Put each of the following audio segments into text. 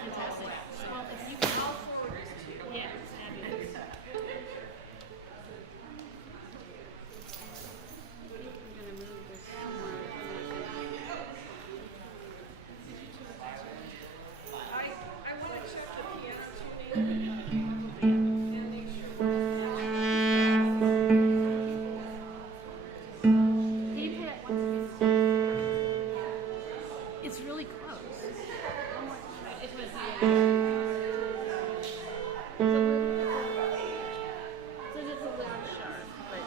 Fantastic. Well, if you And can, I'll forward this to you. yeah, fabulous. I think I'm gonna move this somewhere. I want to check the piano tuning and make sure. It's really close. It was so it's a little sharp, but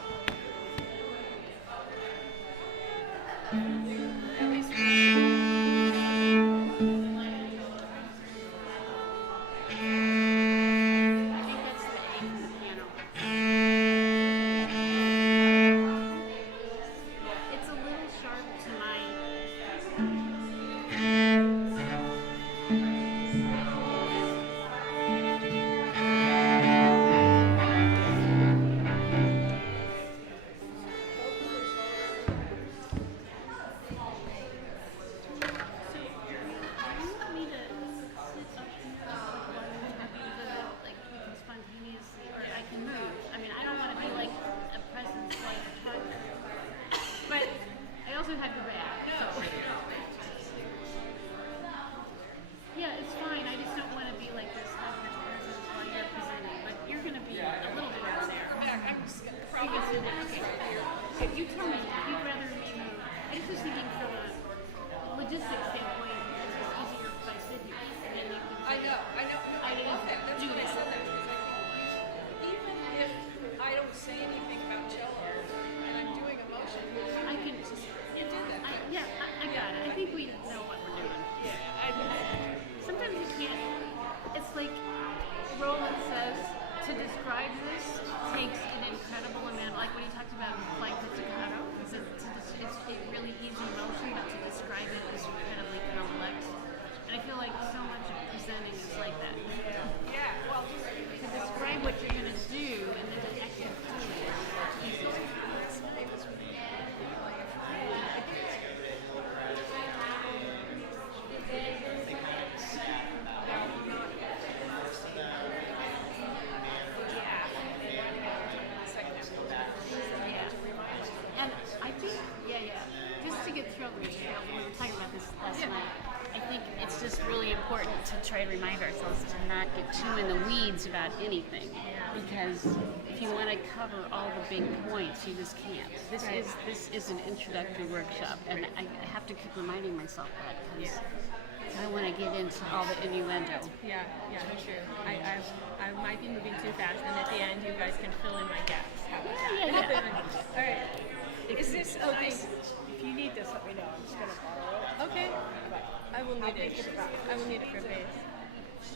At least I think that's the A for the piano. It's a little sharp to my. So, do you want me to sit up here like we can spontaneously, or I can move? I mean, I don't want to be like a presence like touch, but I also have your back. So. Yeah, it's fine. I just don't want to be like this awkward presence while you're presenting, but you're going to be a little bit over there. I'm just going to You probably can do sit that. there. Okay, you tell me if you'd rather me move. I was just thinking from a logistics standpoint, it's just easier if I sit here. And then you can I know. I love that. That's do what I that. said that because I think even if I don't say anything about cello and I'm doing a motion, I can just you did that. I got it. I think we know what we're doing. Yeah, I know. Sometimes you can't. It's like Rolland says, to describe this takes an incredible amount. Like when he talks about flight pizzicato, it's a really easy motion, but to describe it is incredibly complex. And I feel like so much of presenting is like that. Yeah, well, just To describe what you're going to do and then to actually do it is easy. And I think, just to get through the material, we were talking about this last night. I think it's just really important to try to remind ourselves to not get too in the weeds about anything, because if you want to cover all the big points, you just can't. This is an introductory workshop, and I have to keep reminding myself that because I want to get into all the innuendo. Yeah, true. I might be moving too fast, and at the end, you guys can fill in my gaps. How about that? Yeah. All right. Is this nice? If you need this, let me know. I'm just going to borrow it. Okay. I will need it. I will need it for base.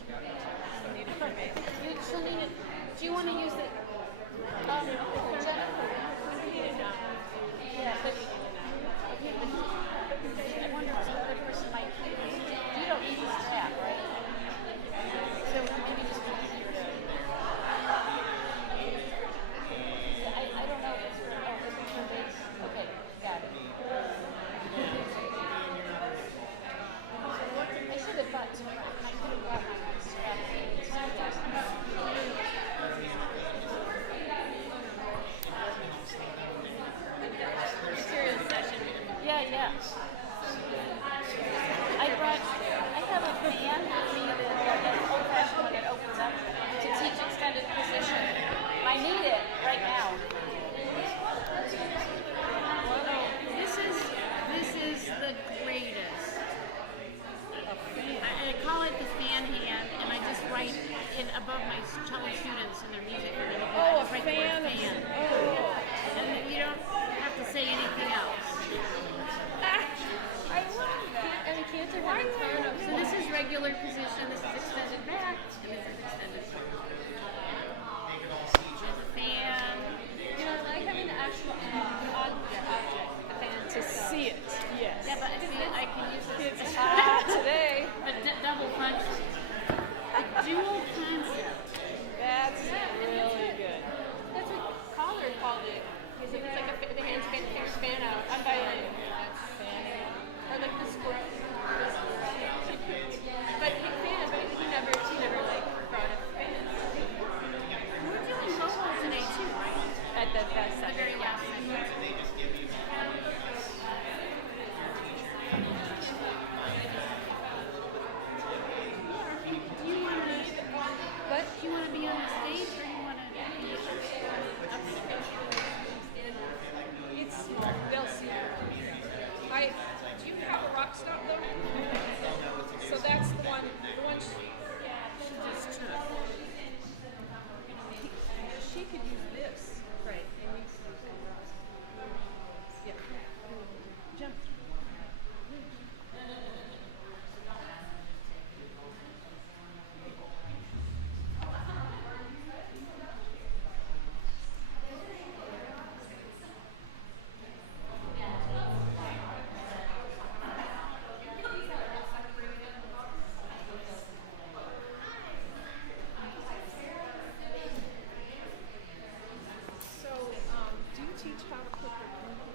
I'll need it for base. She'll need it. Do you want to use it? Yeah, but I wonder if the other person might. You don't need the strap, right? So maybe just be easier to. I don't know if it's for base. Okay, got it. I should have thought to. I could have brought my strap. Material session. Yeah. I have a fan with me that an old-fashioned one that opens up to teach extended position. I need it right now. This is the greatest. I call it the fan hand, and I just write it above my cello students and their music. Oh, a fan. And then you don't have to say anything else. I love that. And cancer had a ton of. So this is regular position, this is extended back, and this is extended forward. There's a fan. You know, I like having the actual object, the fan To see it. Yes. Yeah, but I can use this Today, but double punch. A dual concept. That's really good. That's what Collar called it. It's like the hands fan out. I'm violin. Or like the squirrel. But fan, but stop though? So that's the one. The one she Just took. she could use this. Right. And you could use that. Yeah. Jump. So, do you teach how to put the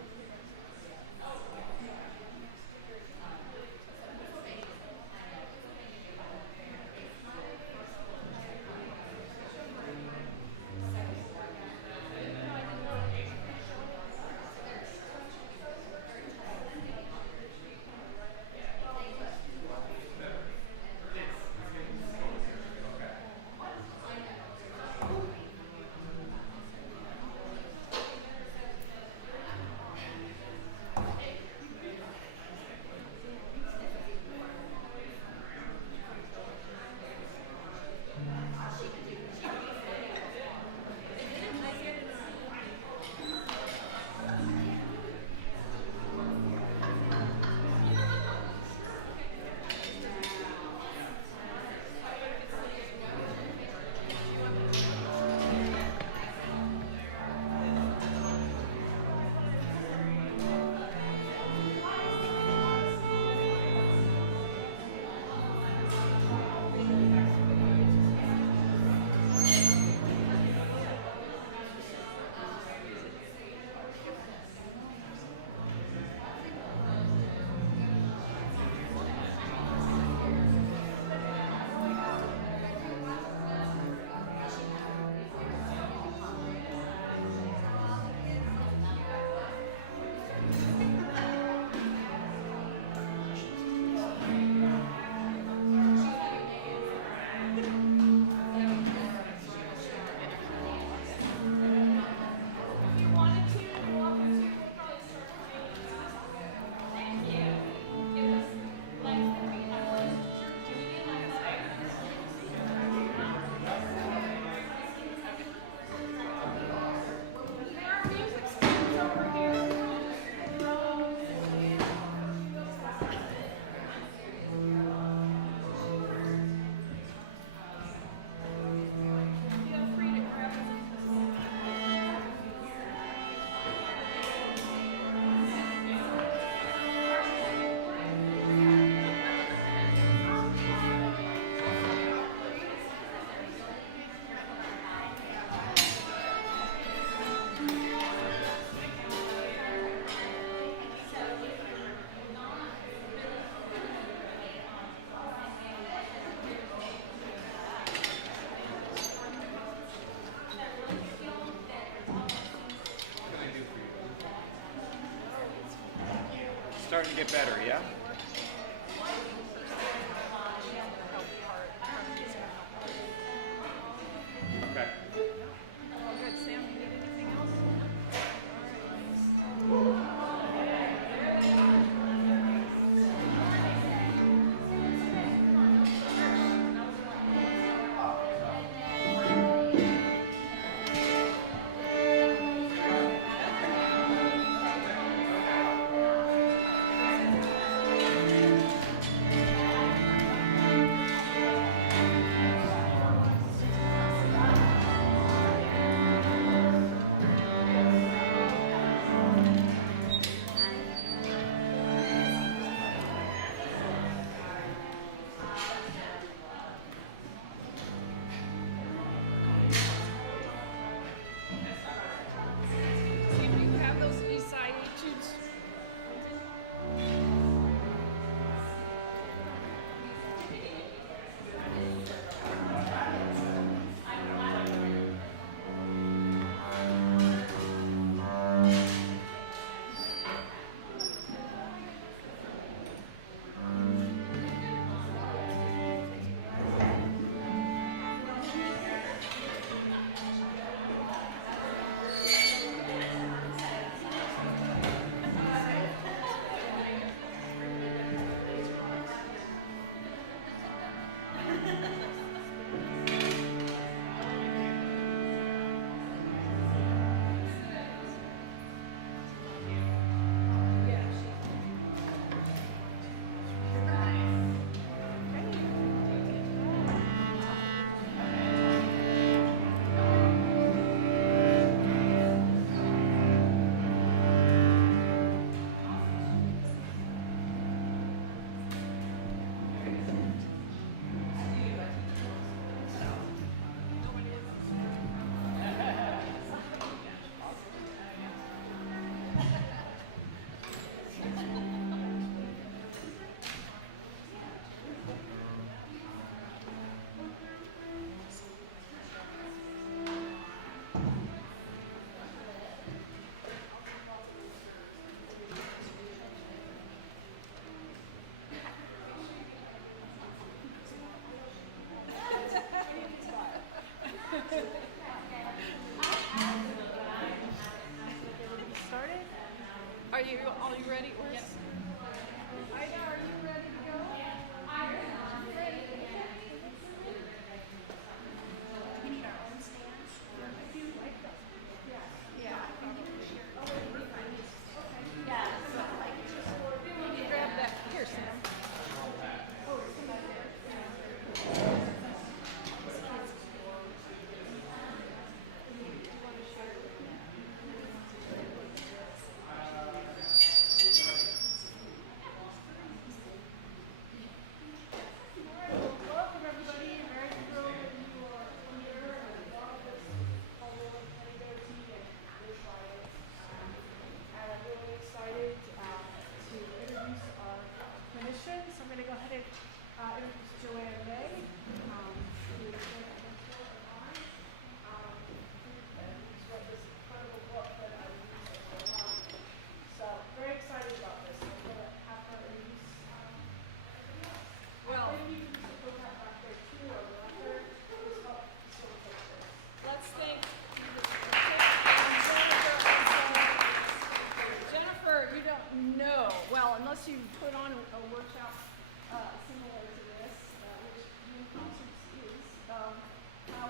Starting to get better, yeah? Okay. Oh, good. Sam, you need anything else? motion. So I'm going to go ahead and introduce Joanne May, who is going to mentor of mine. And who's read this incredible book that I've used so far. So very excited about this. I'm going to have her introduce everybody else. Well, Maybe you can just go back there too, or whatever. Just help facilitate this. let's thank Jennifer, you don't know, well, unless you put on a workshop similar to this, which June Concerts is, how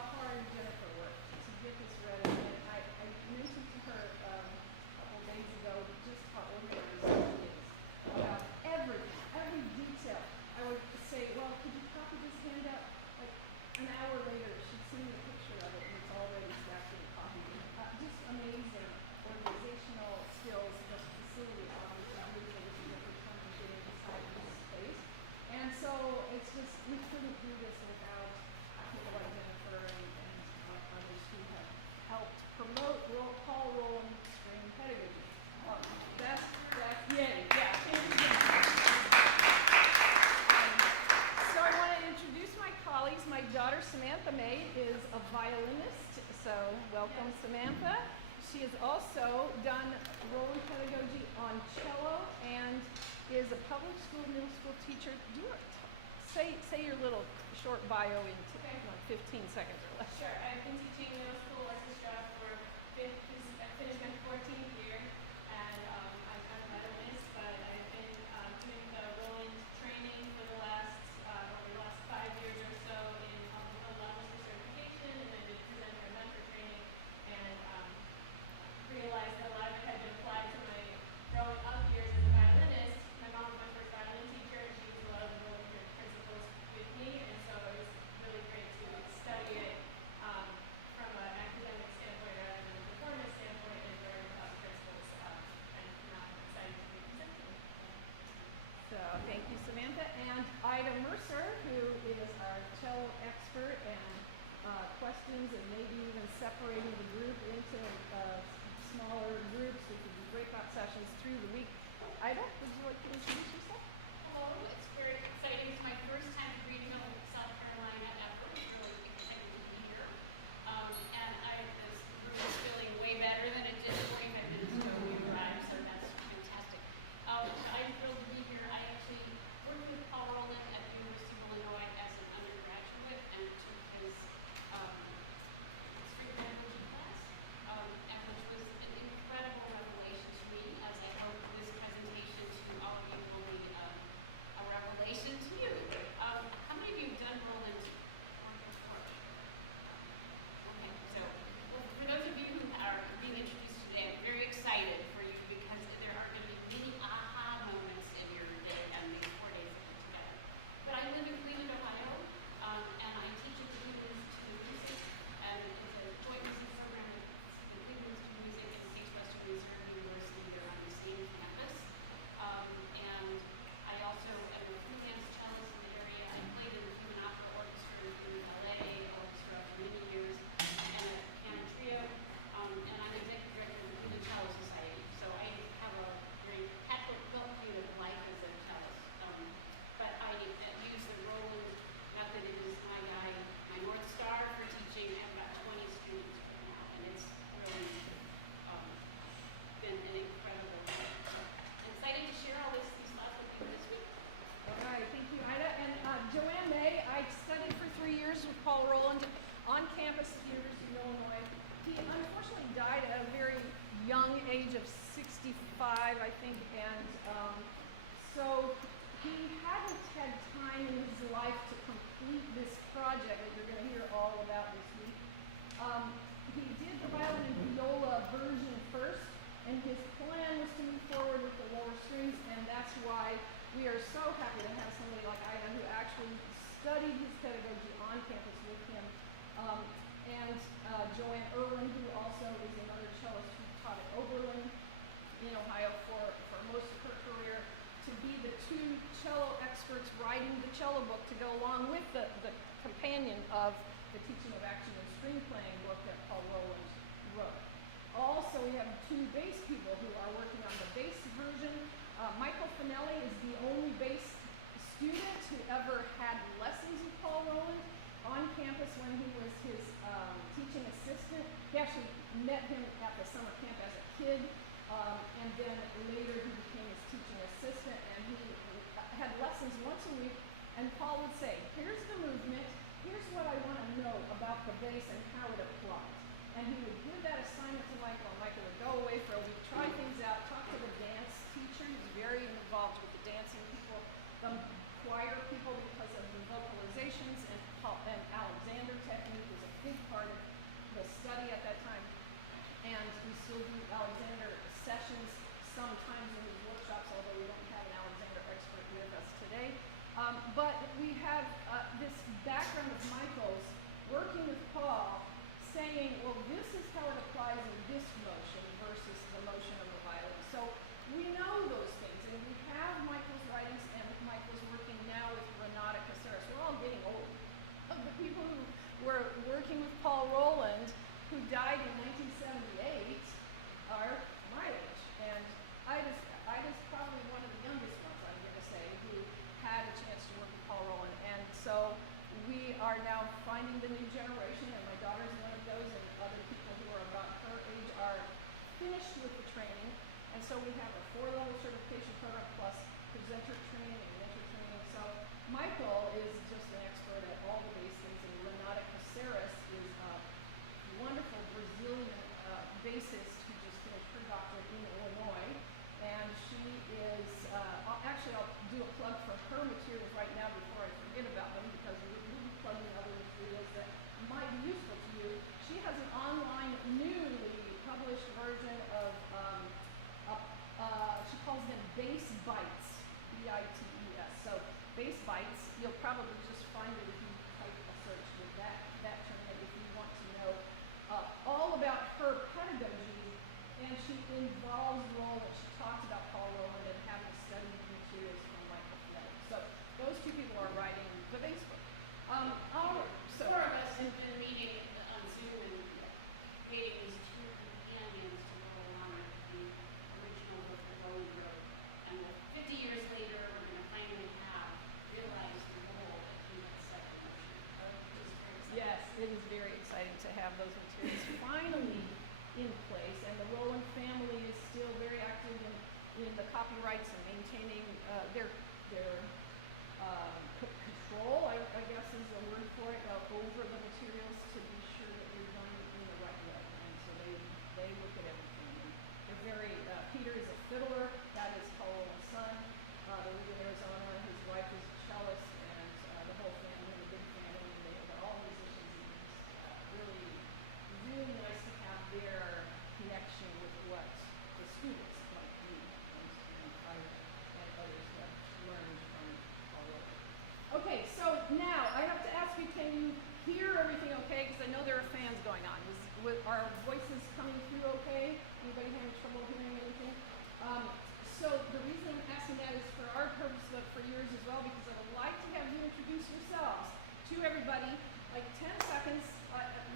hard Jennifer worked to get this ready. And I mentioned to her a couple of days ago just how organized she is about everything, every detail. I would say, well, could you copy this handout? Like an hour later, she'd seen the picture of it and it's already stacked in copy. Just amazing organizational skills, just facility obviously really amazing that we're trying to get inside this space. And so it's just, we couldn't do this without people like Jennifer and others who have helped promote Paul Rolland Spring Pedagogy. That's, yay, yeah. Thank you, Jennifer. So I want to introduce my colleagues. My daughter Samantha May is a violinist, so welcome Samantha. She has also done Rolland Pedagogy on cello and is a public school, middle school teacher. Do you say your little short bio in like 15 seconds or less? Sure. I've been teaching middle school orchestra for finished my 14th year, and I'm a violinist, but I've been doing the Rolland training for the last over the last 5 years or so in levels for certification, and then did presenter and mentor training, and realized that a lot of it had been applied to my growing up years as a violinist. My mom was my first violin teacher, and she used a lot of the Rolland principles with me, and so it was really great to study it from an academic standpoint rather than a performance standpoint and learn about the principles. And now I'm excited to be presenting. So thank you, Samantha. And Ida Mercer, who is our cello expert, and questions and maybe even separating the group into smaller groups. We could do breakout sessions through the week. Ida, would you like to introduce yourself? Hello, it's very exciting. It's my first time in Greenville, South Carolina ever. It's really exciting to be here. And this room is feeling way better than it did 45 minutes ago when we arrived, so that's fantastic. I'm thrilled to be here. I actually worked with Paul Rolland at the University of Illinois as an undergraduate and took his Spring Pedagogy class, and which was an incredible revelation to me, as I hope this presentation to all of you will be a revelation to you. How many of you have done Rolland before? Okay, so for those of you who are being introduced today, I'm very excited for you because there are going to be many aha moments in your day and these 4 days that we're together. But I live in Cleveland, Ohio, and I teach at the Cleveland Institute of Music, and it's a joint music program with the Cleveland Institute of Music and Southwestern Reserve University. They're on the same campus. And I also am a freelance cellist in the area. I played in the Human Opera Orchestra in LA Orchestra for many years, and a piano trio. And I'm executive director of the Cleveland Cello Society. So I have a very Catholic view of life as a cellist. But I use the Rolland method. It is my North Star for teaching. I have about 20 students right now, and it's really been an incredible work. So I'm excited to share all these thoughts with you this week. All right, thank you, Ida. And Joanne May, I studied for 3 years with Paul Rolland on campus at the University of Illinois. He unfortunately died at a very young age of 65, I think, and so he hadn't had time in his life to complete this project that you're going to hear all about this week. He did the violin and viola version first, and his plan was to move forward with the lower strings, and that's why we are so happy to have somebody like Ida who actually studied his pedagogy on campus with him. And Joanne Erwin, who also is another cellist who taught at Oberlin in Ohio for most of her career, to be the two cello experts writing the cello book to go along with the companion of the Teaching of Action and String Playing book that Paul Rolland wrote. Also, we have two bass people who are working on the bass version. Michael Finelli is the only bass campus when he was his teaching assistant. He actually met him at the summer camp as a kid, and then later he became his teaching assistant, and he had lessons once a week, and Paul would say, here's the movement, here's what I want to know about the bass and how it applies. And he would give that assignment to Michael, and Michael would go away for a week, try things out, talk to the dance teacher. He was very involved with the dancing people, the choir people, because of the vocalizations, and Alexander technique was a big part of the study at that time. And we still do Alexander sessions sometimes in these workshops, although we don't have an Alexander expert with us today. But we have this background of Michael's working with Paul, saying, well, this is how it applies in this motion versus the motion of the violin. So we know those things, and we have Michael's writings, and Michael's working now with Renata Caceres. We're all getting old. The people who were working with Paul Rolland, who died in 1978, are my age. And Ida's probably one of the youngest ones, I'm going to say, who had a chance to work with Paul Rolland. And so we are now finding the new generation, and my daughter's one of those, and other people who are about her age are finished with the training. And so we have a 4-level certification program plus presenter training and mentor training. So Michael is just an expert at all the bass things, and Renata Caceres is a wonderful Brazilian bassist who just finished her doctorate in Illinois. And she is, I'll do a plug for her materials right now before I forget about them, because we'll be plugging other materials that might be useful to you. She has an online, newly published version of, she calls them Bass Bites, B-I-T-E-S. So Bass Bites, you'll probably just find it if you type a search with that term, and if you want to know all about her pedagogy. And she involves Rolland. She talks about Paul Rolland and having studied materials from Michael Fleming. So those two people are writing the bass book. Four of us have been meeting on Zoom and creating these two companions to go along with the original book that Rolland wrote. And 50 years later, we're going to finally realize the goal that he had set in motion. Which is very exciting. Yes, it is very exciting to have those materials finally in place, and the Rolland family is still very active in the copyrights and maintaining their control, I guess is a word for it, over the materials to be sure that they're done in the right way. And so they look at everything. And they're very, Peter is a fiddler, that is Paul Rolland's son. They live in Arizona, his wife is a cellist, and the whole family, a big family, and they're all musicians, and it's really, really nice to have their connection with what the students like me and I and others have learned from Paul Rolland. Okay, so now I have to ask you, can you hear everything okay? Because I know there are fans going on. With our voices coming through okay? Anybody having trouble hearing anything? So the reason I'm asking that is for our purpose, but for yours as well, because I would like to have you introduce yourselves to everybody, like 10 seconds,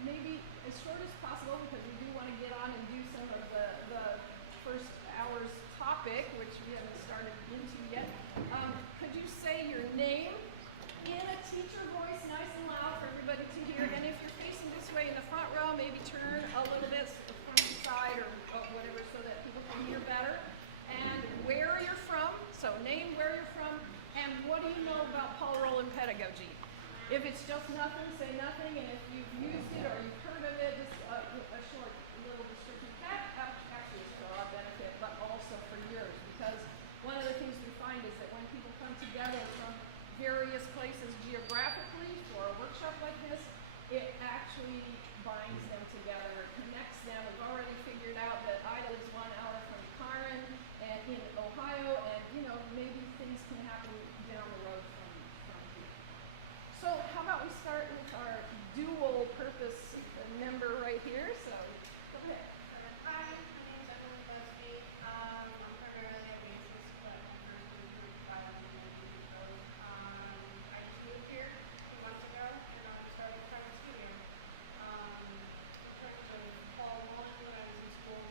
maybe as short as possible, because we do want to get on and do some of the first hour's topic, which we haven't started into yet. Could you say your name in a teacher voice, nice and loud for everybody to hear? And if you're facing this way in the front row, maybe turn a little bit from the side or whatever so that people can hear better. And where you're from, so name where you're from, and what do you know about Paul Rolland pedagogy? If it's just nothing, say nothing, and if you've used it or you've heard of it, just a short little description. That actually is for our benefit, but also for yours, because one of the things we find is that when people come together from various places geographically for a workshop like this, it actually binds them together, connects them. We've already figured out that Ida lives 1 hour from Caron and in Ohio, and maybe things can happen down the road from here. So how about we start with our dual purpose member right here. So go ahead. Hi, my name is Emily Busby. I'm primarily a bassist, but my first group violin and music shows. I just moved here 2 months ago, and I started a private studio. In terms of Paul Rolland, when I was in school,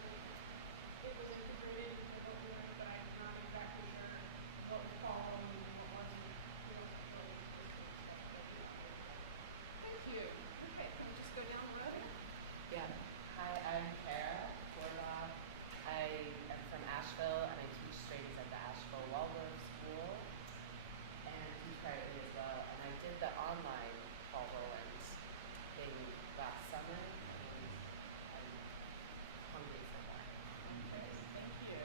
it was integrated into what we learned, but I'm not exactly sure what was Paul Rolland and what wasn't. about summer, and I'm hungry for more. Thank you.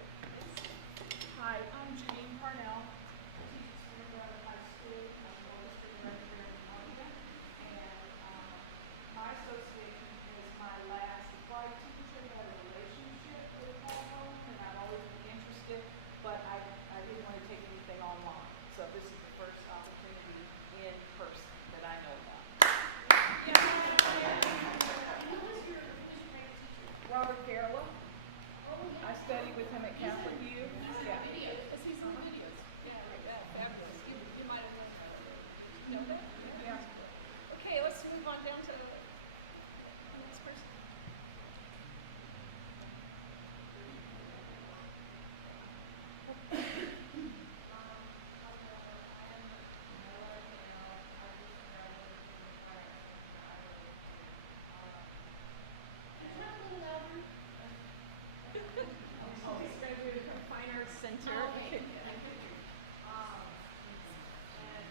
Hi, I'm Janine Parnell. I teach at Spring Grove High School. I'm the district director in Columbia. And my association is my last applied teacher had a relationship with Paul Rolland, and I've always been interested, but I didn't want to take anything online. So this is the first opportunity in person that I know about. Robert Garla. I studied with him at Catholic U. Yeah. Because he's on videos. Yeah, like that. Fabulous. You might have known that. You know that? Yeah. Okay, let's move on down to the next person. She's graduated from Fine Arts Center. Okay. And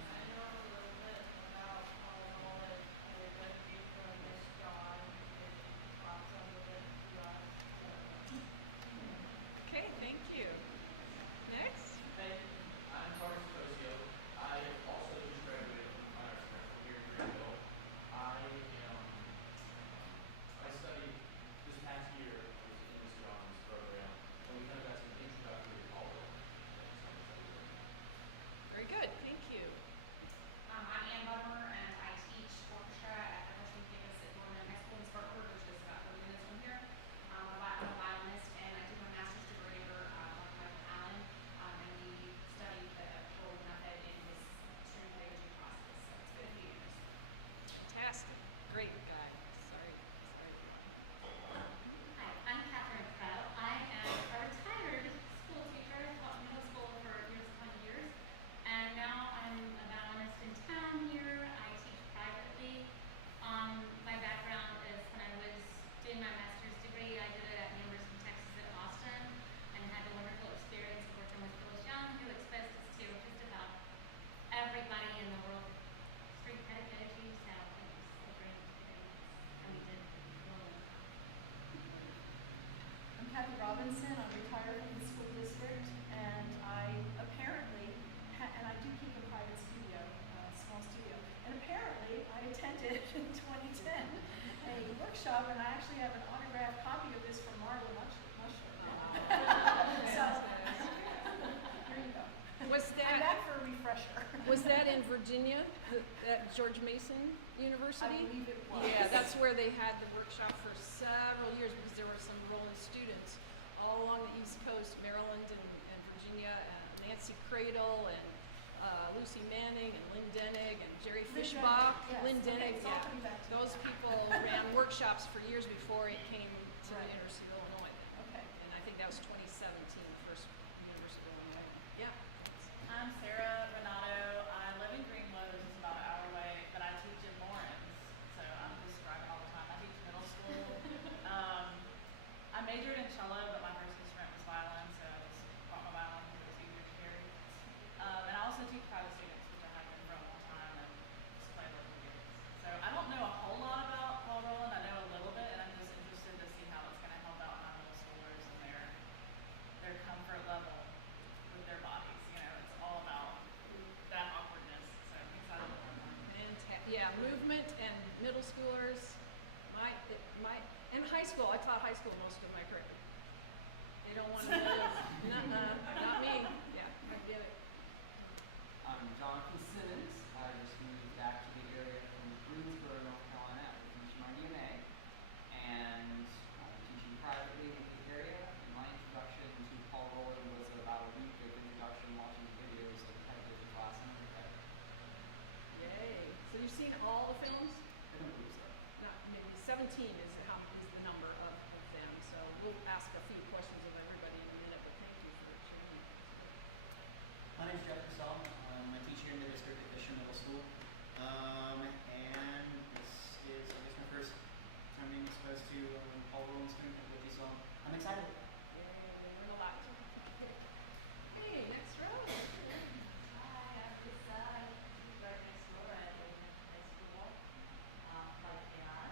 I know a little bit about Paul Rolland and the Pedagogy from Miss John, and he taught some of it to us. Okay, thank you. Next. Hey, I'm Carlos Cosio. I also just graduated from Fine Arts Center here in Greenville. I studied this past year, I was in Miss John's program, and we kind of got some introductory to Paul Rolland. Very good, thank you. I'm Ann Bummer, and I teach orchestra at the freshman campus at Rolland High School in Spartanburg, which is about 30 minutes from here. I'm a violinist, and I did my master's degree over Michael Allen, and we studied the Rolland method in his string pedagogy process. So it's been a few years. Fantastic. Great guy. Sorry. Hi, I'm Catherine Crow. I am a retired school teacher, taught middle school for years upon years, and now I'm a violinist in town here. I teach privately. My background is when I was doing my master's degree, I did it at the University of Texas at Austin, and had the wonderful experience of working with Phyllis Young, who exposed us to just about everybody in the world of street pedagogy, so it was a great experience, and we did Rolland. I'm Kathy Robinson. I'm retired from the school district, and I apparently, and I do keep a private studio, a small studio, and apparently I attended in 2010 a workshop, and I actually have an autographed copy of this from Marla Musher. So, here you go. Was I'm that back for a refresher. was that in Virginia, at George Mason University? I believe it was. Yeah, that's where they had the workshop for several years because there were some Rolland students all along the East Coast, Maryland and Virginia, and Nancy Cradle and Lucy Manning and Lynn Denig and Jerry Lynn Fishbach. Denig, yes. Lynn Okay, Denig, it's all yeah. coming back to me. Those people ran workshops for years before it came to Right. the University of Illinois. Okay. And I think that was 2017, first University of Illinois. Yeah. I'm Sarah Renato. I live in Greenwood, which is about an hour away, but I teach in Lawrence, so I'm just driving all the time. I teach middle school. I majored in cello, but my first instrument was violin, so I just brought my violin because it was easier to carry. And I also teach private students, which I have been for a long time, and just play local gigs. So I don't know a whole lot about Paul Rolland. I know a little bit, and I'm just interested to see how it's going to help out my middle schoolers and their comfort level with their bodies. You know, it's all about that awkwardness. So I'm excited to learn more. Yeah, movement and middle schoolers, and high school. I taught high school most of my career. They don't want to live. Not me. Yeah, I get it. I'm Jonathan Simmons. I just moved back to the area from Greensboro, North Carolina after finishing my DMA, and I'm teaching privately in the area. And my introduction to Paul Rolland was about a week of introduction, watching videos of pedagogy class and everything. Yay. So you've seen all the films? I don't believe so. Not maybe 17 is the number of them. So we'll ask a few questions of everybody in a minute, but thank you for sharing. My name is Jeff Casal. I teach here in the district at Fisher Middle School. And this is, I guess, my first time being exposed to Paul Rolland's film pedagogy, so I'm excited. Yay, learn a lot. Hey, next row. Hi, I'm Lisa. I teach right next door at Rolland High School, like AI.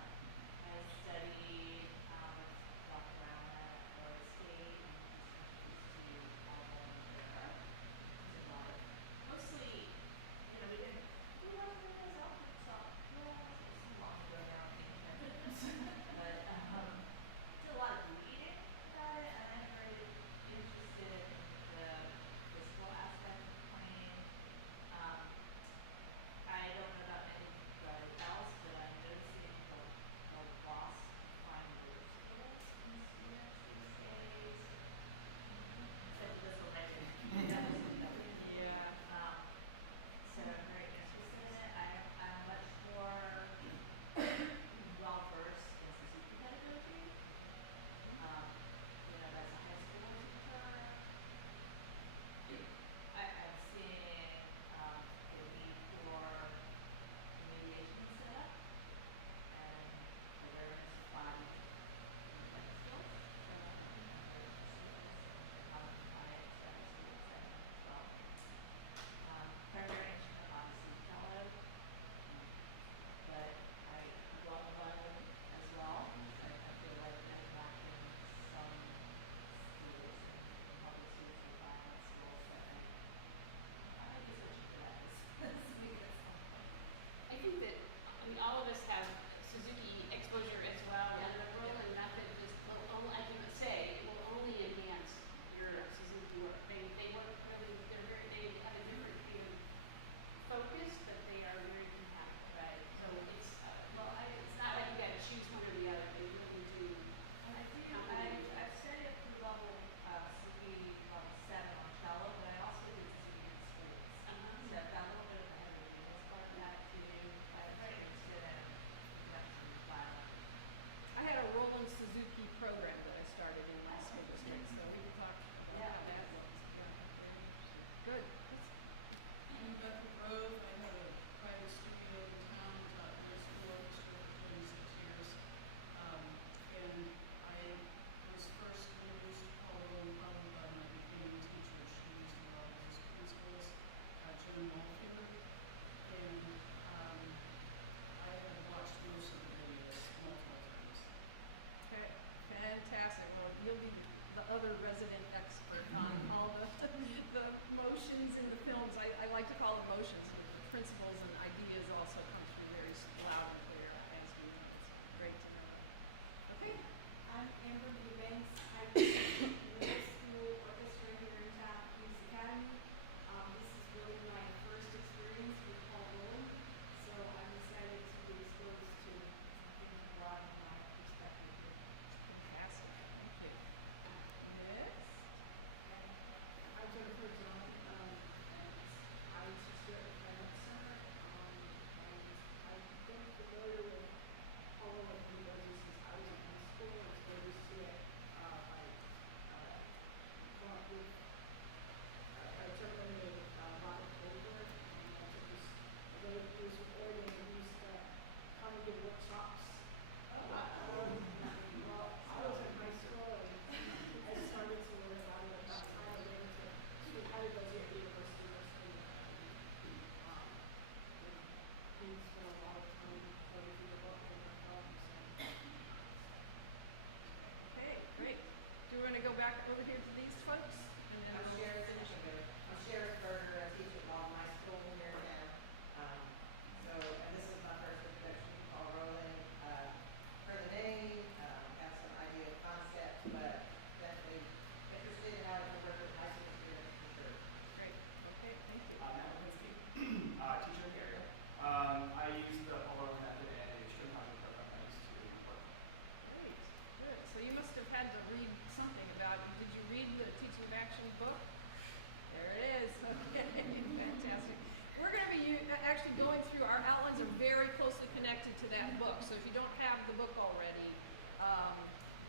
very closely connected to that book. So if you don't have the book already,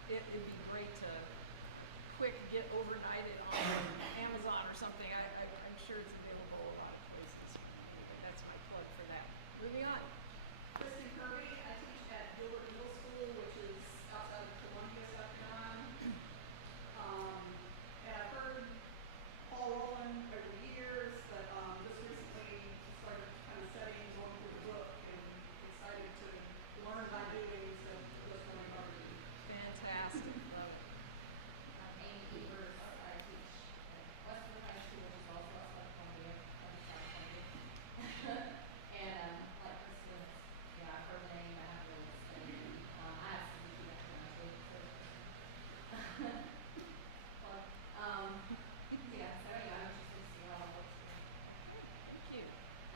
it would be great to quick get overnighted on Amazon or something. I'm sure it's available a lot of places. That's my plug for that. Moving on. Kristen Kirby, I teach at Gilbert Middle School, which is outside of Columbia, South Carolina. And I've heard Paul Rolland over the years, but just recently started kind of studying, going through the book, and excited to learn by doing, so just learning by reading. Fantastic. Love it. Amy Evers, I teach at Westwood High School, which is also outside of Columbia, other side of Columbia. And like Kristen, yeah, I've heard the name, I haven't really studied it. I have some YouTube background too, so but, yeah, so anyway, I'm interested to see all of what's going on. Thank you.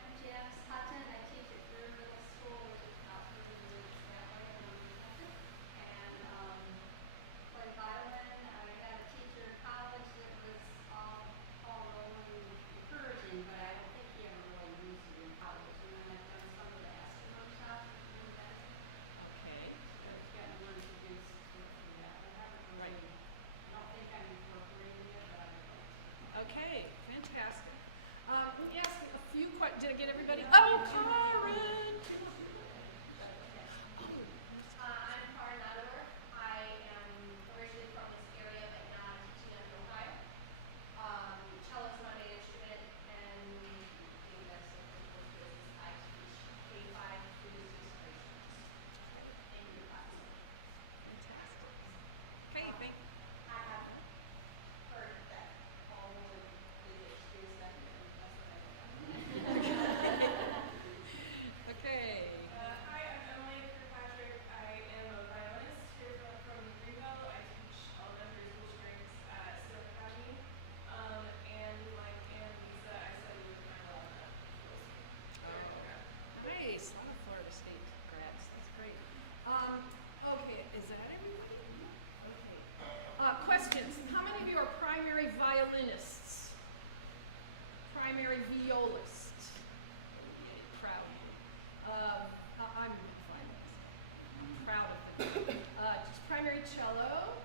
I'm Jax Hutton. I teach at Drew Middle School, which is about 30 minutes that way around Kentucky. And play violin. I had a teacher in college that was all Rolland encouraging, but I don't think he ever really used it in college. And then I've done some of the Astor workshops with him and that. Okay. So it's gotten more introduced to it through that. I haven't really, I don't think I'm incorporating it, but I would like to. Okay, fantastic. Let me ask a few questions. Did I get everybody? Oh, Karen! I'm Karen Ladler. I am originally from this area, but now I'm teaching in Ohio. Cello is my main instrument, and being that's so critical to it is I teach K-5 through 6th grade students in your class. Fantastic. Okay, thank you. I have heard that all women really experience that, and that's what I think. Okay. Hi, I'm Emily Kirkpatrick. I am a violinist here from Greenville. I teach elementary school strings at Stone Academy. And like Ann Lisa, I study with my love at Nice. A lot of Florida State grads. That's great. Okay, is that everybody? Okay. Questions. How many of you are primary violinists? Primary violists? Okay, proud. I'm a big violinist. Proud of them. Just primary cello.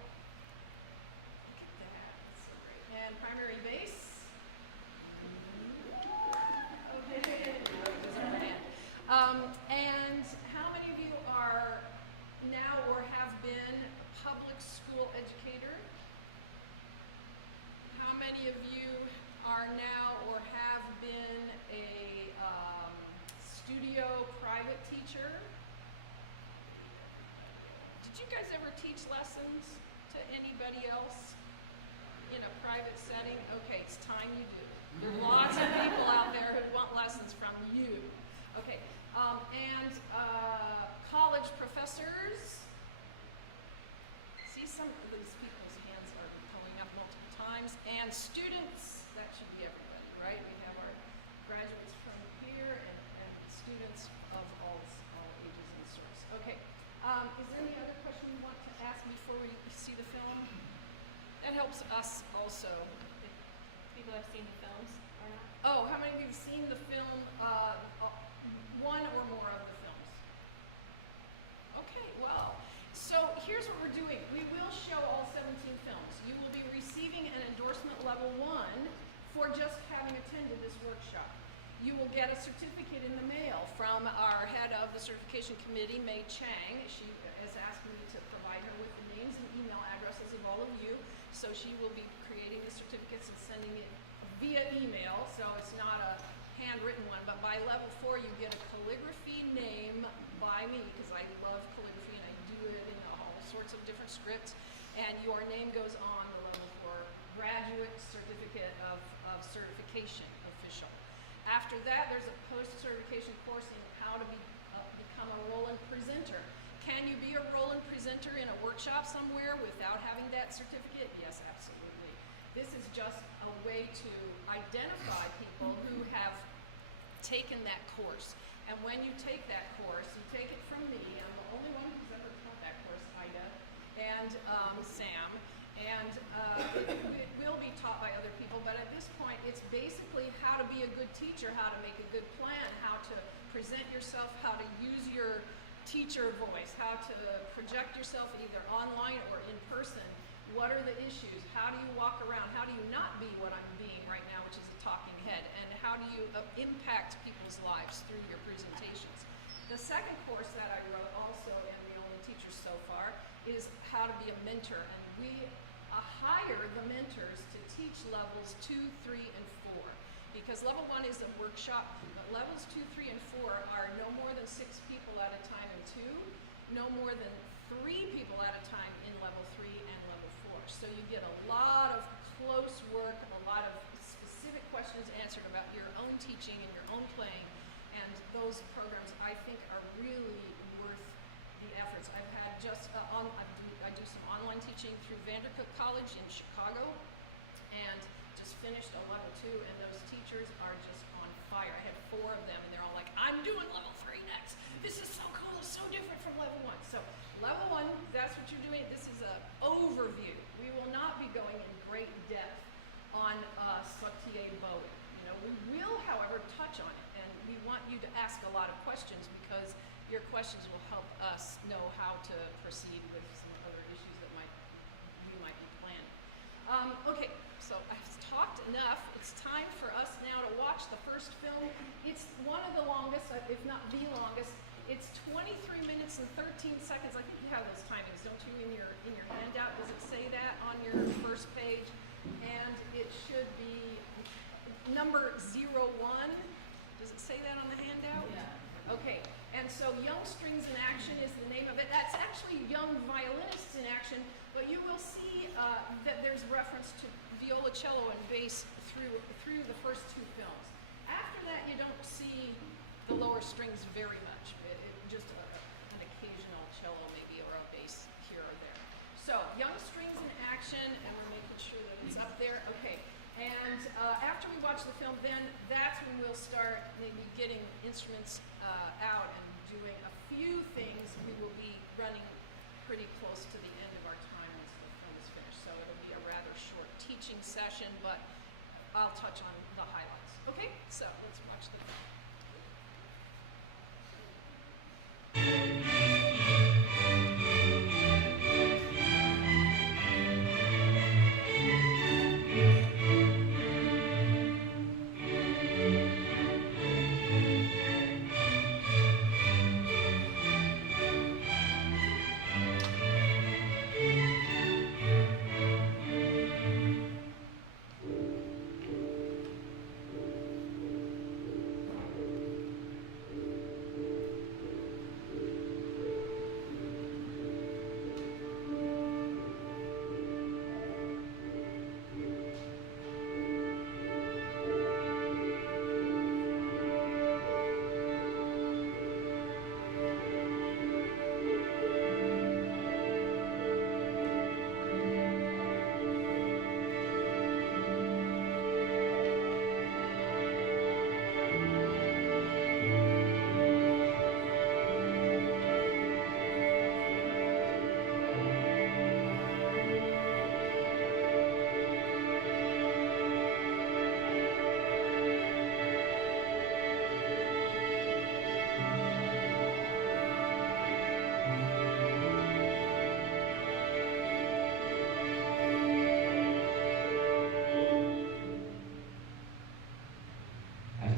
Look at that. That's so great. And primary bass. Okay. And how many of you are now or have been a public school educator? How many of you are now or have been a studio private teacher? Did you guys ever teach lessons to anybody else in a private setting? Okay, it's time you do. There are lots of people out there who want lessons from you. Okay, and college professors. See, some of these people's hands are pulling up multiple times. And students, that should be everybody, right? We have our graduates from here and students of all ages and sorts. Okay, is there any other question you want to ask before we see the film? That helps us also. people have seen the films or not? Oh, how many of you have seen the film, one or more of the films? Okay, well, so here's what we're doing. We will show all 17 films. You will be receiving an endorsement level 1 for just having attended this workshop. You will get a certificate in the mail from our head of the certification committee, May Chang. She has asked me to provide her with the names and email addresses of all of you. So she will be creating the certificates and sending it via email, so it's not a handwritten one, but by level 4 you get a calligraphy name by me, because I love calligraphy and I do it in all sorts of different scripts, and your name goes on the level 4 graduate certificate of certification official. After that, there's a post-certification course in how to become a Rolland presenter. Can you be a Rolland presenter in a workshop somewhere without having that certificate? Yes, absolutely. This is just a way to identify people who have taken that course. And when you take that course, you take it from me. I'm the only one who's ever taught that course, Ida, and Sam. And it will be taught by other people, but at this point, it's basically how to be a good teacher, how to make a good plan, how to present yourself, how to use your teacher voice, how to project yourself either online or in person. What are the issues? How do you walk around? How do you not be what I'm being right now, which is a talking head? And how do you impact people's lives through your presentations? The second course that I wrote also, and the only teacher so far, is how to be a mentor. And we hire the mentors to teach levels 2, 3, and 4. Because level 1 is a workshop, but levels 2, 3, and 4 are no more than 6 people at a time in 2, no more than 3 people at a time in level 3 and level 4. So you get a lot of close work, a lot of specific questions answered about your own teaching and your own playing. And those programs, I think, are really worth the efforts. I've had I do some online teaching through Vanderbilt College in Chicago, and just finished a level 2, and those teachers are just on fire. I had 4 of them, and they're all like, I'm doing level 3 next. This is so cool, it's so different from level 1. So level 1, that's what you're doing. This is an overview. We will not be going in great depth on Sautier Bowie. We will, however, touch on it, and we want you to ask a lot of questions because your questions will help us know how to proceed with some other issues that we might be planning. Okay, so I've talked enough. It's time for us now to watch the first film. It's one of the longest, if not the longest. It's 23 minutes and 13 seconds. I think you have those timings, don't you, in your handout? Does it say that on your first page? And it should be number 01. Does it say that on the handout? Yeah. Okay. And so Young Strings in Action is the name of it. That's actually Young Violinists in Action, but you will see that there's reference to viola, cello, and bass through the first 2 films. After that, you don't see the lower strings very much. Just an occasional cello maybe, or a bass here or there. So Young Strings in Action, and we're making sure that it's up there. Okay. And after we watch the film, then that's when we'll start maybe getting instruments out and doing a few things. We will be running pretty close to the end of our time once the film is finished. So it'll be a rather short teaching session, but I'll touch on the highlights. Okay, so let's watch the film.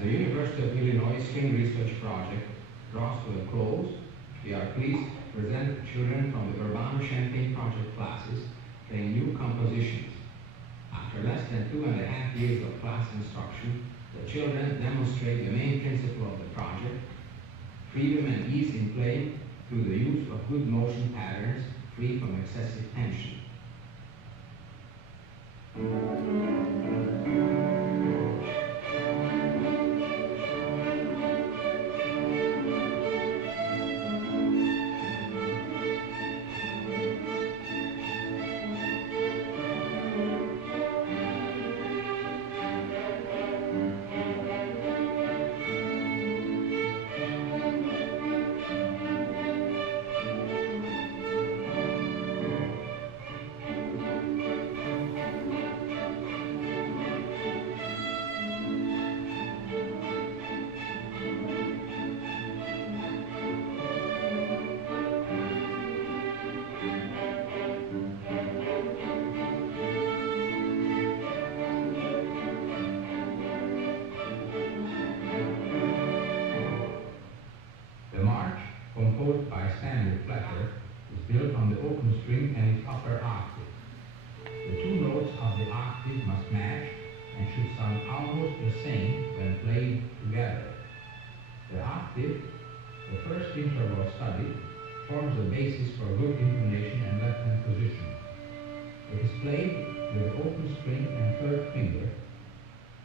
The University of Illinois String Research Project draws to a close. We are pleased to present children from the Urbano-Champaign project classes playing new compositions. After less than 2.5 years of class instruction, the children demonstrate the main principle of the project: freedom and ease in playing through the use of good motion patterns free from excessive tension. composed by Stanley Fletcher, is built on the open string and its upper octave. The two notes of the octave must match and should sound almost the same when played together. The octave, the first interval studied, forms the basis for good intonation and left hand position. It is played with the open string and third finger,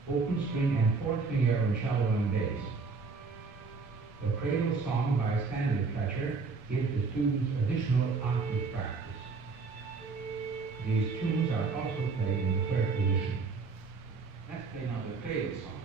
open string and fourth finger on cello and bass. The Cradle Song by Stanley Fletcher gives the students additional octave practice. These tunes are also played in the third position. Let's play now the Cradle Song.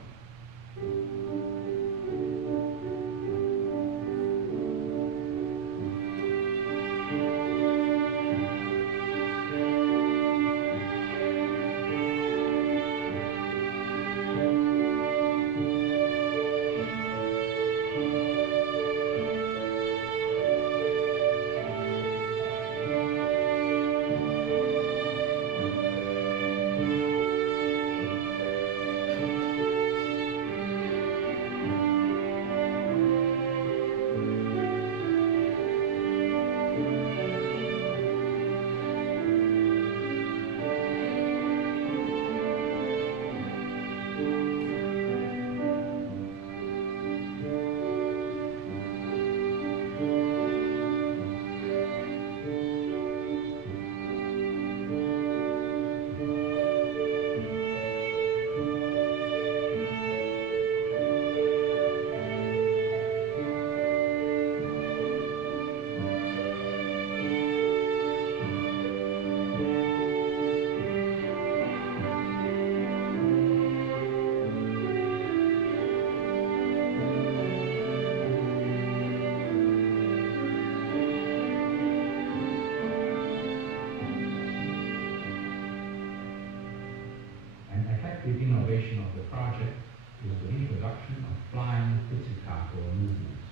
The innovation of the project is the introduction of flying pizzicato movements.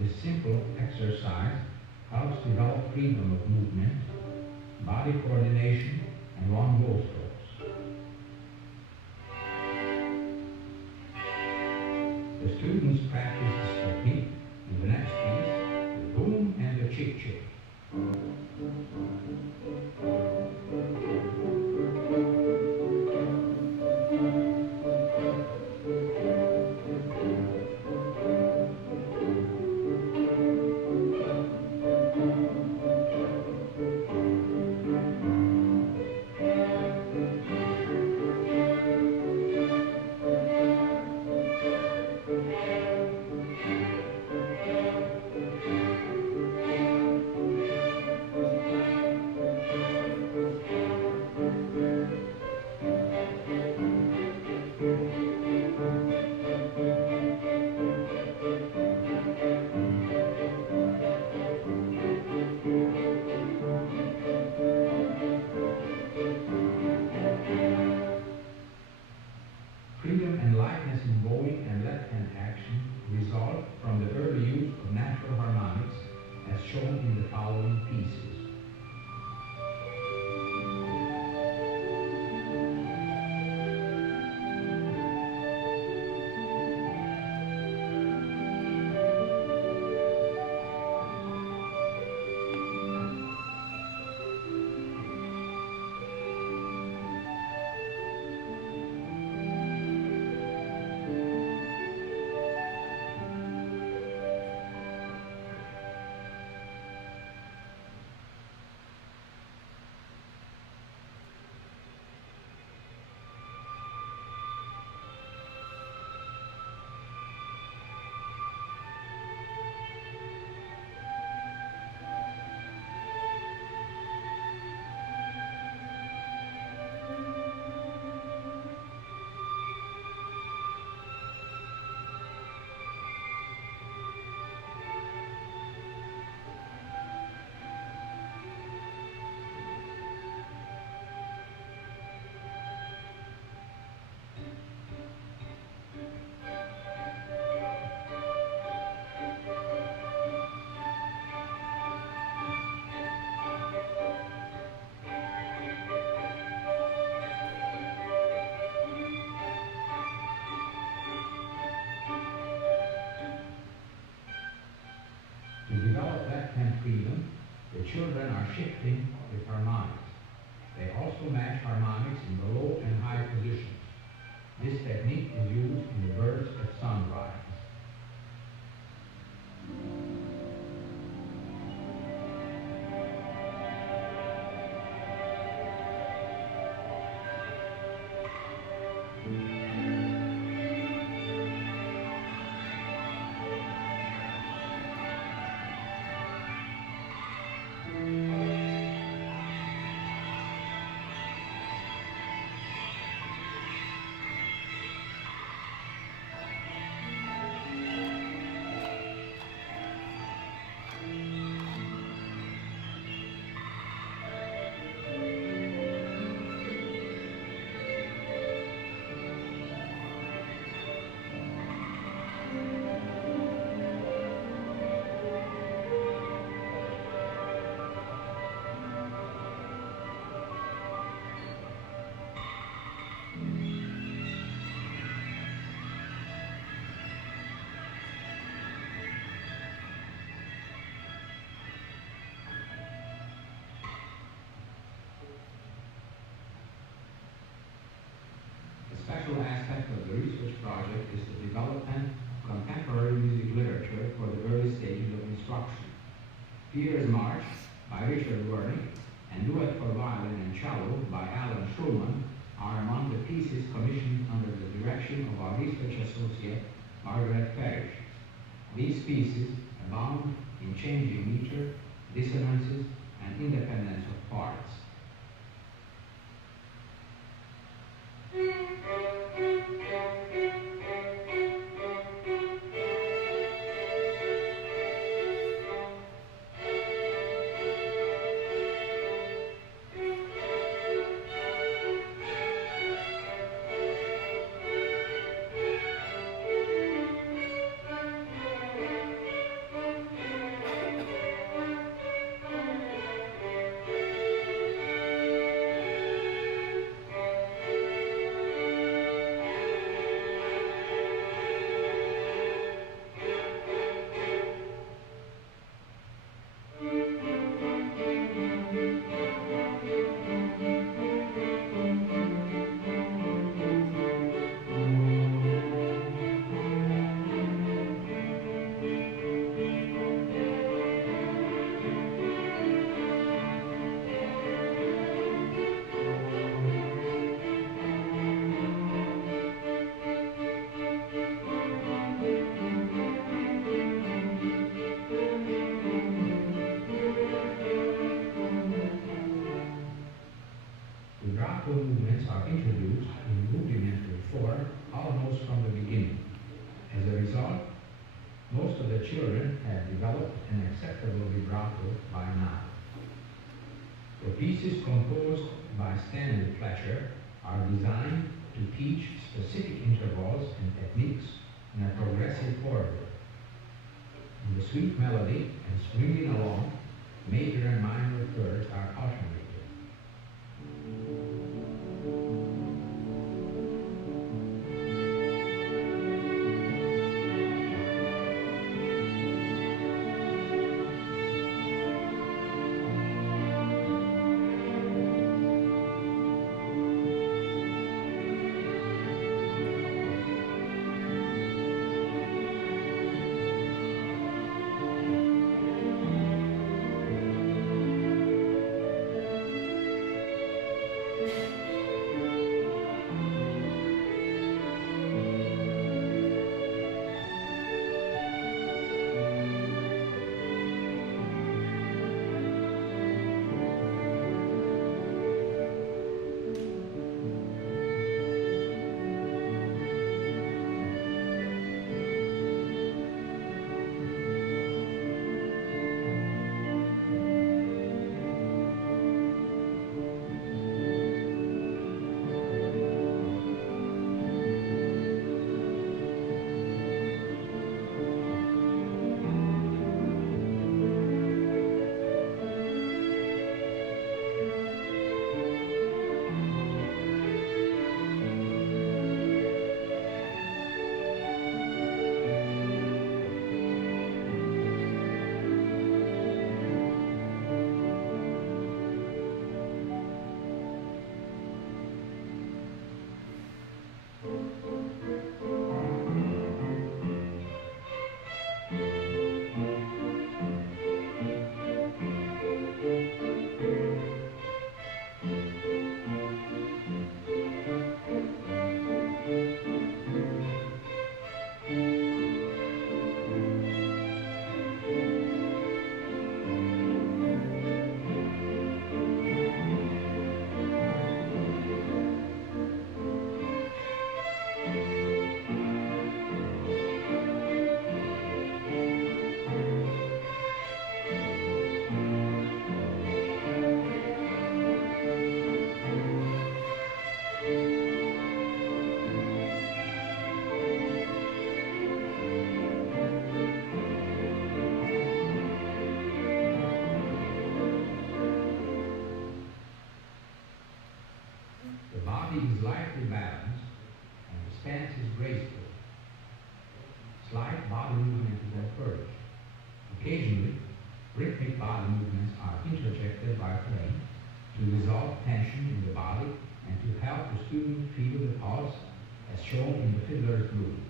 This simple exercise helps develop freedom of movement, body coordination, and long bow strokes. The students practice this technique in the next piece, the boom and the chick-chick. the children are shifting with harmonics. They also match harmonics in the low and high positions. This technique is used in the birds at sunrise. A special aspect of the research project is the development of contemporary music literature for the early stages of instruction. Peter's March by Richard Wernick and Duet for Violin and Cello by Alan Schulman are among the pieces commissioned under the direction of our research associate, Margaret Parrish. These pieces abound in changing meter, dissonances, and independence of parts. Vibrato movements are introduced in rudimentary form almost from the beginning. As a result, most of the children have developed an acceptable vibrato by now. The pieces composed by Stanley Fletcher are designed to teach specific intervals and techniques in a progressive order. In the sweet melody and swinging along, major and minor thirds are alternated. The body is lightly balanced and the stance is graceful. Slight body movement is encouraged. Occasionally, rhythmic body movements are interjected by playing to resolve tension in the body and to help the student feel the pulse as shown in the fiddler's blues.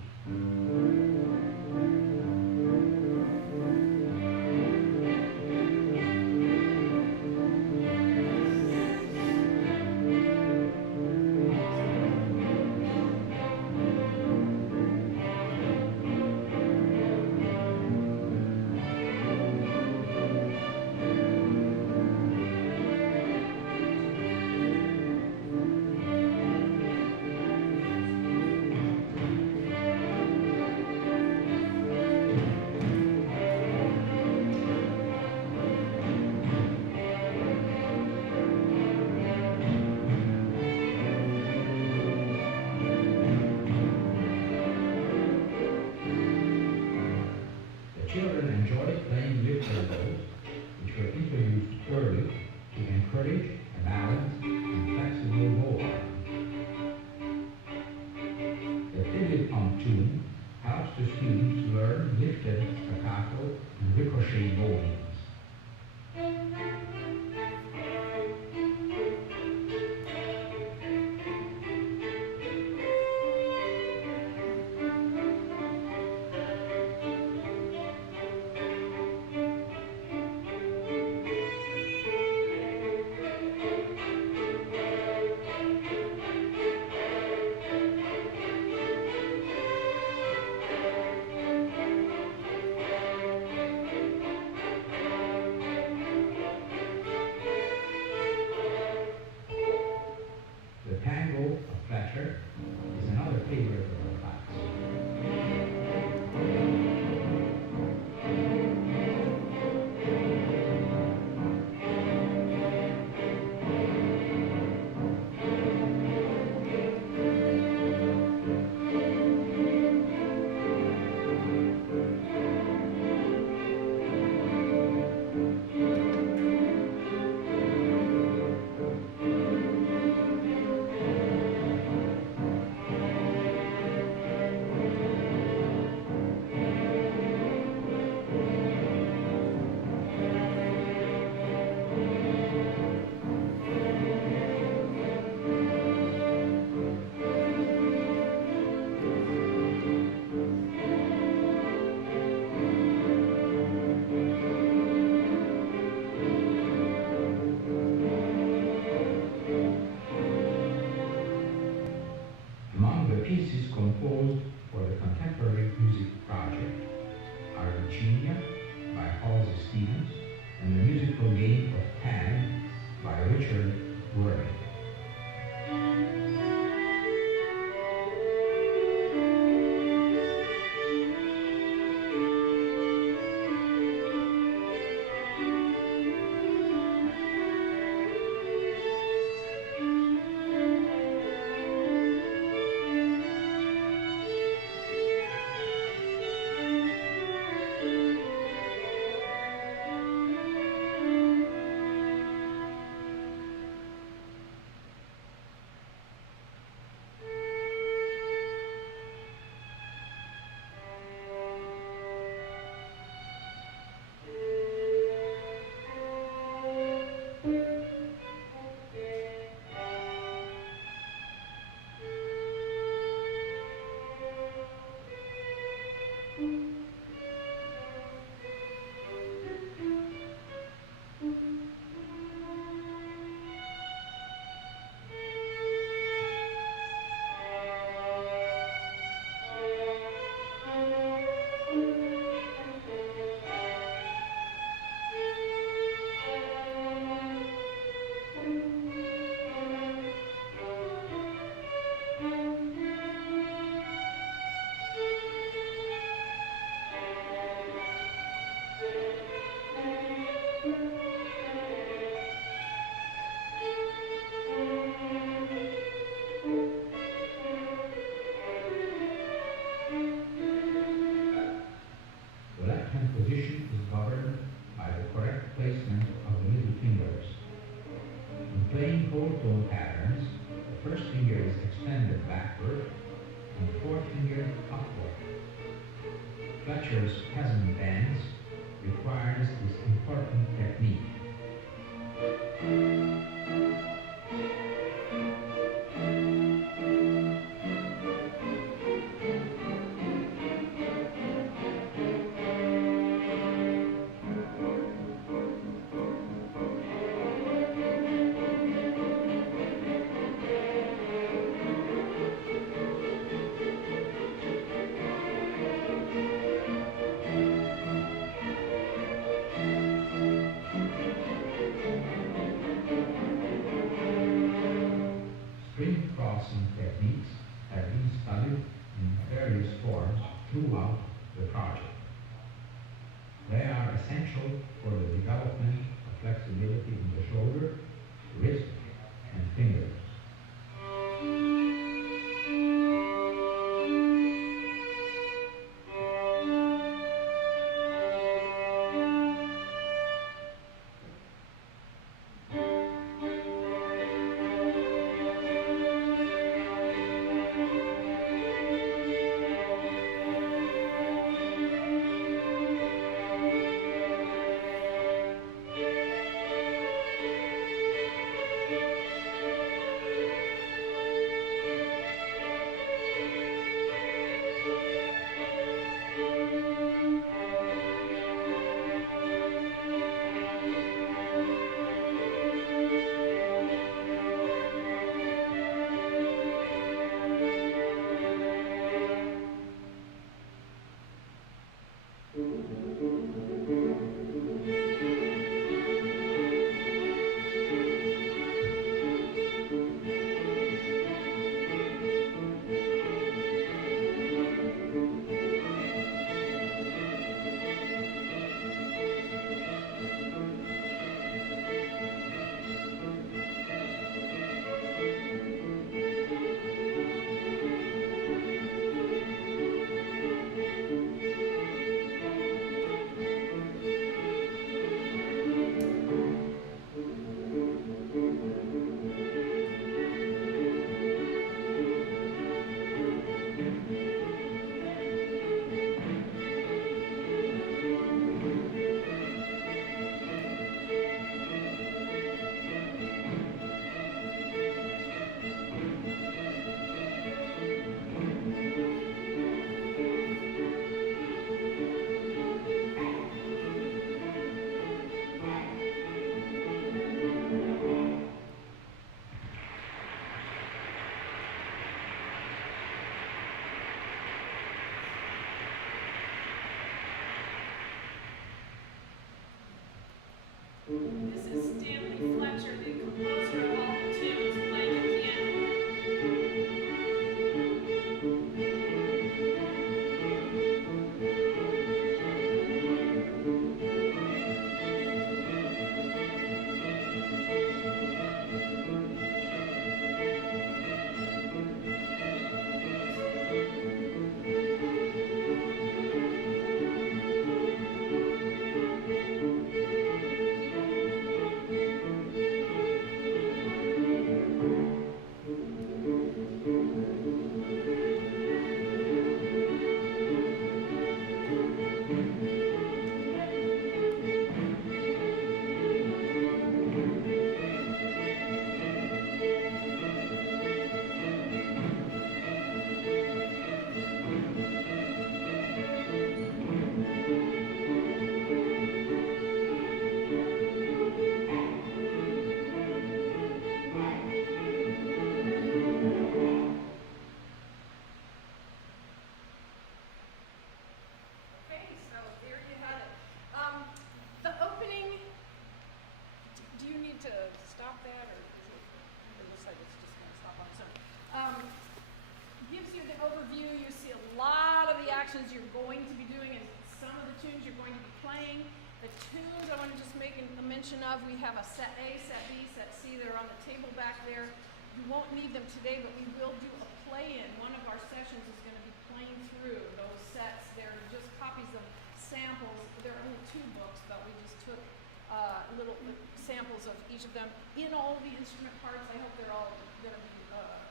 Children enjoy playing lifter balls, which were introduced early to encourage a balanced and flexible ball arm. The fiddle pump tune helps the students learn lifted, staccato, and ricochet bowlings. The tango of Fletcher is another favorite of the class. Among the pieces composed for the Contemporary Music Project are Virginia by Halsey Stevens and the musical game of Tag by Richard Rolland. position is governed by the correct placement of the middle fingers. In playing whole tone patterns, the first finger is extended backward and the fourth finger upward. Fletcher's peasant dance requires this important technique. String crossing techniques have been studied in various forms throughout the project. They are essential for the development of flexibility in the shoulder, wrist, and fingers. This is Stanley Fletcher, the composer of all the tunes, playing the piano. Okay, so there you have it. The opening, do you need to stop that, or is it looks like it's just going to stop on its own. Gives you the overview. You see a lot of the actions you're going to be doing and some of the tunes you're going to be playing. The tunes I want to just make a mention of, we have a set A, set B, set C that are on the table back there. You won't need them today, but we will do a play-in. One of our sessions is going to be playing through those sets. They're just copies of samples samples. There are only 2 books, but we just took little samples of each of them in all of the instrument parts. I hope they're all going to be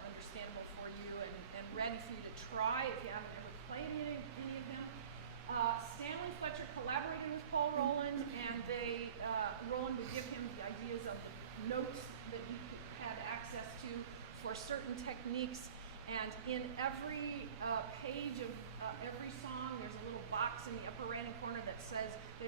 understandable for you and ready for you to try if you haven't ever played any of them. Stanley Fletcher collaborated with Paul Rolland, and Rolland would give him the ideas of the notes that he had access to for certain techniques. And in every page of every song, there's a little box in the upper right-hand corner that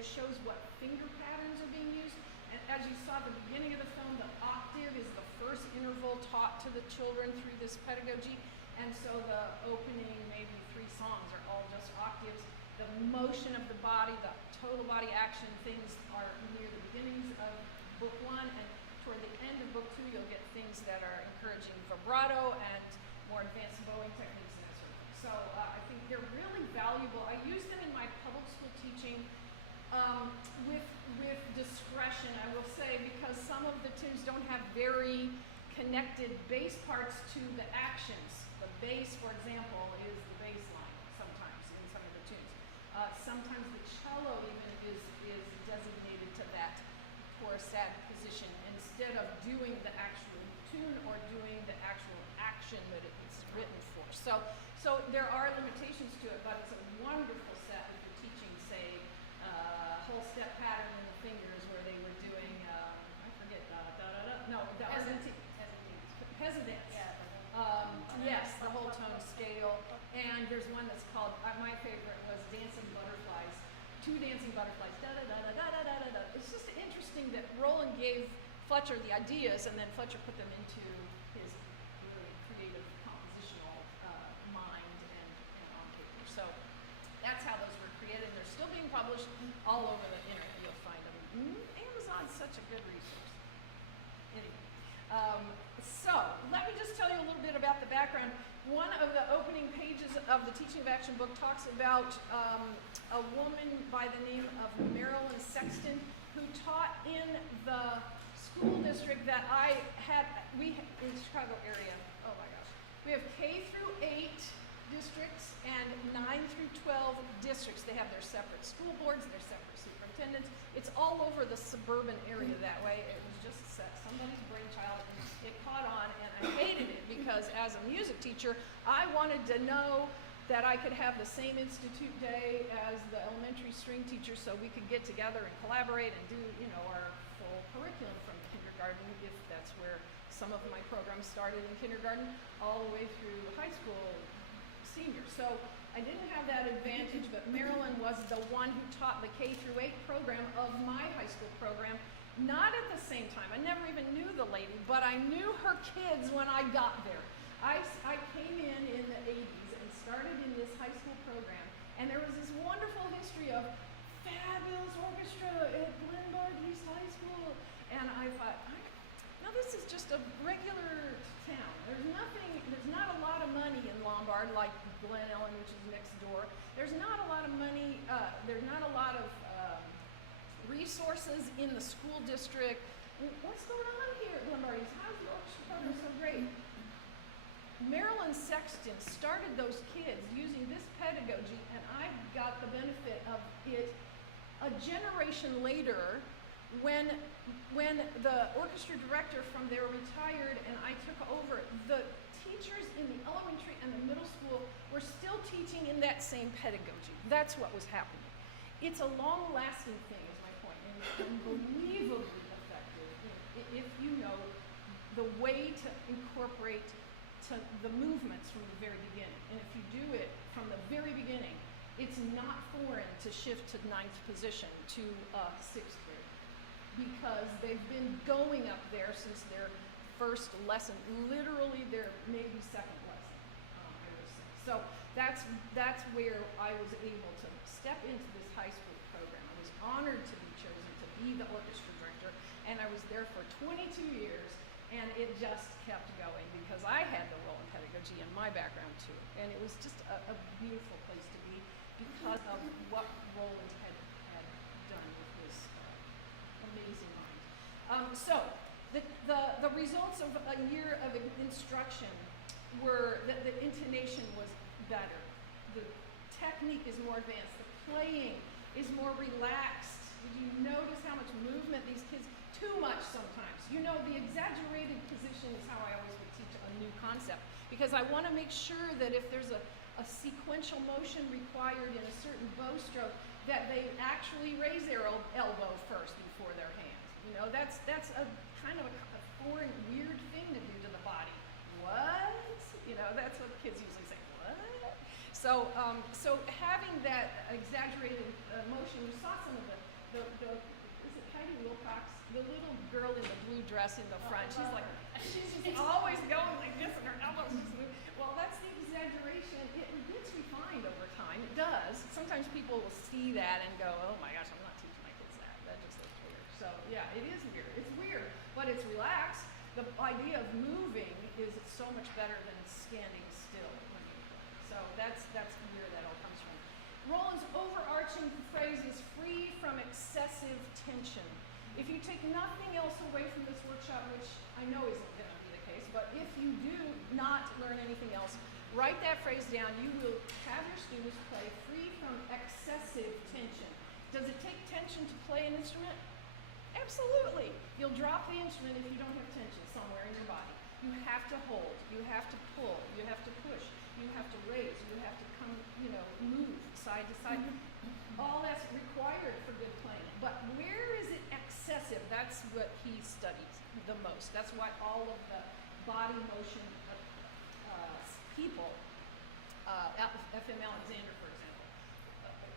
shows what finger patterns are being used. And as you saw at the beginning of the film, the octave is the first interval taught to the children through this pedagogy. And so the opening, maybe 3 songs are all just octaves. The motion of the body, the total body action things are near the beginnings of book 1, and toward the end of book 2, you'll get things that are encouraging vibrato and more advanced bowing techniques and that sort of thing. So I think they're really valuable. I use them in my public school teaching with discretion, I will say, because some of the tunes don't have very connected bass parts to the actions. The bass, for example, is the bass line sometimes in some of the tunes. Sometimes the cello even is designated to that chorusat position instead of doing the actual tune or doing the actual action that it's written for. So there are limitations to it, but it's a wonderful set if you're teaching, say, whole step pattern in the fingers where they were doing, I forget, no, that was peasant dance. Yes, the whole tone scale. And there's one that's called, my favorite was Dancing Butterflies. 2 dancing butterflies, da-da-da-da-da-da-da-da. It's just interesting that Rolland gave Fletcher the ideas, and then Fletcher put them into his really creative compositional mind and on paper. So that's how those were created. They're still being published all over the internet. You'll find them. Amazon's such a good resource. Anyway, so let me just tell you a little bit about the background. One of the opening pages of the Teaching of Action book talks about a woman by the name of Marilyn Sexton, who taught in the school district that we in the Chicago area. Oh my gosh. We have K through 8 districts and 9 through 12 districts. They have their separate school boards, their separate superintendents. It's all over the suburban area that way. It was just somebody's brainchild, and it caught on, and I hated it because as a music teacher, I wanted to know that I could have the same institute day as the elementary string teachers so we could get together and collaborate and do, our full curriculum from kindergarten, if that's where some of my programs started in kindergarten, all the way through high school seniors. So I didn't have that advantage, but Marilyn was the one who taught the K through 8 program of my high school program. Not at the same time. I never even knew the lady, but I knew her kids when I got there. I came in the 80s and started in this high school program, and there was this wonderful history of fabulous orchestra at Glenbard East High School. And I thought, no, this is just a regular town. There's not a lot of money in Lombard like Glen Ellen, which is next door. There's not a lot of money, there's not a lot of resources in the school district. What's going on here at Glenbard East? How's the orchestra program so great? Marilyn Sexton started those kids using this pedagogy, and I got the benefit of it a generation later when the orchestra director from there retired and I took over. The teachers in the elementary and the middle school were still teaching in that same pedagogy. That's what was happening. It's a long-lasting thing, is my point, and it's unbelievably effective if you know the way to incorporate the movements from the very beginning. And if you do it from the very beginning, it's not foreign to shift to 9th position to 6th grade, because they've been going up there since their first lesson, literally their maybe second lesson, I would say. So that's where I was able to step into this high school program. I was honored to be chosen to be the orchestra director, and I was there for 22 years, and it just kept going because I had the Rolland pedagogy in my background too. And it was just a beautiful place to be because of what Rolland had done with his amazing mind. So the results of a year of instruction were that the intonation was better, the technique is more advanced, the playing is more relaxed? Did you notice how much movement these kids, too much sometimes. You know, the exaggerated position is how I always would teach a new concept, because I want to make sure that if there's a sequential motion required in a certain bow stroke, that they actually raise their elbow first before their hand. You know, that's a kind of a foreign, weird thing to do to the body. What? You know, that's what kids usually say. What? So, so having that exaggerated motion, you saw some of the is it Heidi Wilcox? The little girl in the blue dress in the front. She's like, she's just always going like this, and her elbows just move. Well, that's the exaggeration. It gets refined over time. It does. Sometimes people will see that and go, oh my gosh, I'm not teaching my kids that. That just looks weird. So yeah, it is weird. It's weird, but it's relaxed. The idea of moving is so much better than standing still when you play. So that's where that all comes from. Rolland's overarching phrase is free from excessive tension. If you take nothing else away from this workshop, which I know isn't going to be the case, but if you do not learn anything else, write that phrase down. You will have your students play free from excessive tension. Does it take tension to play an instrument? Absolutely. You'll drop the instrument if you don't have tension somewhere in your body. You have to hold, you have to pull, you have to push, you have to raise, you have to come, you know, move side to side. All that's required for good playing. But where is it excessive? That's what he studies the most. That's why all of the body motion people, F.M. Alexander, for example,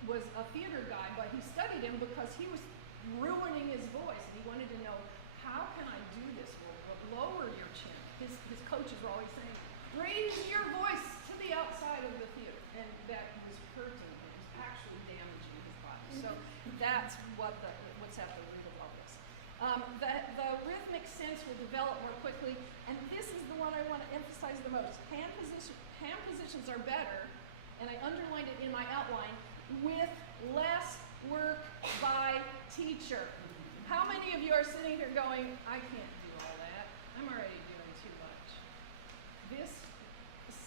was a theater guy, but he studied him because he was ruining his voice, and he wanted to know, how can I do this? Well, lower your chin. His coaches were always saying, raise your voice to the outside of the theater, and that was hurting him. It was actually damaging his body. So that's what's at the root of all this. The rhythmic sense will develop more quickly, and this is the one I want to emphasize the most. Hand positions are better, and I underlined it in my outline, with less work by teacher. How many of you are sitting here going, I can't do all that. I'm already doing too much. This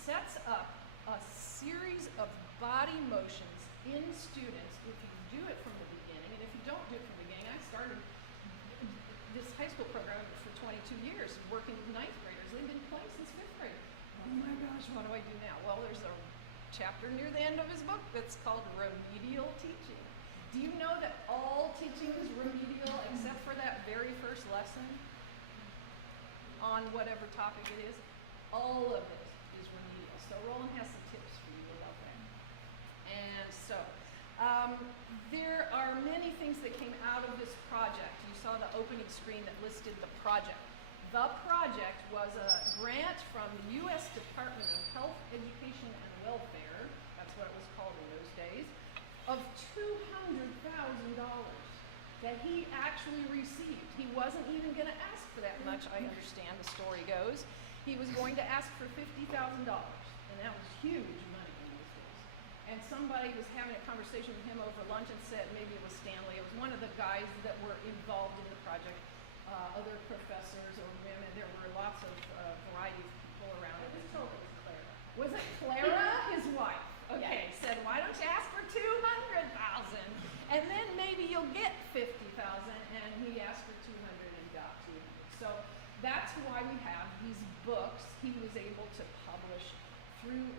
sets up a series of body motions in students if you do it from the beginning, and if you don't do it from the beginning. I started this high school program for 22 years, working with ninth graders. They've been playing since fifth grade. Oh my gosh, what do I do now? Well, there's a chapter near the end of his book that's called Remedial Teaching. Do you know that all teaching is remedial except for that very first lesson on whatever topic it is? All of it is remedial. So Rolland has some tips for you about that. And so there are many things that came out of this project. You saw the opening screen that listed the project. The project was a grant from the U.S. Department of Health, Education, and Welfare, that's what it was called in those days, of $200,000 that he actually received. He wasn't even going to ask for that much, I understand the story goes. He was going to ask for $50,000, and that was huge money in those days. And somebody was having a conversation with him over lunch and said, maybe it was Stanley, it was one of the guys that were involved in the project, other professors or women. There were lots of variety of people around. It was totally Clara. Was it Clara, his wife? Okay, said, why don't you ask for $200,000? And then maybe you'll get $50,000. And he asked for $200,000 and got $200,000. So that's why we have these books. He was able to publish through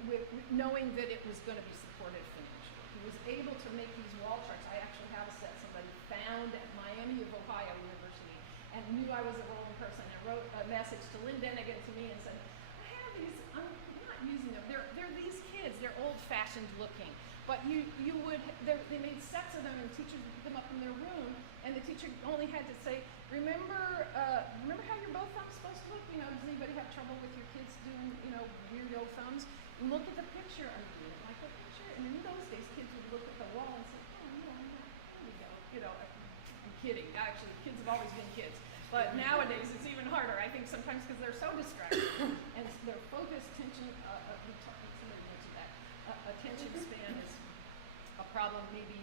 knowing that it was going to be supported financially. He was able to make these wall charts. I actually have a set somebody found at Miami of Ohio University and knew I was a Rolland person and wrote a message to Lynn Dennigan to me and said, I have these, I'm not using them. They're these kids. They're old-fashioned looking. But they made sets of them and teachers would put them up in their room, and the teacher only had to say, remember how your bow thumb's supposed to look? You know, does anybody have trouble with your kids doing, you know, weird old thumbs? Look at the picture. Are you doing it like the picture? And in those days, kids would look at the wall and say, oh, no, there we go. You know, I'm kidding. Actually, kids have always been kids. But nowadays, it's even harder, I think, sometimes because they're so distracted. And their focus, attention, somebody mentioned that, attention span is a problem, maybe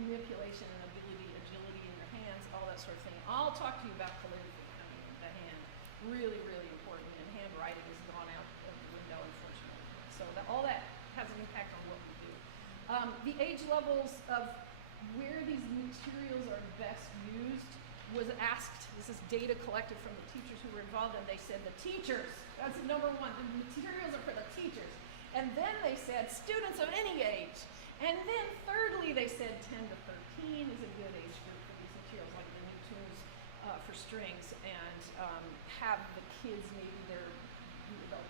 manipulation and agility in your hands, all that sort of thing. I'll talk to you about calligraphy. I mean, the hand, really, really important, and handwriting has gone out of the window, unfortunately. So all that has an impact on what we do. The age levels of where these asked, this is data collected from the teachers who were involved, and they said the teachers, that's number one, the materials are for the teachers. And then they said students of any age. And then thirdly, they said 10 to 13 is a good age group for these materials, like the new tunes for strings, and have the kids maybe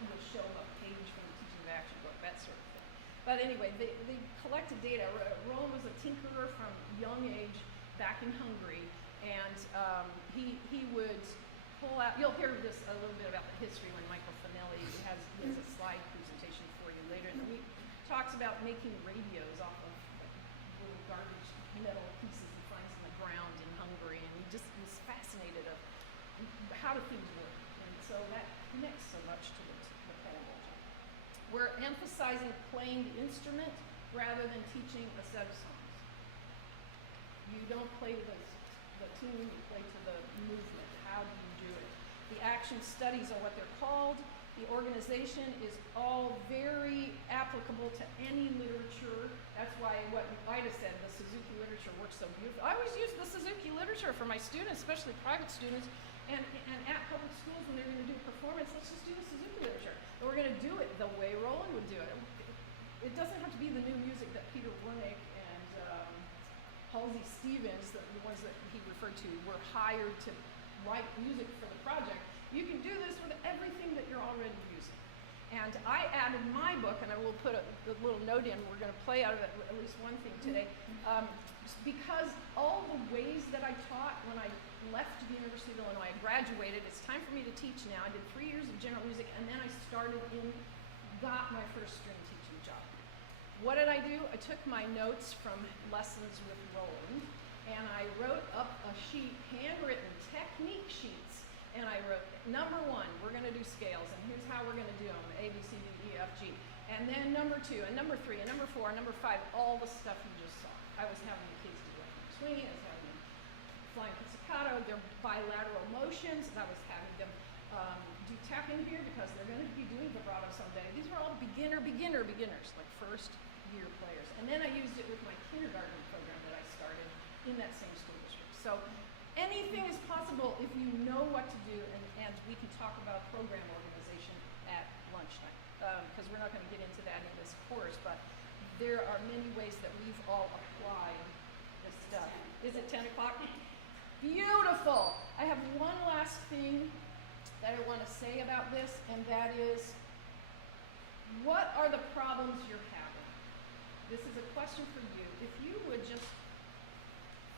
you'll show them a page from the teaching of action book, that sort of thing. But anyway, they collected data. Rolland was a tinkerer from young age back in Hungary, and he would pull out, you'll hear this a little bit about the history when Michael Finelli has a slide presentation for you later in the week. Talks about making radios off of like, little garbage metal pieces he finds in the ground in Hungary, and he just was fascinated of how do things work. And so that connects so much to the pedagogy. We're emphasizing playing the instrument rather than teaching a set of songs. You don't play to the tune, you play to the movement. How do you do it? The action studies are what they're called. The organization is all very applicable to any literature. That's why what Ida said, the Suzuki literature works so beautifully. I always use the Suzuki literature for my students, especially private students, and at public schools when they're going to do a performance, let's just do the Suzuki literature. And we're going to do it the way Rolland would do it. It doesn't have to be the new music that Peter Wernick and Halsey Stevens, the ones that he referred to, were hired to write music for the project. You can do this with everything that you're already using. And I added my book, and I will put a little note in. We're going to play out of it at least one thing today. Because all the ways that I taught when I left the University of Illinois, I graduated. It's time for me to teach now. I did 3 years of general music, and then I got my first string teaching job. What did I do? I took my notes from lessons with Rolland, and I wrote up a sheet, handwritten technique sheets. And I wrote, number one, we're going to do scales, and here's how we're going to do them, A, B, C, D, E, F, G. And then number two, and number three, and number four, and number five, all the stuff you just saw. I was having the kids do left-hand swinging, I was having them flying pizzicato, their bilateral motions, I was having them do tapping here because they're going to be doing vibrato someday. These were all beginners, like first year players. And then I used it with my kindergarten program that I started in that same school district. So anything is possible if you know what to do, and we can talk about program organization at lunchtime, because we're not going to get into that in this course, but there are many ways that we've all applied this stuff. Is it 10 o'clock? Beautiful! I have one last thing that I want to say about this, and that is, what are the problems you're having? This is a question for you. If you would just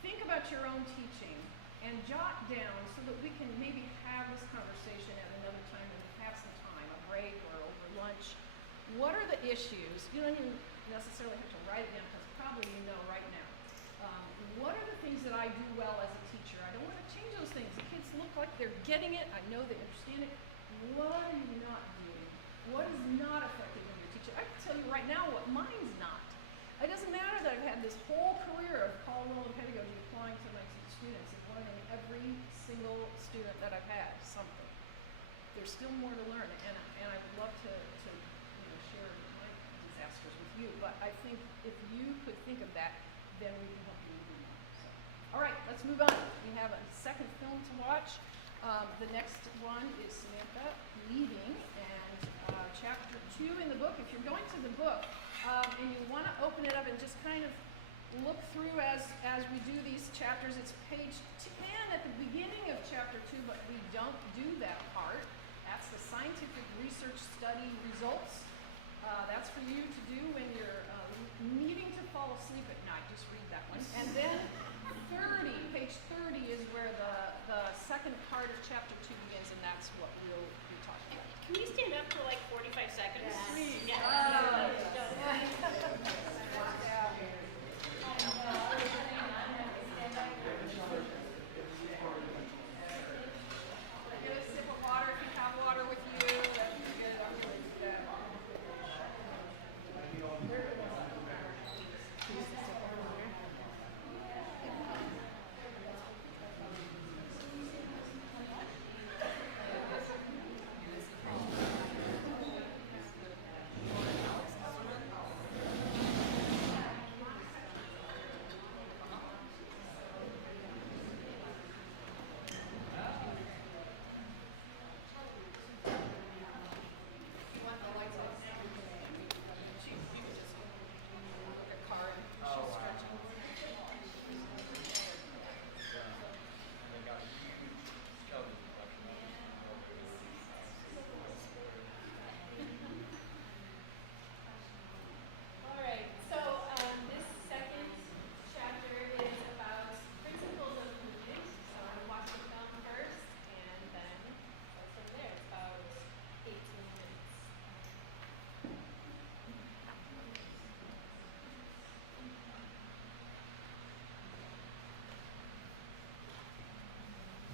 think about your own teaching and jot down so that we can maybe have this conversation at another time when we have some time, a break or over lunch. What are the issues? You don't even necessarily have to write it down because probably you know right now. What are the things that I do well as a teacher? I don't want to change those things. The kids look like they're getting it. I know they understand it. What are you not doing? What is not effective when you're teaching? I can tell you right now what mine's not. It doesn't matter that I've had this whole career of Rolland pedagogy applying to my students and learning every single student that I've had something. There's still more to learn, and I would love to share my disasters with you. But I think if you could think of that, then we can help you move on. So, all right, let's move on. We have a second film to watch. The next one is Samantha leaving, and chapter 2 in the book. If you're going to the book and you want to open it up and just kind of look through as we do these chapters, it's page 10 at the beginning of chapter 2, but we don't do that part. That's the scientific research study results. That's for you to do when you're needing to fall asleep at night. Just read that one. And then page 30 is where the second part of chapter 2 begins, and that's what we'll be talking about. Can we stand up for like 45 seconds? Please. Yeah. Get a sip of water if you have water with you. That'd be good.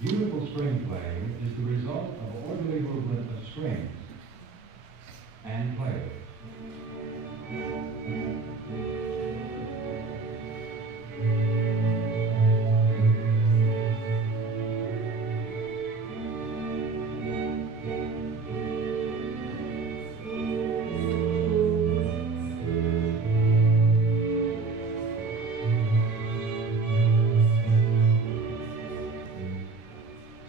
Beautiful string playing is the result of orderly movement of strings and players.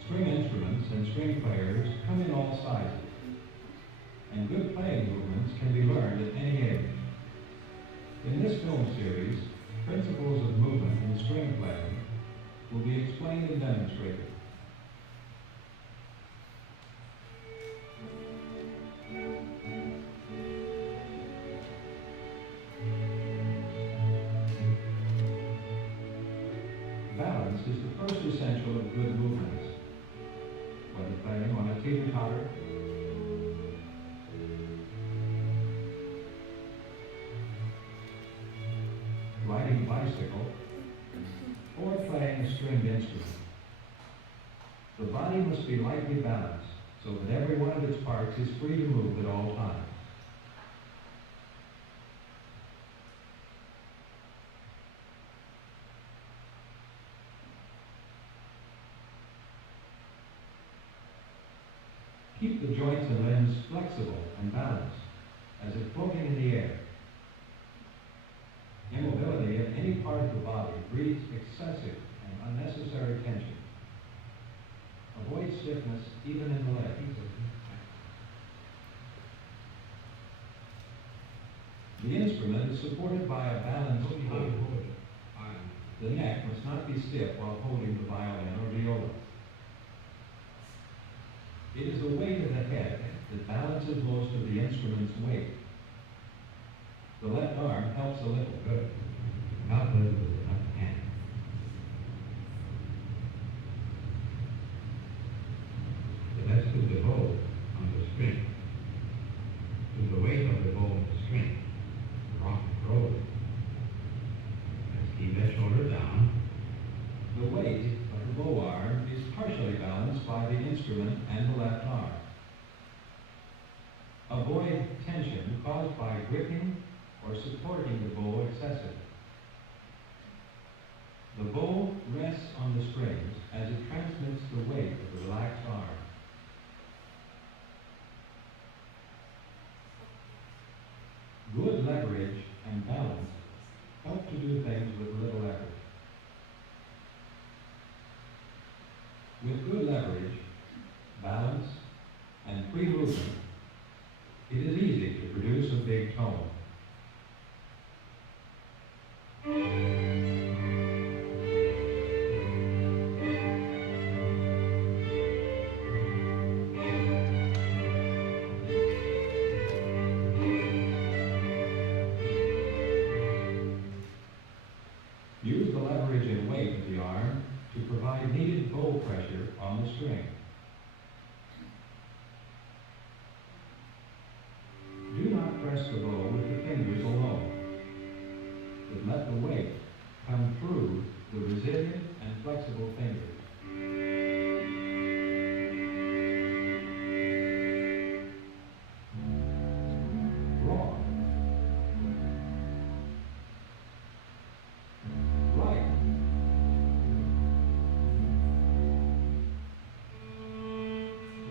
String instruments and string players come in all sizes, and good playing movements can be learned at any age. In this film series, principles of movement in string playing will be explained and demonstrated. Balance is the first essential of good movements, whether playing on a teeter-totter, riding a bicycle, or playing a stringed instrument. The body must be lightly balanced so that every one of its parts is free to move at all times. Keep the joints and limbs flexible and balanced, as if floating in the air. Immobility of any part of the body breeds excessive and unnecessary tension. Avoid stiffness even in the legs. The instrument is supported by a balanced arm. The neck must not be stiff while holding the violin or viola. It is the weight of the head that balances most of the instrument's weight. The left arm helps a little. Good. Not with the left hand. The rest of the bow on the string. To the weight of the bow on the string. Rock and roll. Let's keep that shoulder down. The weight of the bow arm is partially balanced by the instrument and the left arm. Avoid tension caused by gripping or supporting the bow excessively. The bow rests on the strings as it transmits the weight of the relaxed arm. Good leverage and balance help to do things with little effort. With good leverage, balance, and free movement, it is easy to produce a big tone. Use the leverage and weight of the arm to provide needed bow pressure on the string. Do not press the bow with the fingers alone, but let the weight come through the resilient and flexible fingers. Wrong. Right.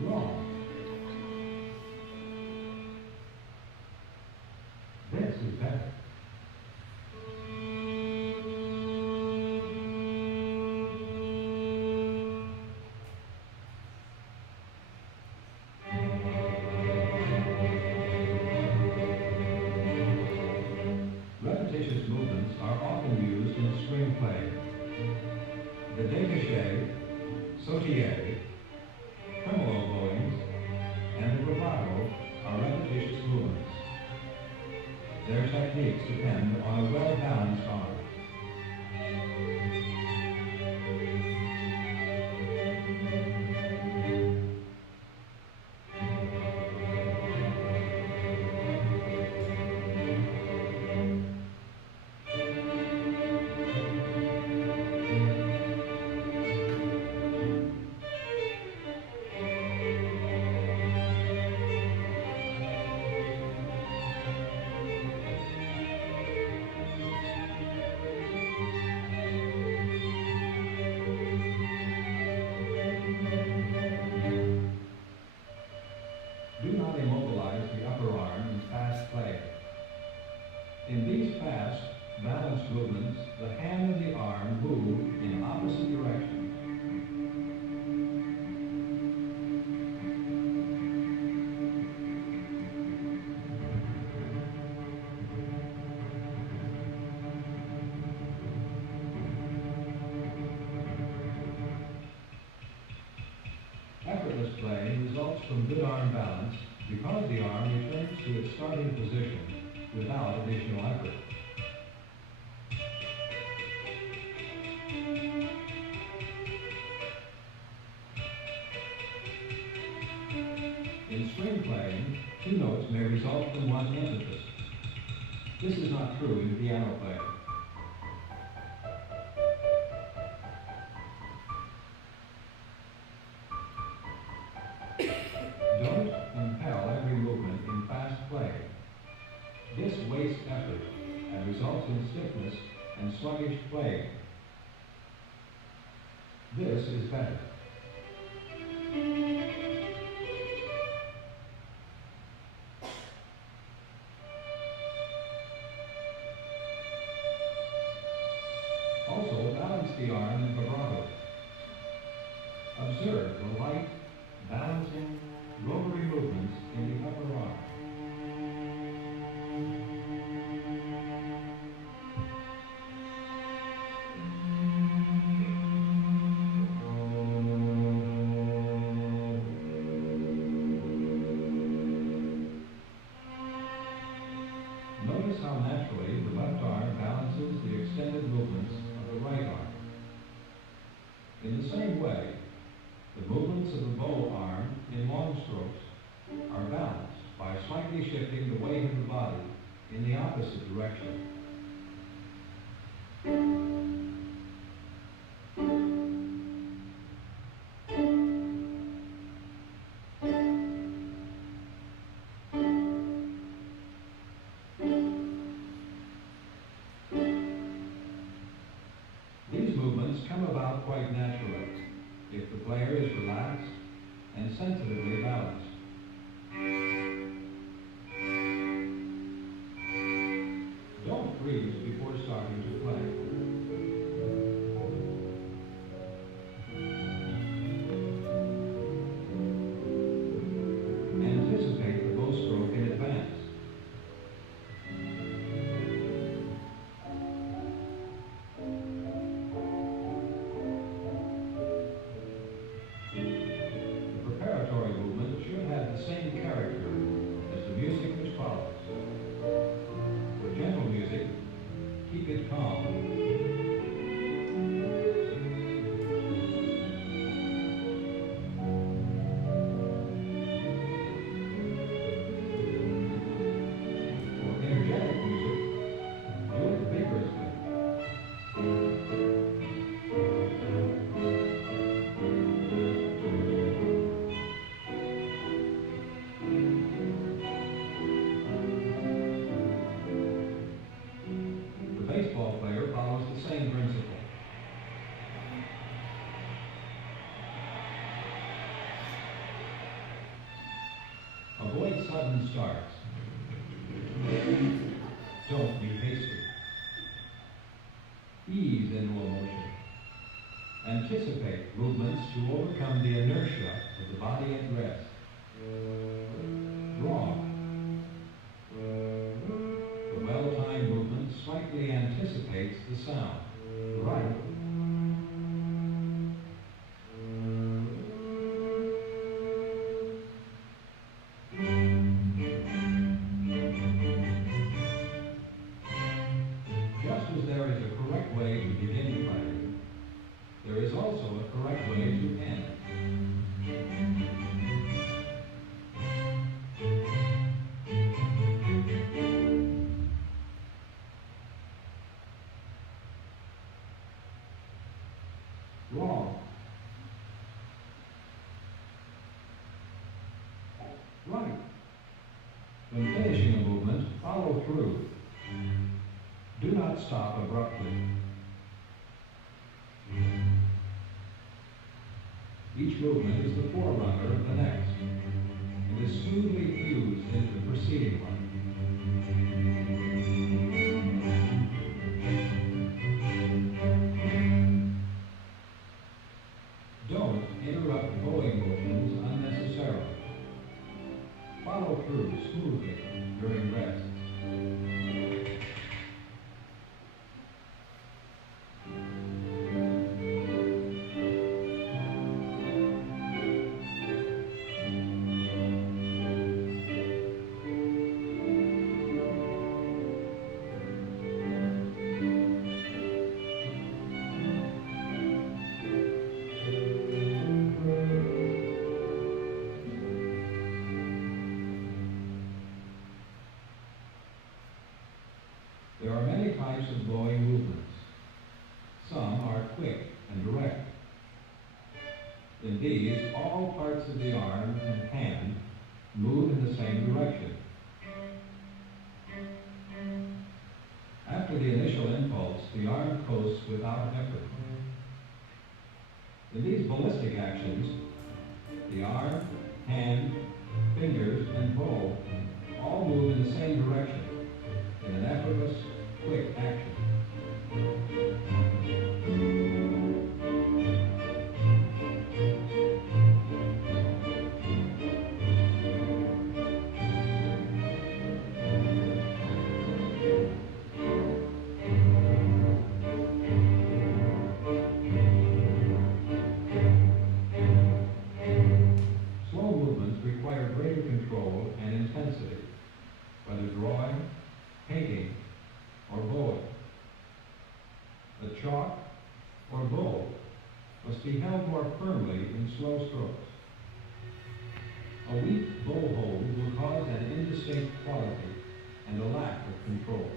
Wrong. This is better. Repetitious movements are often used in string playing. The dégagé, sautillé, tremolo bowings, and the bravado are repetitious movements. Their techniques depend on a well-balanced arm. results from good arm balance because the arm returns to its starting position without additional effort. In string playing, 2 notes may result from 1 impetus. This is not true in piano playing. Don't impel every movement in fast play. This wastes effort and results in stiffness and sluggish playing. This is better. Also, balance the arm in vibrato. Observe the light, balancing, rotary movements in the upper arm. Notice how naturally the left arm balances the extended movements of the right arm. In the same way, the movements of the bow arm in long strokes are balanced by slightly shifting the weight of the body in the opposite direction. These movements come about quite naturally if the player is relaxed and sensitively balanced. Don't freeze before starting to play. Anticipate the bow stroke in advance. The preparatory movement should have the same character as the music which follows. For gentle music, keep it calm. For energetic music, do it vigorously. The baseball player follows the same principle. Avoid sudden starts. Don't be hasty. Ease into a motion. Anticipate movements to overcome the inertia of the body at rest. Wrong. The well-timed movement slightly anticipates the sound. Right. Just as there is a correct way to begin playing, there is also a correct way to end. Wrong. Right. When finishing a movement, follow through. Do not stop abruptly. Each movement is the forerunner of the next. It is smoothly fused into the preceding one. Don't interrupt bowing motions unnecessarily. Follow through smoothly during rest. direct. In these, all parts of the arm and hand move in the same direction. After the initial impulse, the arm coasts without effort. In these ballistic actions, the arm, hand, fingers, and bow all move in the same direction in an effortless, quick action. Slow movements require greater control and intensity, whether drawing, painting, or bowing. The chalk or bow must be held more firmly in slow strokes. A weak bow hold will cause an indistinct quality and a lack of control.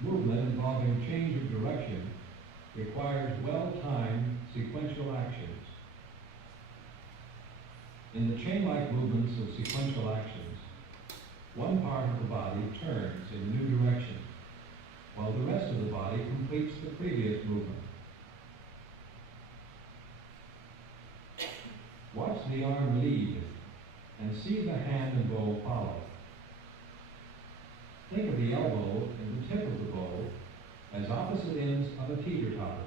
Movement involving change of direction requires well-timed sequential actions. In the chain-like movements of sequential actions, one part of the body turns in a new direction, while the rest of the body completes the previous movement. Watch the arm lead and see the hand and bow follow. Think of the elbow and the tip of the bow as opposite ends of a teeter-totter.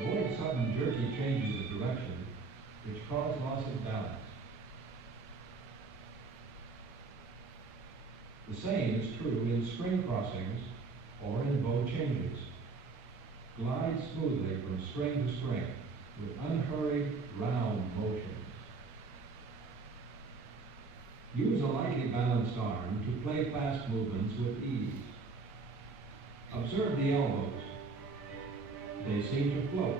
Avoid sudden jerky changes of direction which cause loss of balance. The same is true in string crossings or in bow changes. Glide smoothly from string to string with unhurried, round motions. Use a lightly balanced arm to play fast movements with ease. Observe the elbows. They seem to float.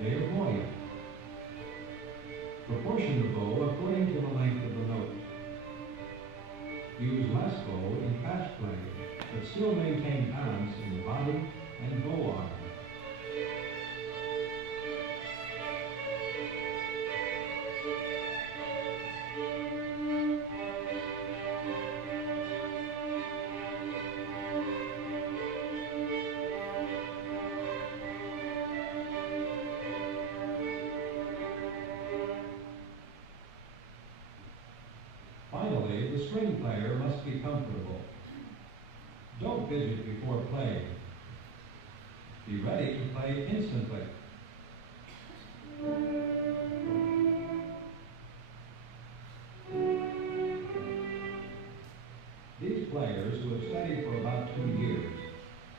They are buoyant. Proportion the bow according to the length of the note. Use less bow in fast playing, but still maintain balance in the body and bow arm. Finally, the string player must be comfortable. Don't fidget before playing. Be ready to play instantly. These players, who have studied for about 2 years,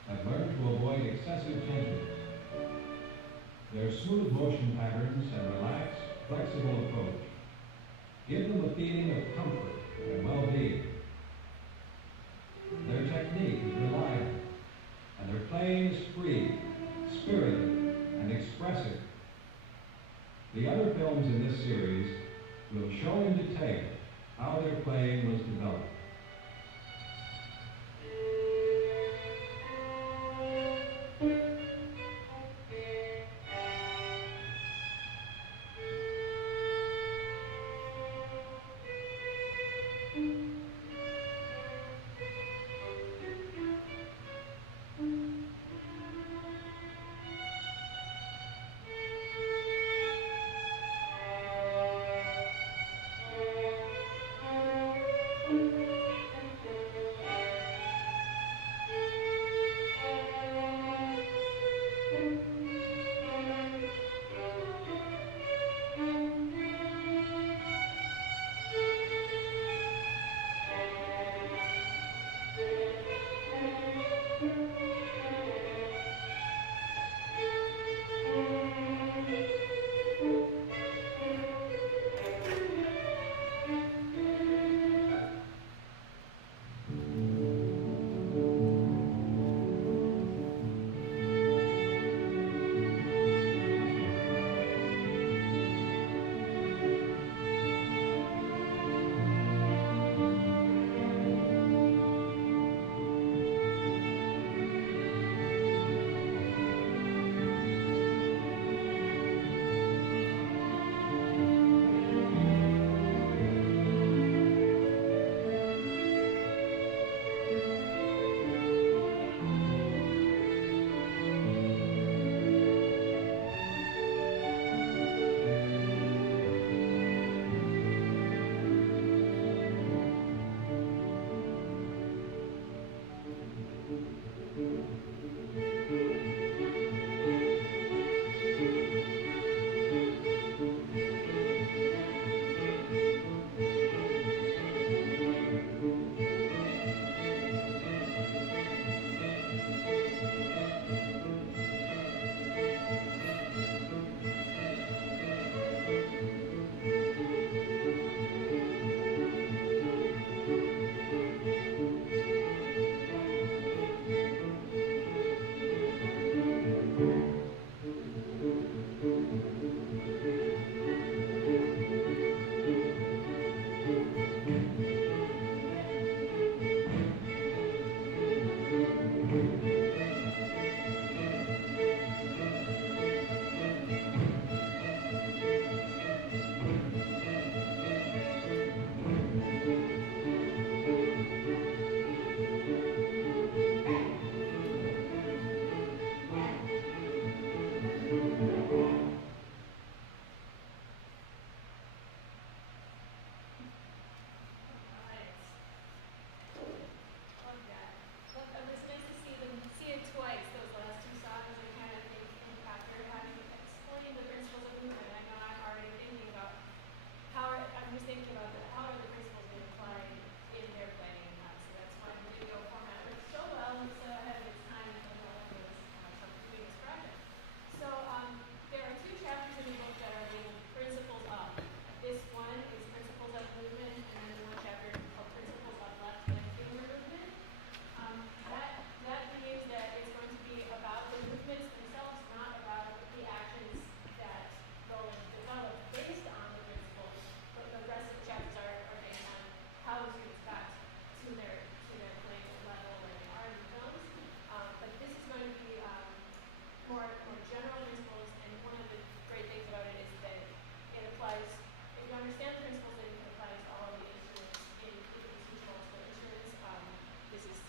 have learned to avoid excessive tensions. Their smooth motion patterns and relaxed, flexible approach give them a feeling of comfort and well-being. Their technique is reliable, and their playing is free, spirited, and expressive. The other films in this series will show in detail how their playing was developed.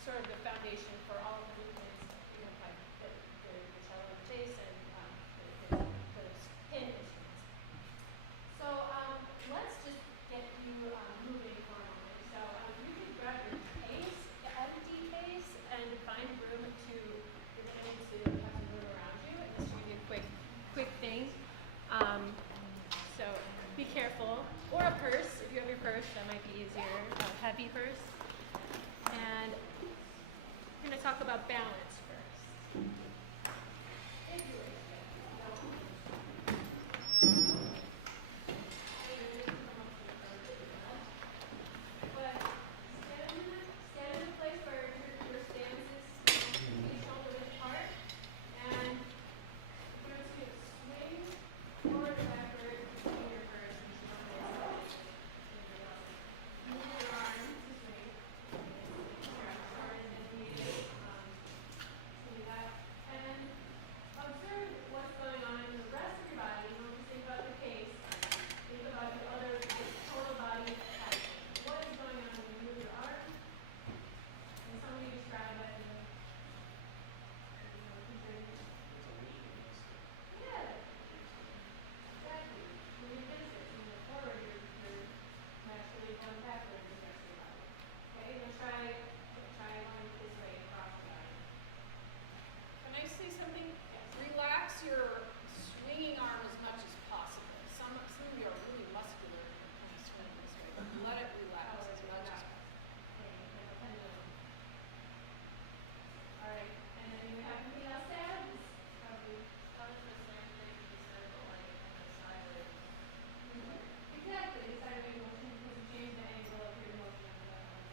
sort of the foundation for all of the movements, you know, like the cello and the bass and the pin instruments. So let's just get you moving for a moment. So you can grab your pace, empty pace, and find room to, you're going to need to have some room around you, and this is going to be a quick thing. So be careful, or a purse, if you have your purse, that might be easier, a heavy purse. And we're going to talk about balance first. If you were to get but stand in a place where your stance is each shoulder width apart, and you're going to swing forward and backward, swing your purse, and swing move your arms to swing. Your arms as needed. Do that. And then observe what's going on in the rest of your body. Don't just think about the pace. Think about the total body action. What is going on when you move your arms? And somebody describe it. Yeah. Exactly. When you fix it, when you're forward, you're naturally going backward in the rest of your body. Okay, now try going this way across the body. Can I say something? Yes. Relax your swinging arm as much as possible. Some of you are really muscular when you swing this way. Let it relax as much as possible. All right, and then you have anything else to add? Probably. Exactly, the sideways motion because you change the angle of your motion on the left one.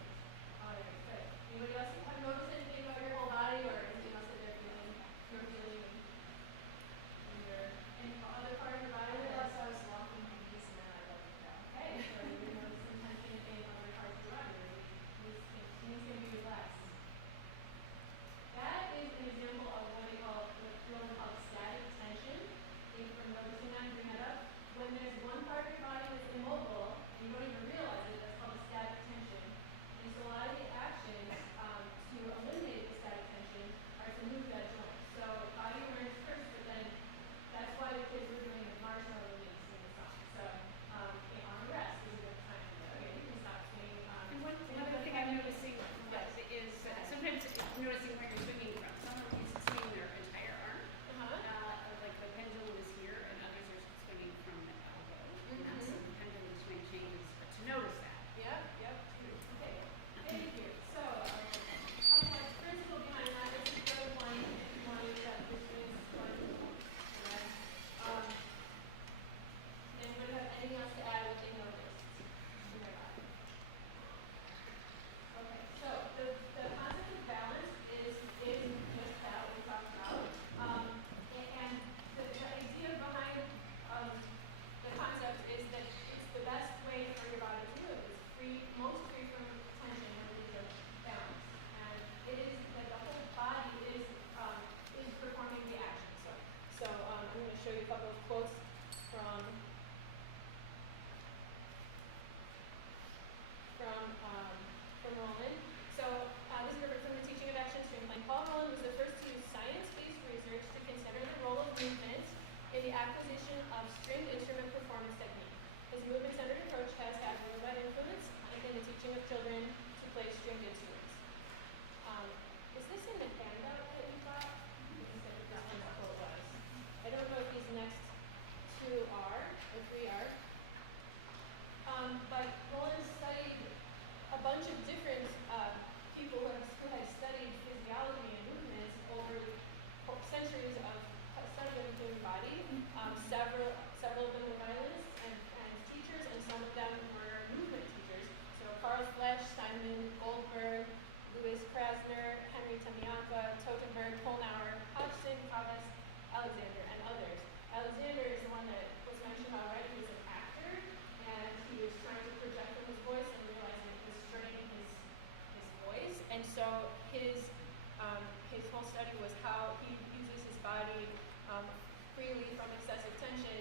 All right, good. Anybody else have noticed anything about your whole body or anything else that you're feeling in any other part of your body? I was walking my knees and then I let it down. Okay, so you notice some tension in other parts of your body. Knees can be relaxed. That is an example of what Rolland calls static tension. Thank you for noticing that and bring that up. When there's one part of your body that's immobile and you don't even realize it, that's called a static tension. And so a lot of the actions to eliminate the static tension are to move that joint. So body awareness first, but then that's why the kids were doing the marshmallow release in the song. So on the rest is a good time to go. Okay, you can stop swinging. And one other thing I'm noticing is sometimes noticing where you're swinging from. Some are used to swinging their entire arm, like the pendulum is here, and others are swinging from the elbow. And that's the pendulum swing changes, but to notice that. Yep. Okay. Thank you. So, the principle behind that is to go to one if you want to use that this is one. Anybody have anything else to add what they noticed in their body? Okay, so the concept of balance is just that we talked about. And the idea behind the concept is that it's the best way for your body to move. It's most free from tension when it is a balance. And it is that the whole body is performing the action. So I'm going to show you a couple of quotes from Rolland. So this is from the Teaching of Action Streamline. Paul Rolland was the first to use science-based research to consider the role of movement in the acquisition of stringed instrument performance technique. His movement-centered approach has had worldwide influence in the teaching of children to play stringed instruments. Is this in the handout that you got? I don't know if these next two are, or three are. But Rolland studied a bunch of different people who had studied physiology and movements over centuries of study of the human body. Several of them were violinists and teachers, and some of them were movement teachers. So Carl Flesch, Simon Goldberg, Louis Krasner, Henry Tamiaka, Totenberg, Polnauer, Hodgson, Kavas, Alexander, and others. Alexander is the one that was mentioned already. He was an actor, and he was trying to project from his voice and realizing it was straining his voice. And so his whole study was how he uses his body freely from excessive tension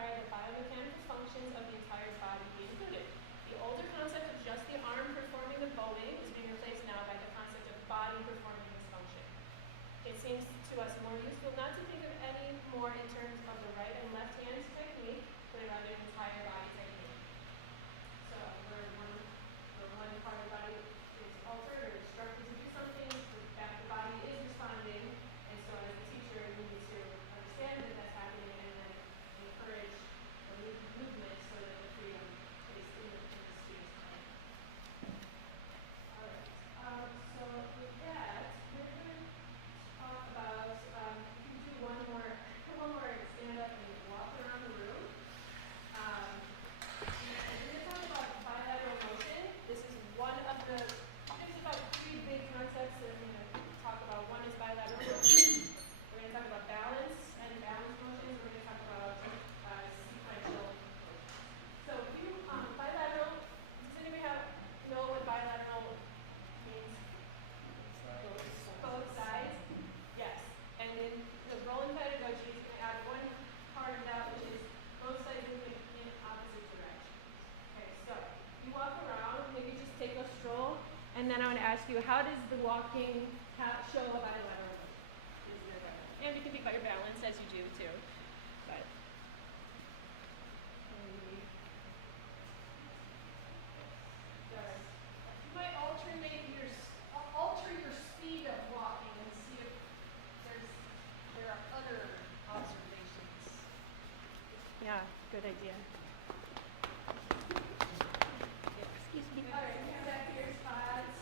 require the biomechanical functions of the entire body be included. The older concept of just the arm performing the bowing is being replaced now by the concept of body performing this function. It seems to us more useful not to think of any more in terms of the right and left hands technique, but rather entire body technique. So where one part of the body is altered or instructed to do something, the body is responding, and so as a teacher you need to understand that that's happening and then encourage the movement so that the freedom is in the student's mind. Alright, so with that, we're going to talk about, you can do one more stand up and walk around the room. And we're going to talk about bilateral motion. This is one of there's about three big concepts that we're going to talk about. One is bilateral motion. We're going to talk about balance and balance motions. We're going to talk about sequential motions. So bilateral, does anybody know what bilateral means? Both sides? Yes. And in the Rolland Pedagogy, is going to add one part of that, which is both sides moving in opposite directions. Okay, so you walk around, maybe just take a stroll, and then I want to ask you, how does the walking show a bilateral motion? And you can think about your balance as you do too. But you might alter your speed of walking and see if there are other observations. Yeah, good idea. Excuse me. All right, come back to your spots,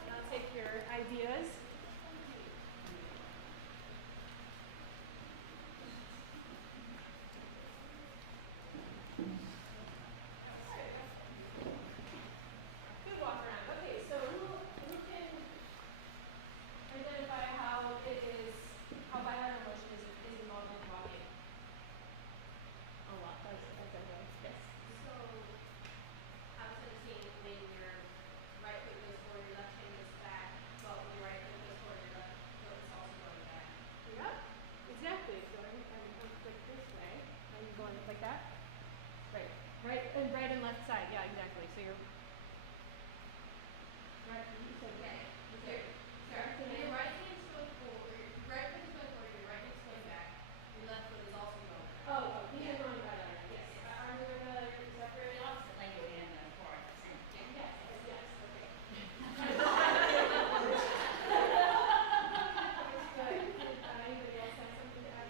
and I'll take your ideas. Good walk around. Okay, so who can identify how bilateral motion is involved in walking? A lot. Yes. So, I was seeing when your right foot goes forward, your left hand goes back, but when your right foot goes forward, your left foot is also going back. Yep, exactly. So I'm like this way. Are you going like that? Right. Right and left side. Yeah, exactly. So you're right. So Okay. When your right hand's going forward, your right foot is going forward, your right foot's going back, your left foot is also going back. oh, these are going bilateral. Yes. Are we going to separate? Opposite leg and forward at the same time. Yes. Okay. Anybody else have something to add?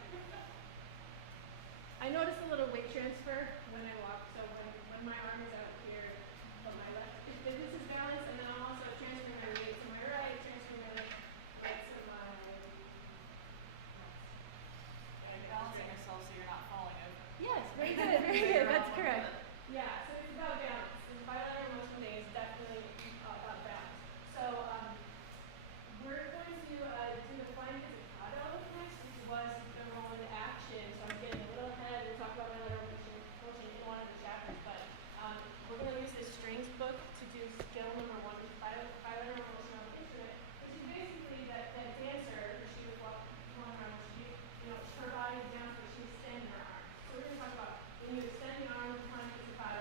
I notice a little weight transfer when I walk. So when my arm is out here, but my left, if this is balance, and then I'm also transferring my weight to my right, transferring my right to my left. You're balancing yourself so you're not falling over. Yes, very good, very good. That's correct. Yeah, so it's about balance. And bilateral motion thing is definitely about balance. So we're going to do the flying pizzicato next, which was the Rolland action. So I'm getting a little ahead. We'll talk about bilateral motion in one of the chapters, but we're going to use this strings book to do skill number 1, which is bilateral motion on the instrument, which is basically that dancer, she was walking around, her body is down, but she's extending her arm. So we're going to talk about when you extend the arm, flying pizzicato,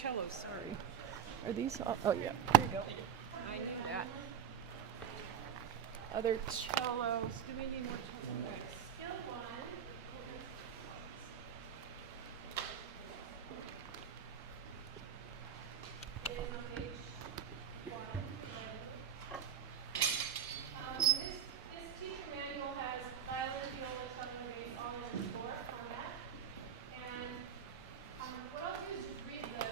cellos, sorry. Are these all? Oh, yeah, there you go. I knew that. Other cellos. Do we need more cellos? Skill one is on page one. This teacher manual has violin, viola, cello, and bass all in a score format. And what I'll do is just read the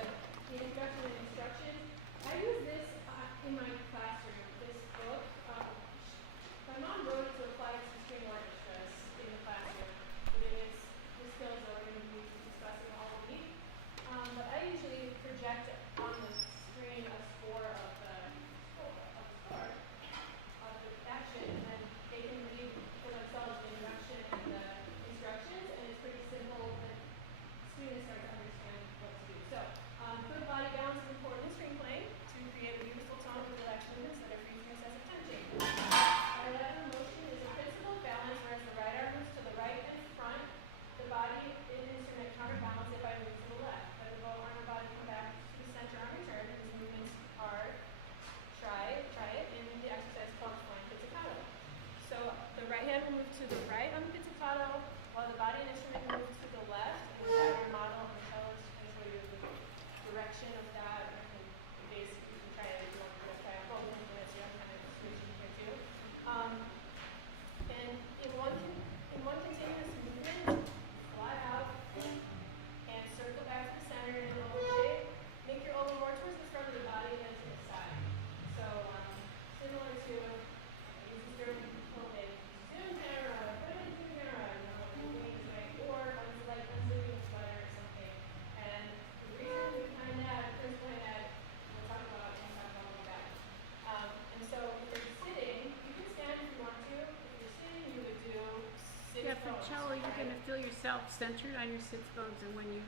introduction and instructions. I use this in my classroom, this book. My mom wrote it to apply to string orchestras in the classroom, giving us the skills that we're going to be discussing all week. But I usually project on the screen a score of the action, and then they can read for themselves the introduction and the instructions, and it's pretty simple. Students start to understand what to do. So, good body balance is important in string playing to create a beautiful tone with relaxed movements that are free from excessive tension. Bilateral motion is a principle of balance, whereas the right arm moves to the right and front. The body in the instrument counterbalance it by moving to the left. Let the bow arm and body come back to the center on return. These movements are try it in the exercise called flying pizzicato. So the right hand will move to the right on the pizzicato, while the body and instrument moves to the left. And the pattern model on the cello is to show you the direction of that. And basically, you can try it if you want to try it both instruments. You have kind of switching here too. And in one continuous movement, fly out and circle back to the center in an oval shape. Make your oval more towards the front of the body than to the side. So similar to this is during COVID. Zoom camera, put it in zoom camera, you know, moving this way, or like unzipping a sweater or something. And the reason behind that, principle behind that, we'll talk about in that. And so if you're sitting, you can stand if you want to. If you're sitting, you would do six Yeah, for bones, cello, you're right? going to feel yourself centered on your sits bones, and when you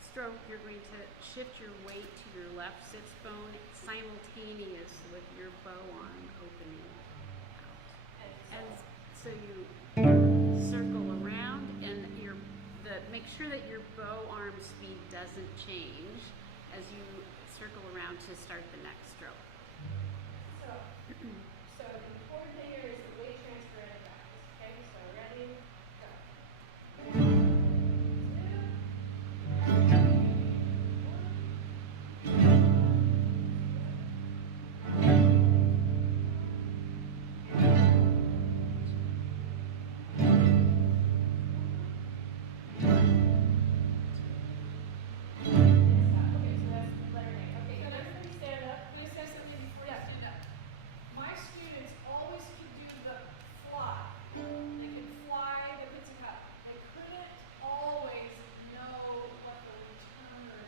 stroke, you're going to shift your weight to your left sits bone simultaneous with your bow arm opening out. And so you circle around, and make sure that your bow arm speed doesn't change as you circle around to start the next stroke. So the important thing here is the weight transfer and practice. Okay, so ready, go. Okay, so that's letter A. Okay, can everybody stand up? Can I say something before you stand up? My students always could do the fly. They could fly the pizzicato. They couldn't always know what the return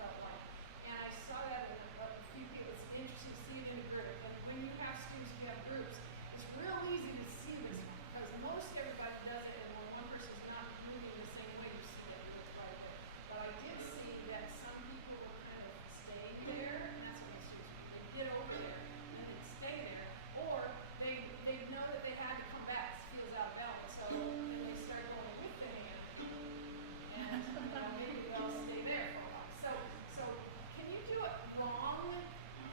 felt like. And I saw that in a few people. It's interesting to see it in a group. But when you have students, you have groups, it's real easy to see this because most everybody does it, and when one person's not moving the same way, you see that it's right there. But I did see that some people were kind of staying there, and that's what my students do. They get over there and then stay there, or they know that they had to come back. It feels out of balance, so then they start going with the hand, and maybe they'll stay there for a while. So can you do it wrong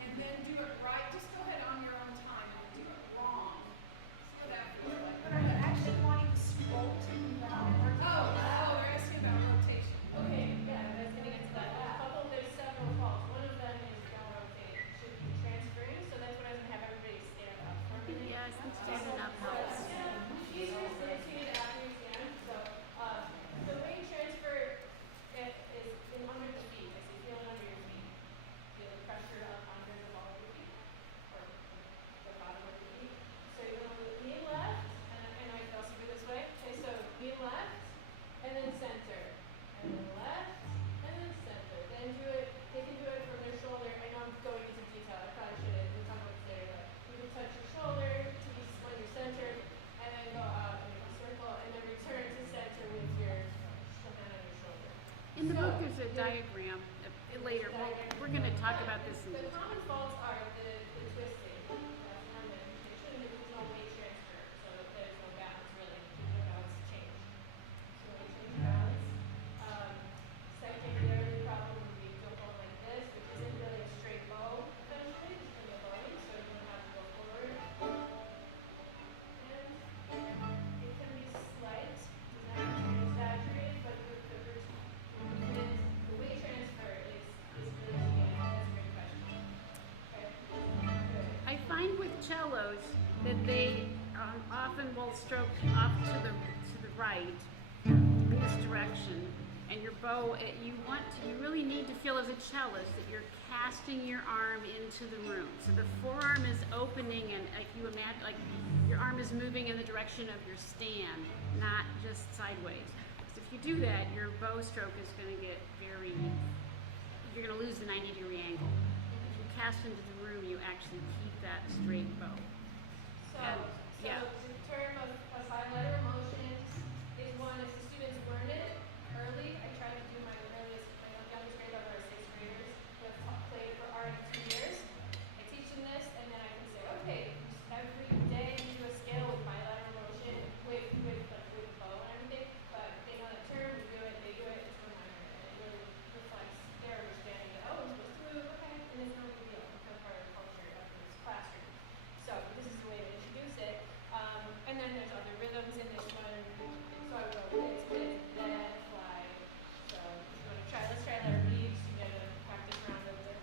and then do it right? Just go ahead on your own time and do it wrong. See what that feels like. But are you actually wanting to scroll to they're asking about rotation. Okay, yeah, that's getting into that. There's several faults. One of them is don't rotate. It should be transferring, so that's what I was going to have everybody stand up for a minute. Yes, and standing up helps. It's easier to stand after you stand. So the weight transfer is in under the feet. I see, feel it under your feet. Feel the pressure up under the ball of your feet, or the bottom of your feet. So you're going to knee left, and I can also do this way. Okay, so knee left, and then center, and then left, and then center. Then do it. They can do it from their shoulder. I know I'm going into detail. I probably shouldn't. We'll talk about this later. But you can touch your shoulder to be when you're centered, and then go up and make a circle, and then return to center with your hand on your shoulder. In the book, there's a diagram. Later, we're going to talk about this. The common faults are the twisting. That's one that you shouldn't do. There's no weight transfer, so there's no balance really. There's no balance change. So weight change balance. Secondarily problem would be don't go cellos that they often will stroke off to the right in this direction, and your bow, you really need to feel as a cellist that you're casting your arm into the room. So the forearm is opening, and like you imagine, like your arm is moving in the direction of your stand, not just sideways. So if you do that, your bow stroke is going to get you're going to lose the 90-degree angle. If you cast into the room, you actually keep that straight bow. So, yeah. the term of bilateral motions is one, if the students learn it early. I tried to do my youngest grade level are 6th graders who have played for already 2 years. I teach them this, and then I can say, okay, every day you do a scale with bilateral motion with bow and everything, but they know the term, we do it, they do it, it's a reminder, and it really reflects their understanding that, oh, I'm supposed to move, okay, and it's no big deal, it's not part of the culture of this classroom. So this is the way to introduce it. And then there's other rhythms in this one. So I wrote it's then fly. So if you want to try, let's try letter B, just to get a practice round of the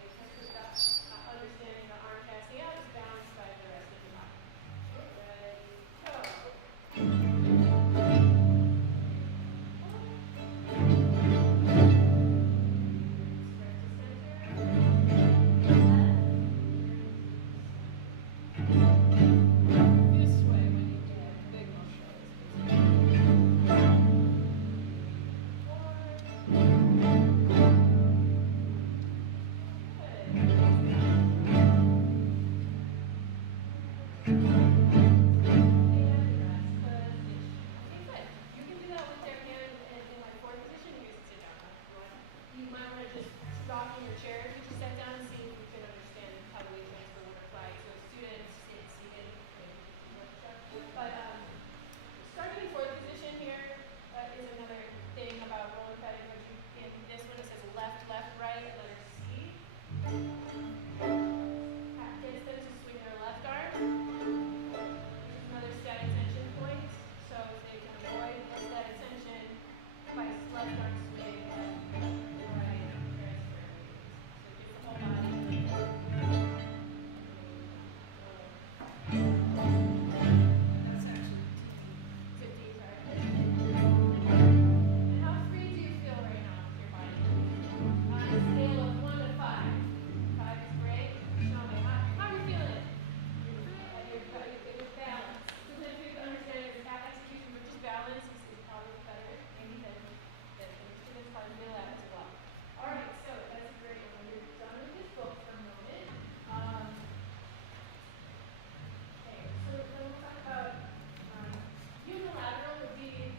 weakness with that. Understanding the arm casting out is balanced by the rest of the body. Ready, go. This way when you get big motion. You can do that with their hand in like forward position. You can sit down. You might want to just rock in your chair if you just sat down and see if you can understand how the weight transfer would apply to a student seated. But starting in fourth position here is another thing about Rolland pedagogy. In this one it says left, left, right, letter C. That gets them to swing their left arm. This is another static tension point. So if they can avoid the static tension by left arm swing, left, right, transfer. So it gives the whole body. That's actually 15, sorry. And how free do you feel right now with your body? On a scale of 1 to 5. 5 is great. Show me. How are you feeling? You're with balance. So then if you understand your execution with just balance is probably better. Maybe than students probably feel that as well. Alright, so that's great. When you're done with this book for a moment. Okay, so then we'll talk about unilateral would be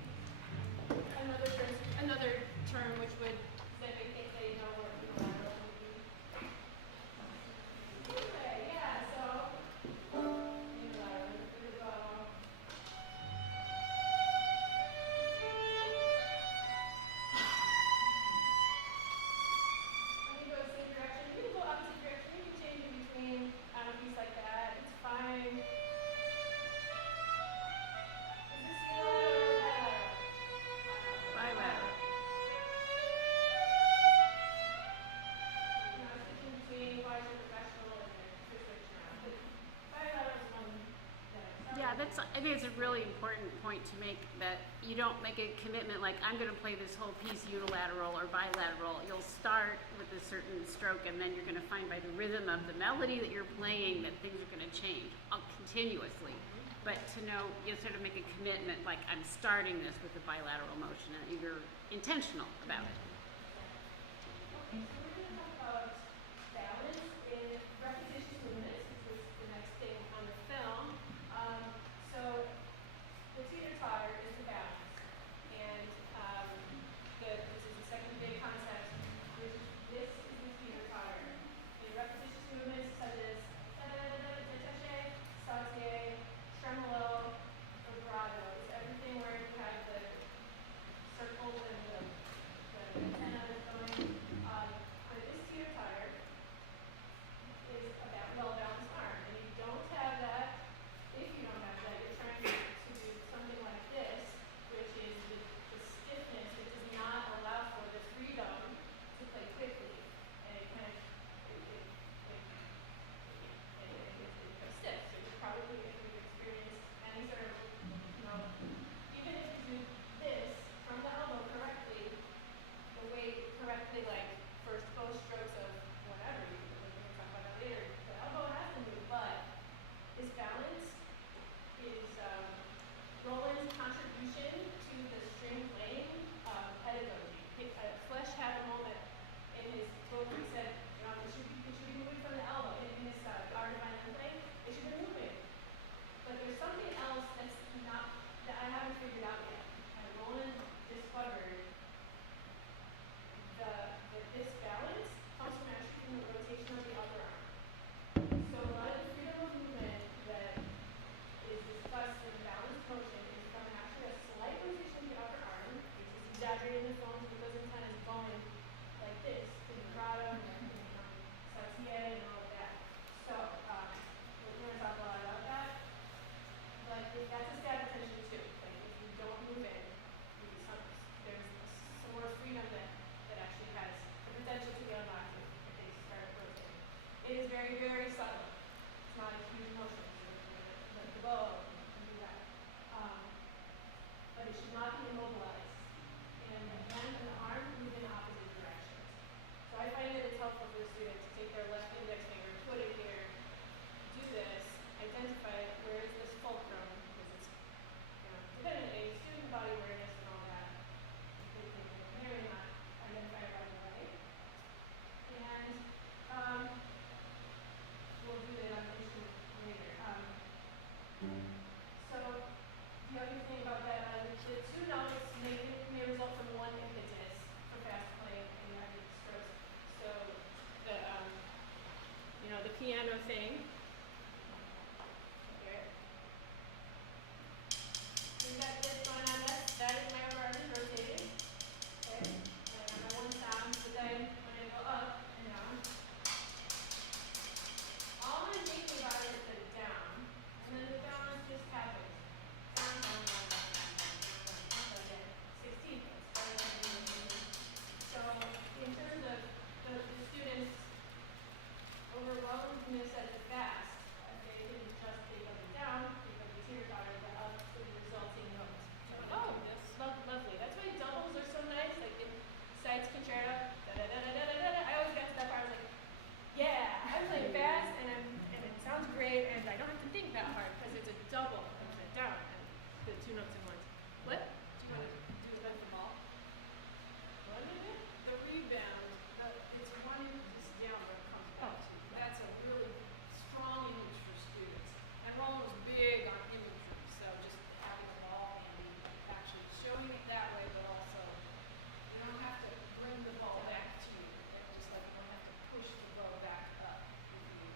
another term which would that they think they know what unilateral would be. Okay, yeah, so unilateral, here we go. When you go the same direction, you can go opposite direction, you can change in between on a piece like that, it's fine. Is this unilateral or bilateral? Bilateral. You know, switching between quasi professional and then switch around. But bilateral is one that Yeah, I think it's a really important point to make, that you don't make a commitment like, I'm going to play this whole piece unilateral or bilateral. You'll start with a certain stroke, and then you're going to find by the rhythm of the melody that you're playing that things are going to change continuously. But to know, you sort of make a commitment, like I'm starting this with a bilateral motion, and you're intentional about it. Okay, so we're going to talk about balance in repetitious movements, which is the next thing on the film. So the teeter-totter is the balance. And this is the second big concept. This is the teeter-totter. In repetitious movements such as da-da-da-da-da-da-da-da, saute, tremolo, vibrato. It's everything where you have the circles and the antenna going. haven't figured out yet. Roland discovered that this balance comes from actually from the rotation of the upper arm. So a lot of the freedom of movement that is discussed in the balanced motion is from actually a slight rotation of the upper arm, which is exaggerated in the films because intent is going like this, to the bottom, saucier and all of that. So, we're going to talk a lot about that. But that's a stab attention too. Like if you don't move in, there's some more freedom that actually has the potential to be unlocked if they start rotating. It is very, very subtle. It's not a huge motion. So the bow can do that. But it should not be immobilized. And the hand and the arm move in opposite directions. So I find that it's helpful for the student to take their left index finger, put it here, do this, identify where is this fulcrum, because it's, depending on age, student body awareness and all that, they may not identify it right away. And we'll do that on instrument later. So the other thing about that, the two notes may result from one impetus for fast play and rapid strokes. So the piano thing. Here. We've got this going on. That is my upper arm is rotating. Okay. And I have one sound, but then when I go up and down, all I'm thinking about is the down. And then the balance just happens. Down, down, down, down, down, down, down, down, down, again. 16 notes. So in terms of the students' overwhelmedness at the fast, they didn't just take up and down, take up the teeter-totter, but up to the resulting notes. Oh, that's lovely. That's why doubles are so nice. Like in Sides Concerto, da-da-da-da-da-da-da. I always got to that part, I was like, yeah, I'm playing fast and it sounds great and I don't have to think that hard because it's a double. It's a down and the two notes in one. What? Do you want to do it with the ball? What is it? The rebound, it's one impetus down where it comes back to. That's a really strong image for students. And Rolland was big on imagery, so just having the ball and actually showing it that way, but also you don't have to bring the ball back to you. Just like you don't have to push the bow back up if you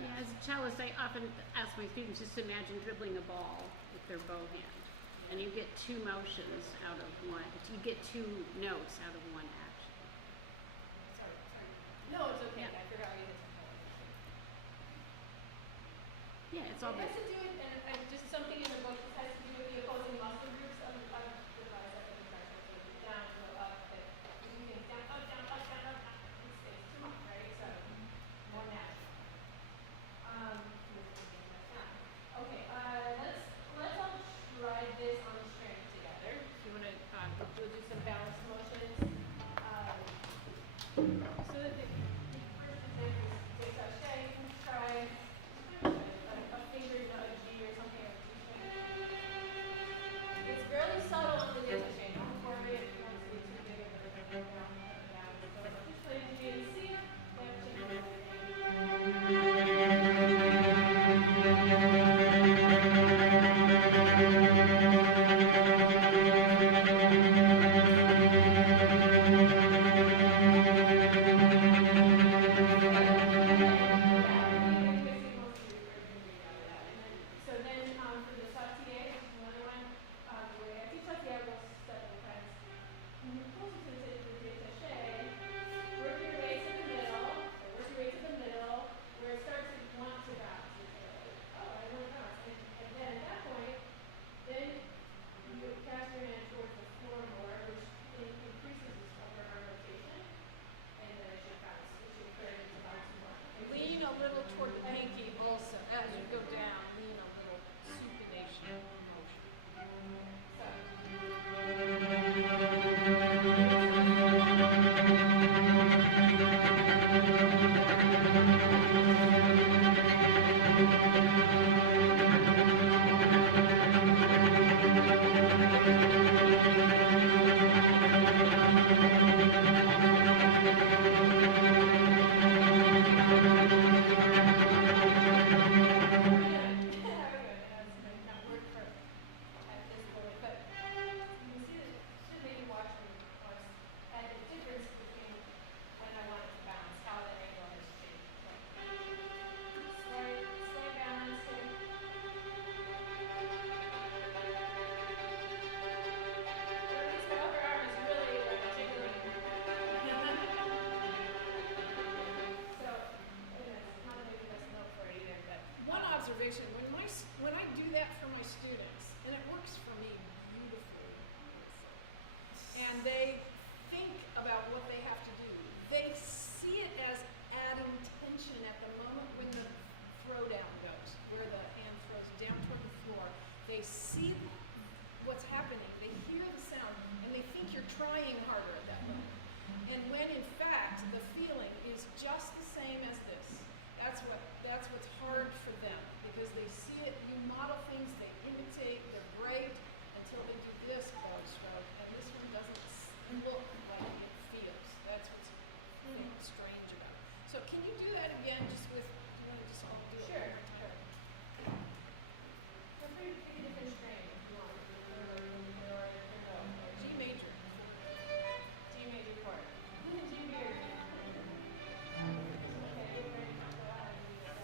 Yeah, as a cellist, I often ask my students just imagine dribbling a ball with their bow hand. And you get two motions out of one. You get two notes out of one action. Sorry. No, it's okay. Yeah. I forgot we had some color. Yeah, it's all It good. has to do with, and just something in the book, it has to do with the opposing muscle groups of the bicep and the tricep. So down, go up, but if you think down, up, down, up, down, up, it's too much, right? So more natural. Okay, let's all try this on the string together. If you want to, we'll do some balance motions. So that the first example is a shay. Try a finger, not a G or something like observation. When I do that for my students, and it works for me beautifully, and they think about what they have to do, they see it as adding tension at the moment when the throwdown goes, where the hand throws down toward the floor. They see what's happening, they hear the sound, and they think you're trying harder at that moment. And when in fact the feeling is just the same as this. That's what's hard for them, because they see it, you model things, they imitate, they're great until they do this bow stroke, and this one doesn't look like it feels. That's what's strange about it. So can you do that again, just with, do you want to just all do it? Sure, one more sure. time? Feel free to pick a different strain if you want, or no. G major. G major chord. G major. Okay, you're ready to go out and do it.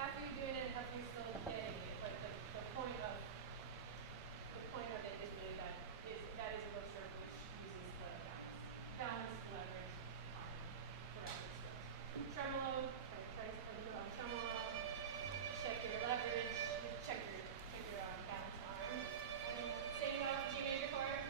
After you're doing it, after you're still getting it, like the point of it is really that is a book stroke which uses the balance leverage for rapid strokes. Tremolo, try to put on tremolo, check your leverage, check your balance arm. And then same G major chord.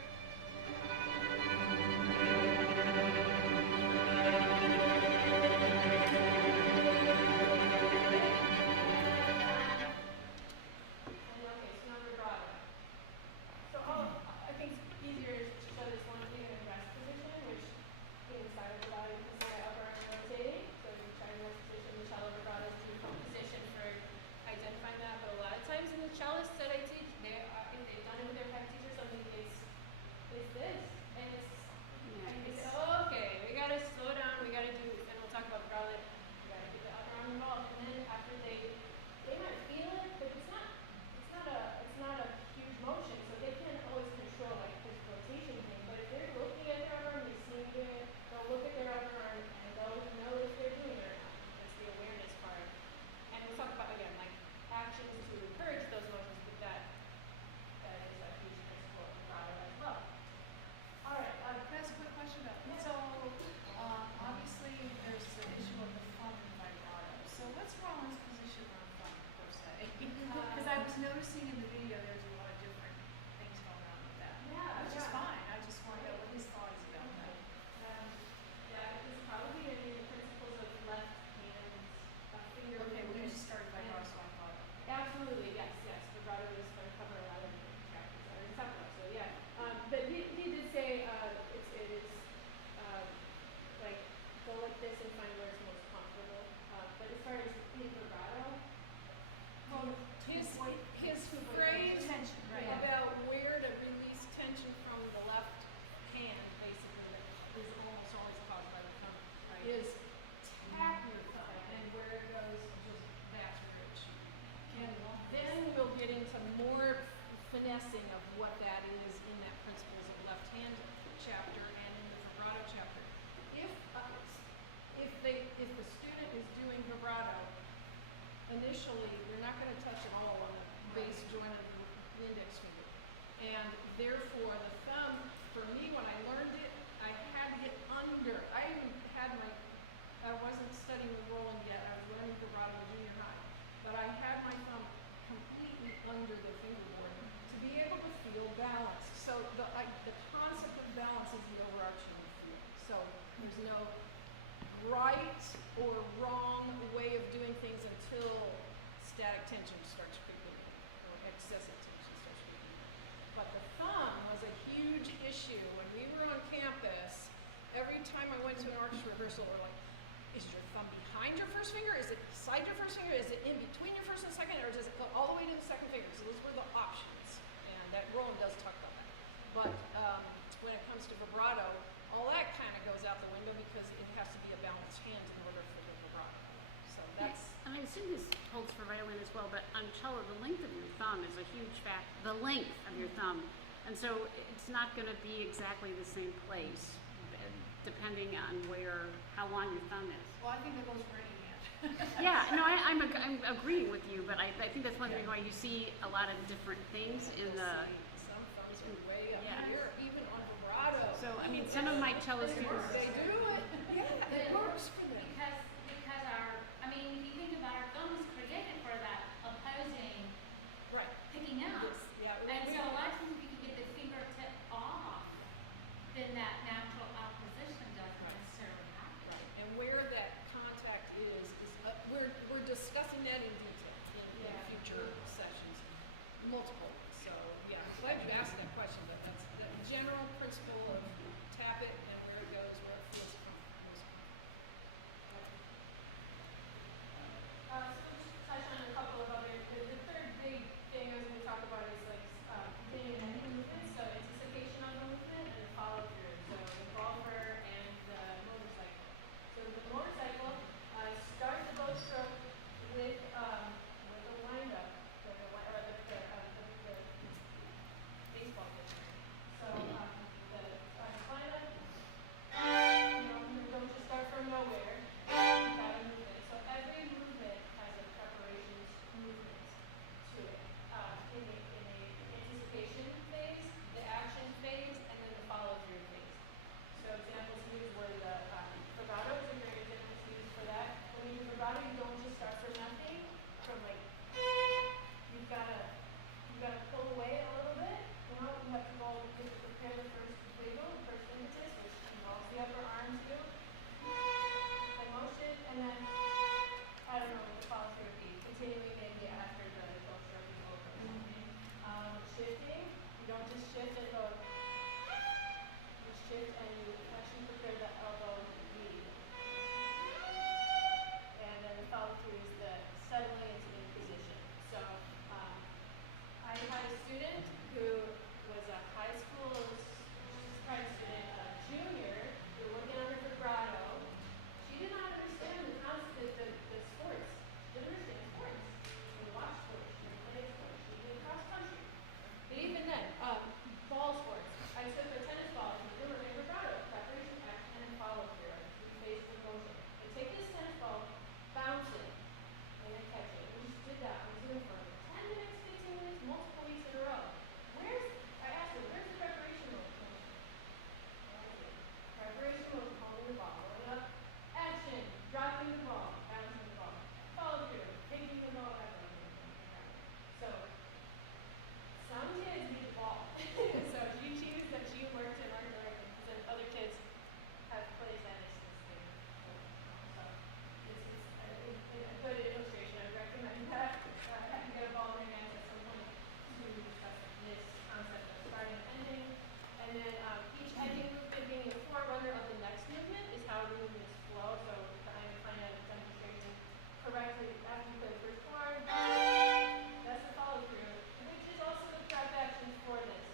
Okay, so now vibrato. So I think it's easier to show this one thing in a rest position, which inside of the body, you can see my upper arm rotating. So you try in rest position, the cello vibrato is to position for identifying that. But a lot of times in the cellists that I teach, if they've done it with their pep teacher, something it's this. And it's okay, we gotta slow down, we gotta do, and we'll talk about vibrato. We gotta get the upper arm involved. And then after they might feel it, but it's not a huge motion, so they can't always control like this rotation thing. But if they're looking at their arm, they see me doing it, they'll look at their upper arm and they'll know if they're doing it or not. That's the awareness part. And we'll talk about again like actions to encourage those motions, but that is a huge principle of vibrato as well. All right, can I ask a quick question about that? So, obviously there's the issue of the thumb and vibrato. So what's Rolland's position on thumb, per se? Because I was noticing in the video there's a lot of different things going on with that. Yeah, Which is yeah. fine, I just want to know what his thought is about that. Yeah, it's probably going to be the principles of left hand finger. Okay, we movement. just started vibrato, so I thought. Absolutely, yes. Vibrato is going to cover a lot of different chapters that are in September, so yeah. But he did say it is like go like this and find where it's most comfortable. But as far as in vibrato, His phrase Tension, right. about where to release tension from the left hand, basically, that is almost always caused by the thumb, is tap your thumb, and where it goes, just that's where it should be. And then we'll get into more finessing of what that is in that Principles of Left Hand chapter and in the vibrato chapter. If the student is doing vibrato, initially, you're not going to touch at all on the base joint of the index finger. And therefore, the thumb, for me, when I learned it, I had to get under. I wasn't studying with Rolland yet. I was learning vibrato in junior high. But I had my thumb completely under the fingerboard to be able to feel balanced. So the concept of balance is the overarching feel. So there's no right or wrong way of doing things until static tension starts creeping in, or excessive tension starts creeping in. But the thumb was a huge issue when we were on campus. Every time I went to an orchestra rehearsal, we're like, is your thumb behind your first finger? Is it beside your first finger? Is it in between your first and second? Or does it go all the way to the second finger? So those were the options. And that Rolland does talk about that. But when it comes to vibrato, all that kind of goes out the window because it has to be a balanced hand in order for the vibrato. So that's... And I assume this holds for violin as well, but on cello, the length of your thumb is a huge fact. The length of your thumb. And so it's not going to be exactly the same place, depending on how long your thumb is. Well, I think that goes for any hand. Yeah, no, I'm agreeing with you, but I think that's one reason why you see a lot of different things in the. Some thumbs are way up Yeah. here, even on vibrato. So I mean, some of my cello students. They do it. Yeah, it works for them. Because I mean, if you think about our thumb was created for that opposing Right. picking up. Yes, yeah. And so a lot of times if you can get the fingertip off, then that natural opposition doesn't necessarily happen. Right. And where that contact is we're discussing that in detail in future sessions, multiple. So yeah, I'm glad you asked that question, but that's the general principle of tap it and where it goes, where it feels comfortable. So just to touch on a couple of other, the third big thing I was going to talk about is like continuing ending movement, so anticipation of the movement and follow through. So the golfer and the motorcycle. So the motorcycle, start the boat stroke with a wind up, or the baseball pitcher. So the wind up, you don't just start from nowhere. You gotta move it. So every movement has a preparation movement to it. In a anticipation phase, the action phase, and then the follow through phase. So examples used were the vibrato is a great example to use for that. When you do vibrato, you don't just start from nothing. From like you've gotta pull away a little bit. You know, you have to go prepare the first wiggle, the first impetus, which involves the upper arm too. The motion, and then I don't know what the follow through would be. Continuing maybe after the boat stroke is over or something. Shifting, you don't just shift and go. You shift and you actually prepare the elbow lead. And then the follow through is the settling into the position. So I had a student who was a high school student, a junior, who was working on her vibrato. She did not understand the concept, the sports. She didn't understand sports. She didn't watch sports. She didn't play sports. She did cross country. But even then, ball sports. I took her tennis ball and we were in vibrato, preparation, action, and follow through. Three phases of motion. And take this tennis ball, bounce it, and then catch it. We just did that. I was doing it for 10 minutes, 15 minutes, multiple weeks in a row. I asked her, where's the preparation motion? Preparation motion, holding the ball, rolling up, action, dropping the ball, bouncing the ball, follow through, taking the ball back. So some kids need the ball. So you choose that you work in our direction, because then other kids have plays that is thing. So this is a good illustration. I would recommend that. I can get a ball in your hands at some point to discuss this concept of starting and ending. And then each ending movement being a forerunner of the next movement is how the movements flow. So I'm trying to demonstration correctly after you play the first chord. That's the follow through, which is also the prep actions for this.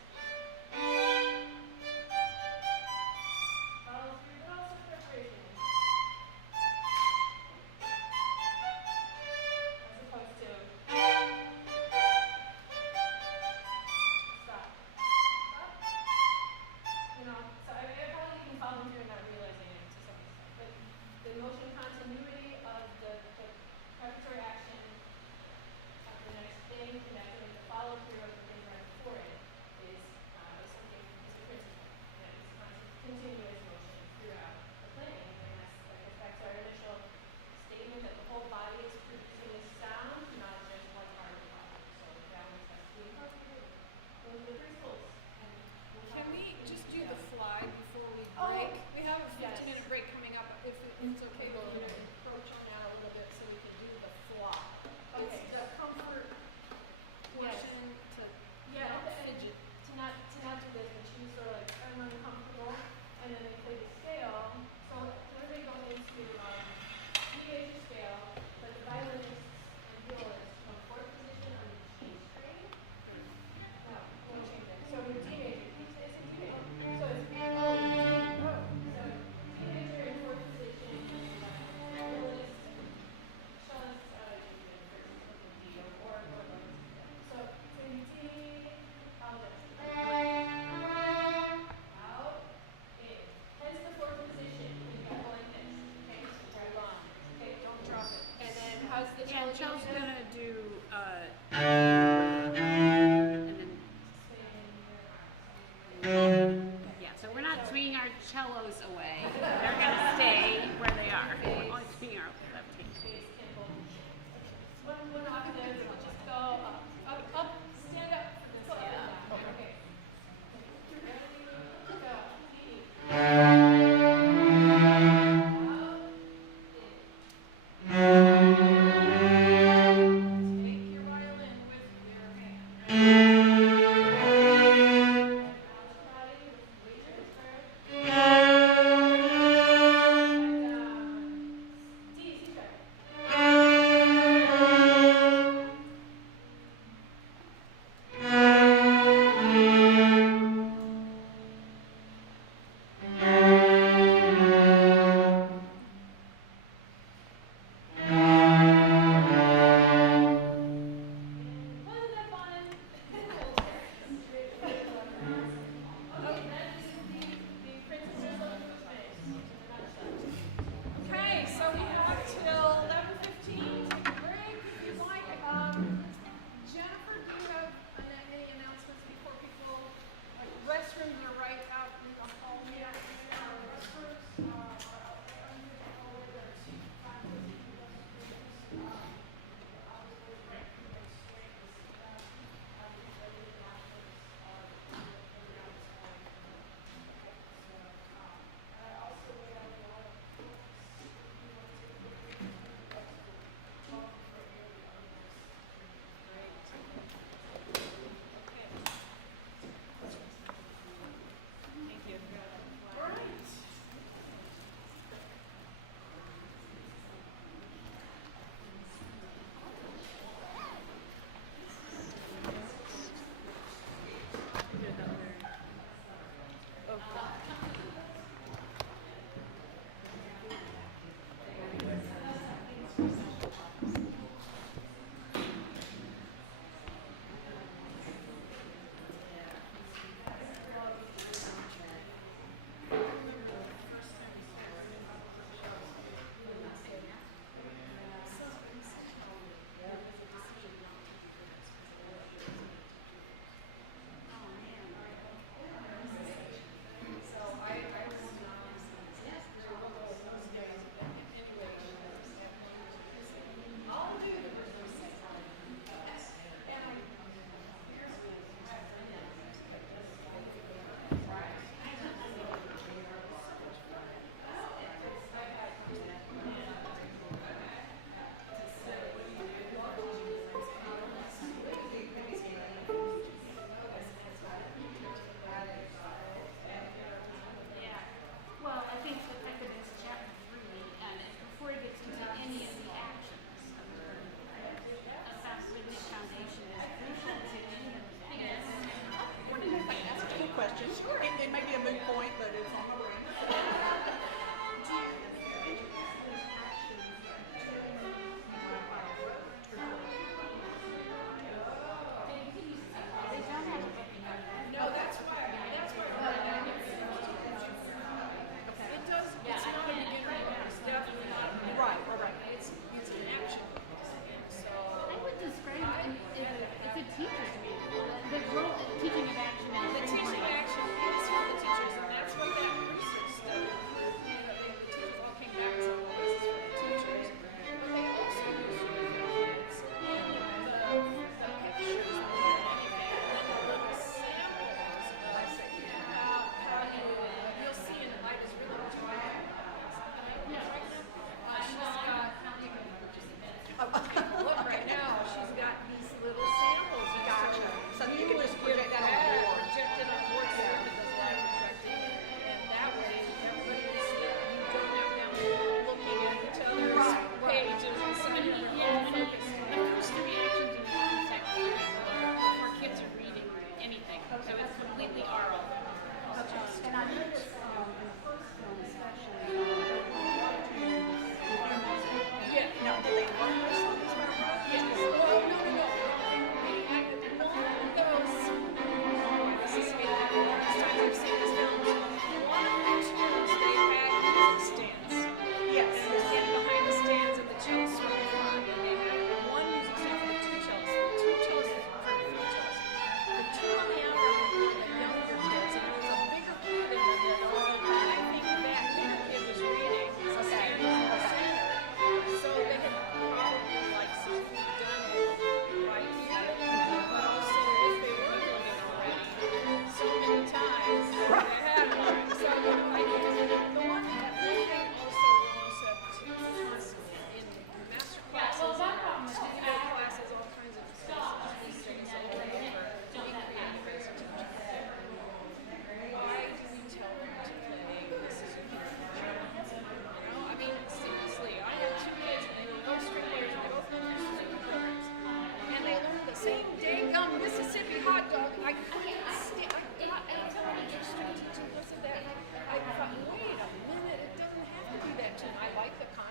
Follow through, but also preparation. As opposed to stop. You know, so I probably can follow through and not realizing it to some extent. But the motion continuity of the preparatory action of the next thing connected with the follow through of the thing right before it is something, is a principle. And it's continuous motion throughout the playing. And that's like gets back to our initial statement that the whole body is producing a sound, not just one part of the body. So that one has to be incorporated. Those are the principles. And we'll Can talk we in- just do the fly before we Oh, break? We have a yes. 15-minute break coming up. If it's okay, we'll encroach on that a little bit so we can do the fly. Okay. It's the comfort Michelle's gonna do, and then, yeah, so we're not swinging our cellos away. They're gonna stay where they are. We're only swinging our left hand. One octave, just go up. Up, stand up for this. Yeah. Okay. Ready, go. Take your violin with your hand. Body with weight transfer. D, C sharp.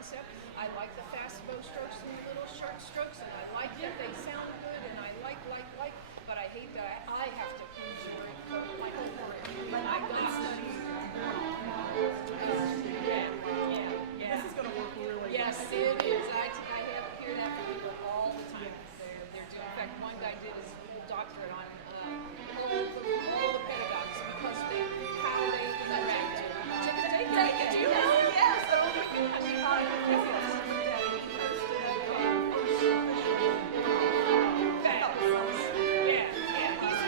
concept. I like the fast bow strokes and the little short strokes, and I like that they sound good, and I like, but I hate that I have to enjoy my homework. But I got studies. Yeah. This is going to work really Yes, well. it is. I hear that from people all the time. They're doing. In fact, one guy did his doctorate on all the pedagogues because how they interact. Take it. Do you know? Yes. Oh my gosh. Yeah. He's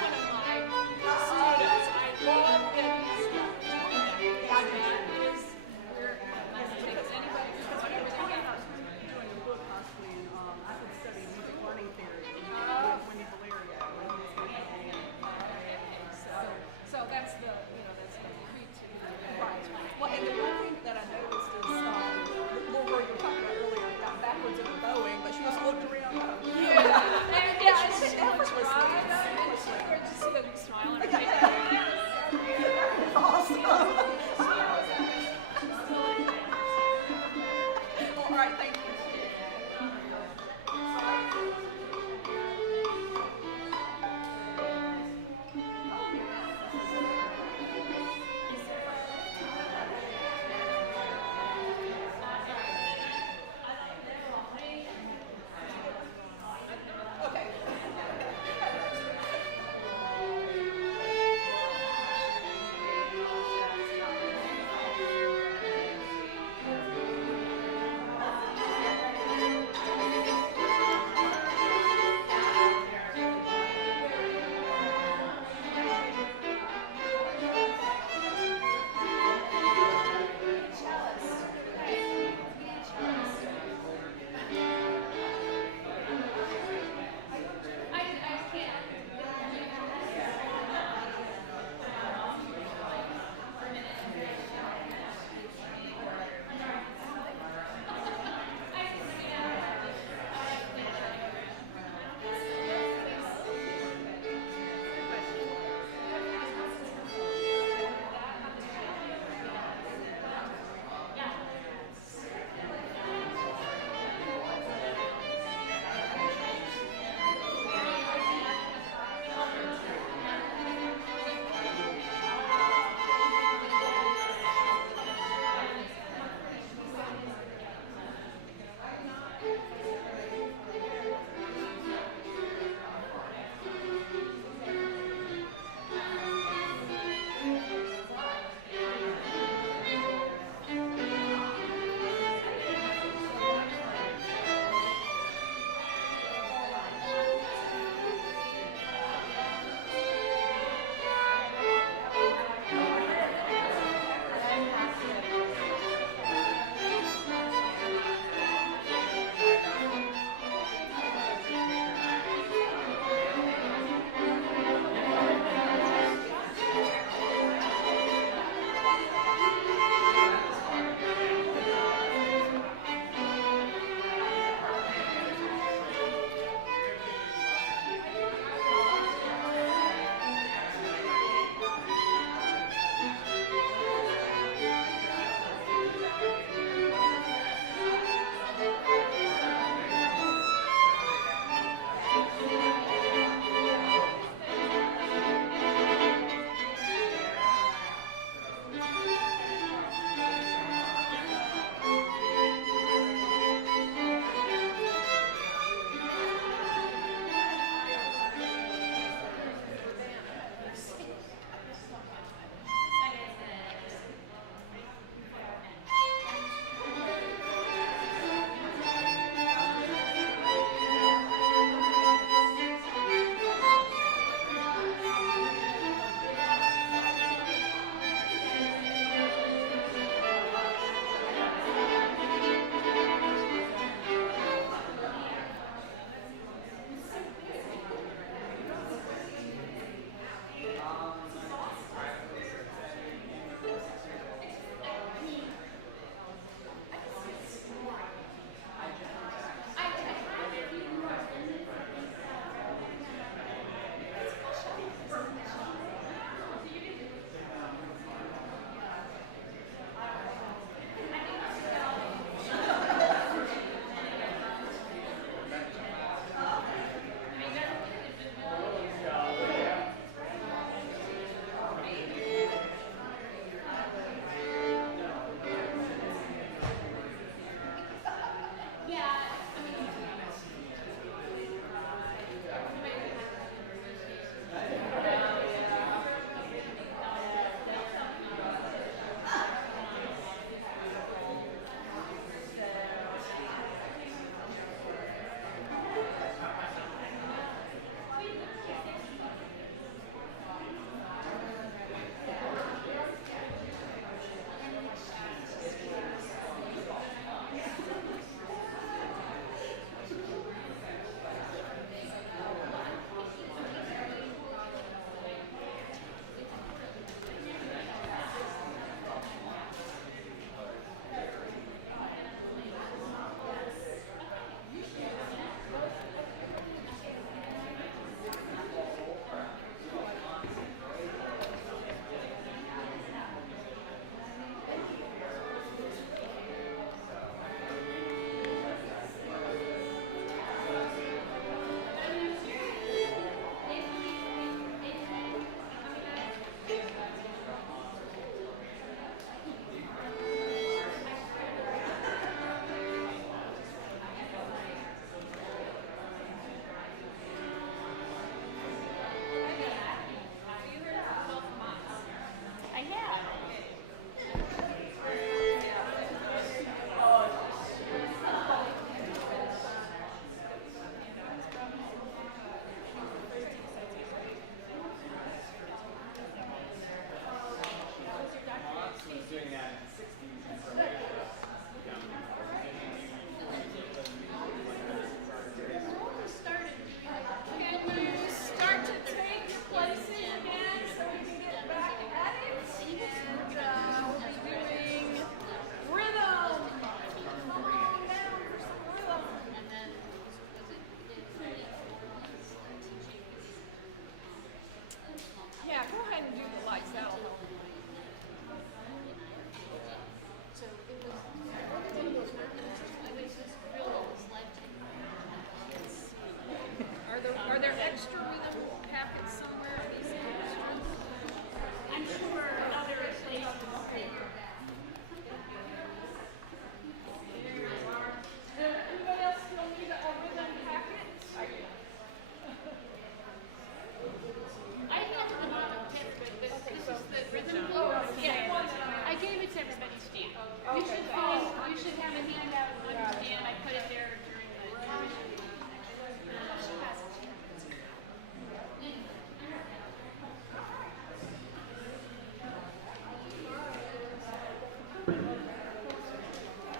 stand. Okay. You should have a handout on your stand. I put it there during the intermission.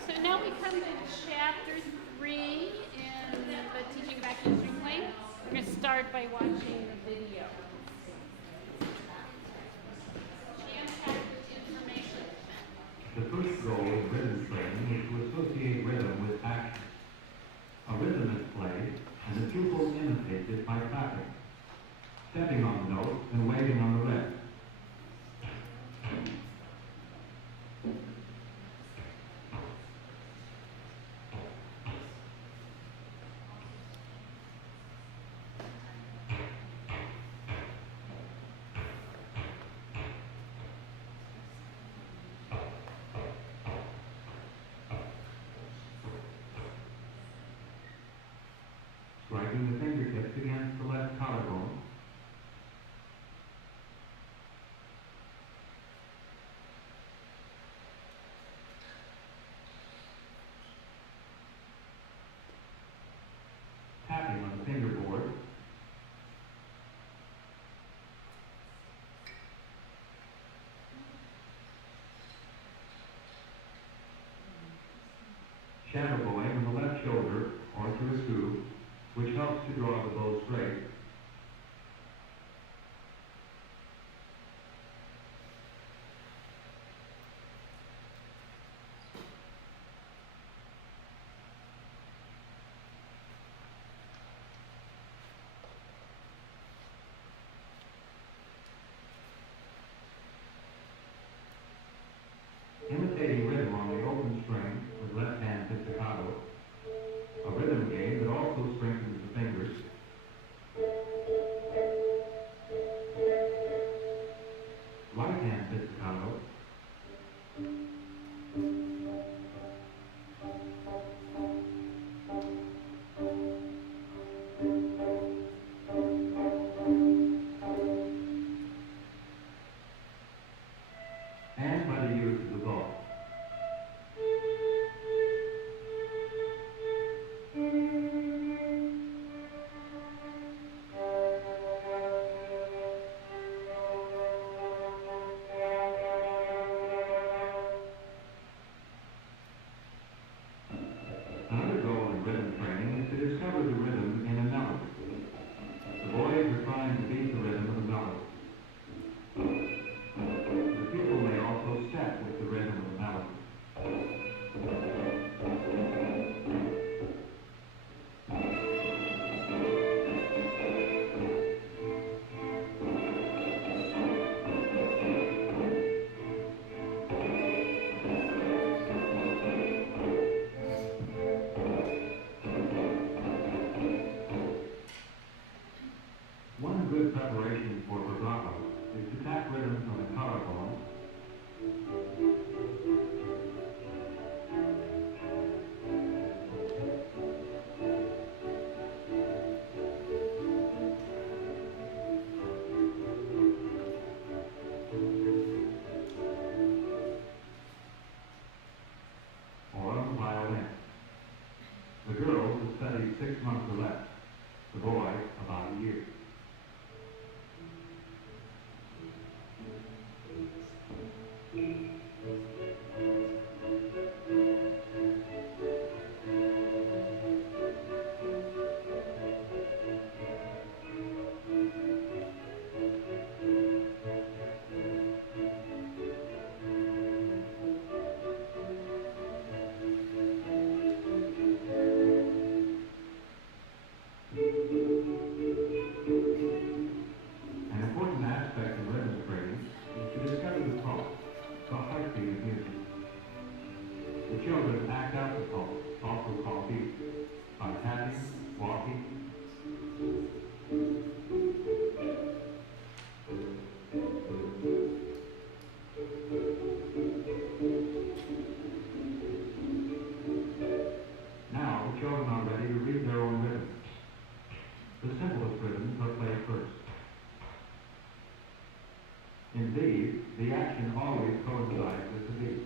So now we come to chapter 3 in the Teaching Back History Plane. We're going to start by watching the video. Jam-packed with information. The first goal of rhythm training is to associate rhythm with action. A rhythm is played, and the pupil imitates it by clapping, stepping on the note, and waving on the left. Striking the fingertips against the left collarbone. Tapping on the fingerboard. Shadow bowing on the left shoulder or through a groove, which helps to draw the bow straight. Imitating rhythm on the open string with left hand pizzicato, a rhythm game that also strengthens the fingers. Right hand pizzicato. And by the use of the bow. Another goal in rhythm training is to discover the rhythm in a melody. The boys are trying to beat the rhythm of the melody. The pupil may also step with the rhythm of the melody. One good preparation for vibrato is to tap rhythm from the collarbone. Or on the violin. The girls will study 6 months or less, the boy about a year. An important aspect of rhythm training is to discover the pulse, the heartbeat of music. The children act out the pulse, also called beat, by tapping, walking. Now the children are ready to read their own rhythm. The simplest rhythms are played first. In these, the action always coincides with the beat.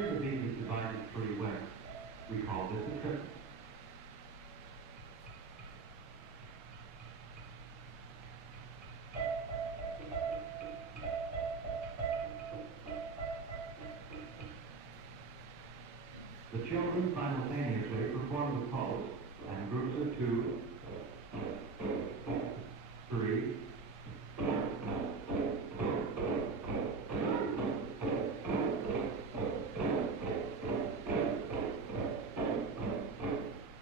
Here's a beat that's divided pretty well. We call this a triple. The children simultaneously perform the pulse and groups of 2, 3,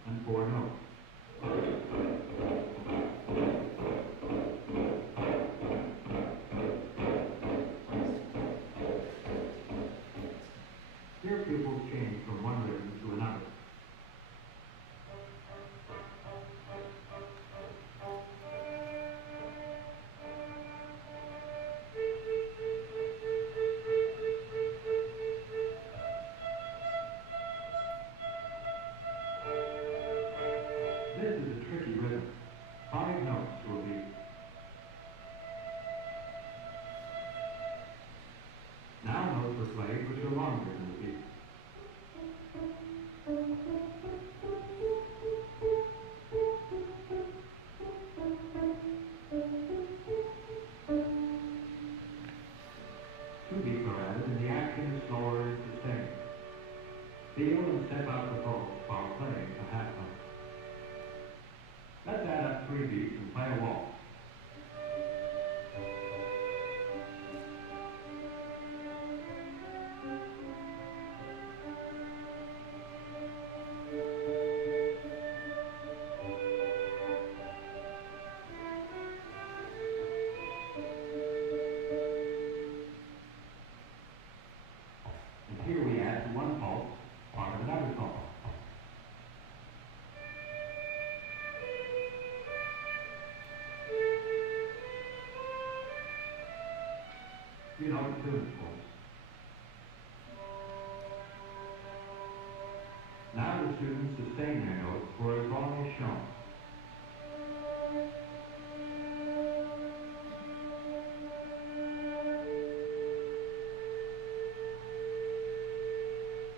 and 4 notes. Here pupils change from one rhythm to another. This is a tricky rhythm. 5 notes to a beat. Now notes are played which are longer than the beat. Two beats are added and the action is slower and sustained. Feel and step out the pulse while playing a half note. Let's add up 3 beats and play a waltz. And here we add to one pulse part of another pulse. You know the tune, of course. Now the students sustain their notes for as long as shown.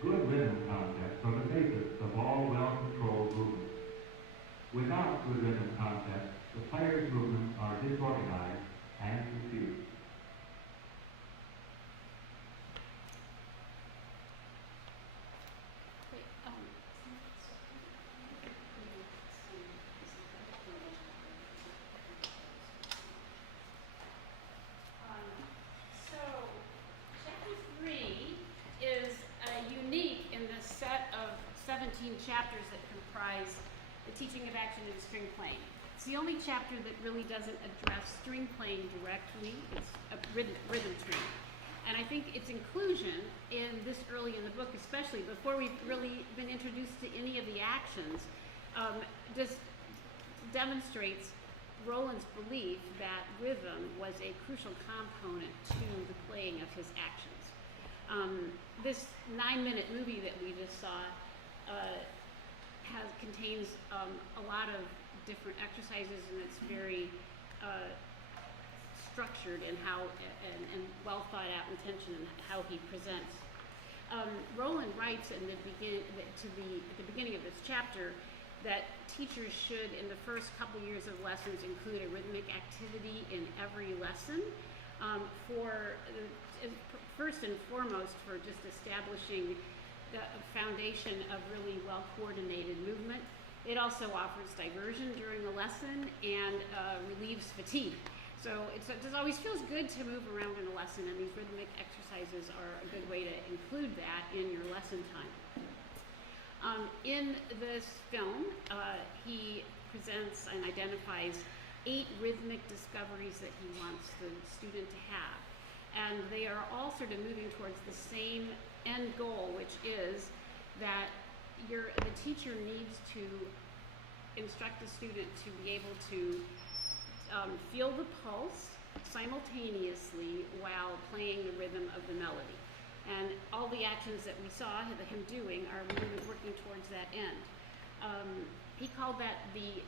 Good rhythm concepts are the basis of all well-controlled movements. Without good rhythm concepts, the player's movements are disorganized and confused. Wait, so, chapter 3 is unique in the set of 17 chapters that comprise the teaching of action and string playing. It's the only chapter that really doesn't address string playing directly. It's a rhythm tree. And I think its inclusion in this early in the book, especially before we've really been introduced to any of the actions, just demonstrates Rolland's belief that rhythm was a crucial component to the playing of his actions. This 9-minute movie that we just saw contains a lot of different exercises, and it's very structured in how and well thought out intention in how he presents. Rolland writes at the beginning of this chapter that teachers should, in the first couple years of lessons, include a rhythmic activity in every lesson first and foremost for just establishing the foundation of really well-coordinated movement. It also offers diversion during the lesson and relieves fatigue. So it just always feels good to move around in a lesson, and these rhythmic exercises are a good way to include that in your lesson time. In this film, he presents and identifies 8 rhythmic discoveries that he wants the student to have. And they are all sort of moving towards the same end goal, which is that the teacher needs to instruct the student to be able to feel the pulse simultaneously while playing the rhythm of the melody. And all the actions that we saw him doing are really working towards that end. He called that the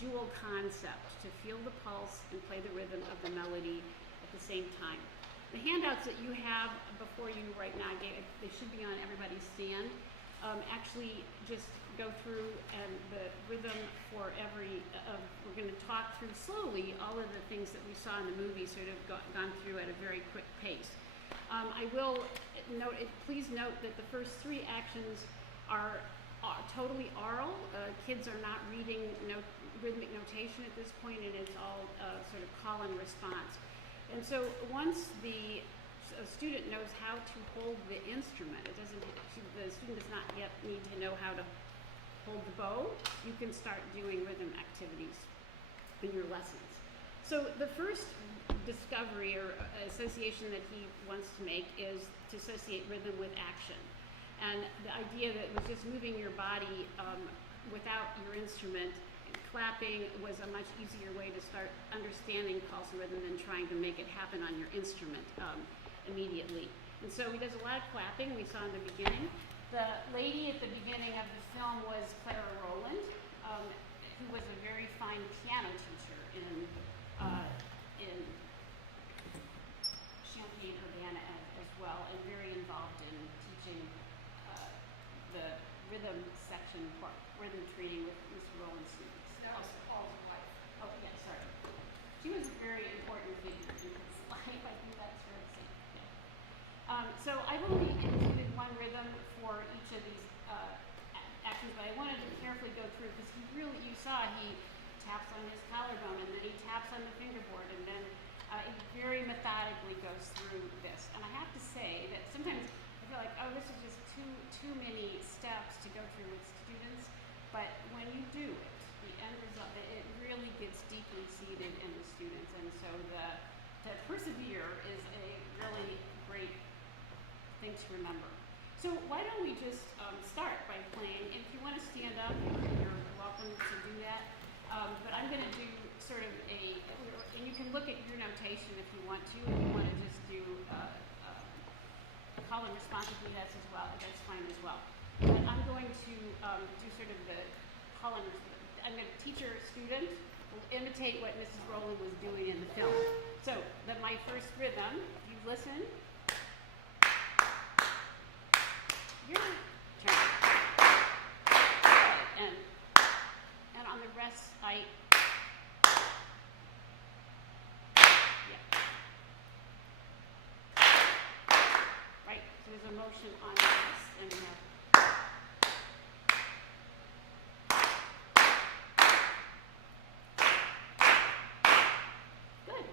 dual concept, to feel the pulse and play the rhythm of the melody at the same time. The handouts that you have before you right now, they should be on everybody's stand. Actually, just go through and the rhythm for every, we're going to talk through slowly all of the things that we saw in the movie, sort of gone through at a very quick pace. I will note, please note that the first 3 actions are totally oral. Kids are not reading rhythmic notation at this point, and it's all sort of call and response. And so once the student knows how to hold the instrument, the student does not yet need to know how to hold the bow, you can start doing rhythm activities in your lessons. So the first discovery or association that he wants to make is to associate rhythm with action. And the idea that it was just moving your body without your instrument, clapping was a much easier way to start understanding pulse and rhythm than trying to make it happen on your instrument immediately. And so he does a lot of clapping, we saw in the beginning. The lady at the beginning of the film was Rolland, who was a very fine piano teacher in Champaign-Urbana as well, and very involved in teaching the rhythm section for rhythm training with Mr. Rolland's students. That was Paul's wife. Oh, yeah, sorry. She was a very important figure in his life. I think that's fair to say. Yeah. So I've only included one rhythm for each of these actions, but I wanted to carefully go through because you saw he taps on his collarbone and then he taps on the fingerboard and then it very methodically goes through this. And I have to say that sometimes I feel like, oh, this is just too many steps to go through with students, but when you do it, the end result, it really gets deeply seated in the students, and so to persevere is a really great thing to remember. So why don't we just start by playing? If you want to stand up, you're welcome to do that. But I'm going to do sort of and you can look at your notation if you want to. If you want to just do call and response if that's as well, that's fine as well. But I'm going to do sort of the call and response. I'm going to teacher student will imitate what Mrs. Rolland was doing in the film. So my first rhythm, if you listen, your turn. And on the rest, right, so there's a motion on this, and we have good.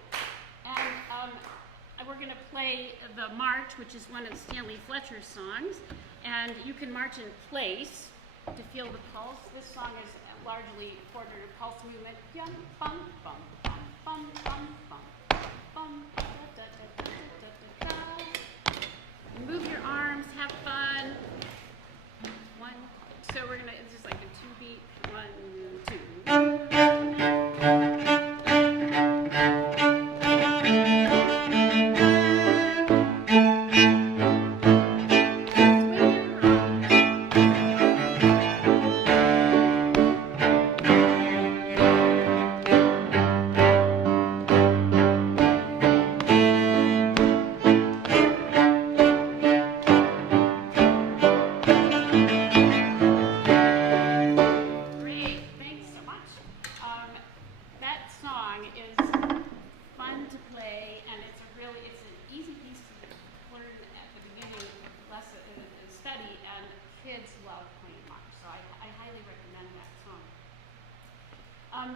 And we're going to play the march, which is one of Stanley Fletcher's songs, and you can march in place to feel the pulse. This song is largely quarter pulse movement. Yum, bum, bum, bum, bum, bum, bum, bum, da, da, da, da, da, da, da. Move your arms, have fun. One, so we're gonna, it's just like a 2-beat, 1, 2.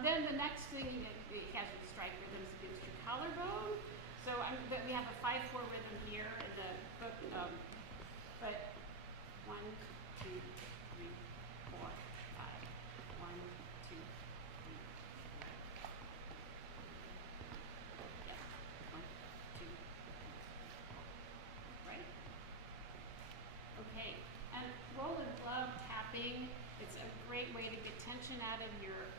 Then the next thing he has with strike rhythms against your collarbone. So we have a 5/4 rhythm here in the book, but 1, 2, 3, 4, 5. 1, 2, 3. Yeah, 1, 2, 3. Right? Okay, and Rolland loved tapping. It's a great way to get tension out of your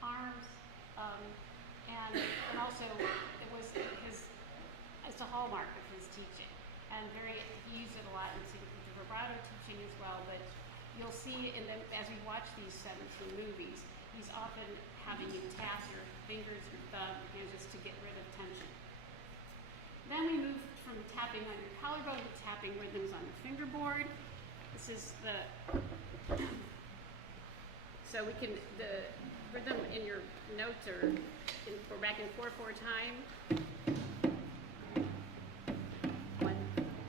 arms, and also it's a hallmark of his teaching, and he used it a lot in the vibrato teaching as well. But you'll see as we watch these 17 movies, he's often having you tap your fingers, your thumb, just to get rid of tension. Then we move from tapping on your collarbone to tapping rhythms on the fingerboard. This is the, so we can, the rhythm in your notes are, we're back in 4/4 time. 1,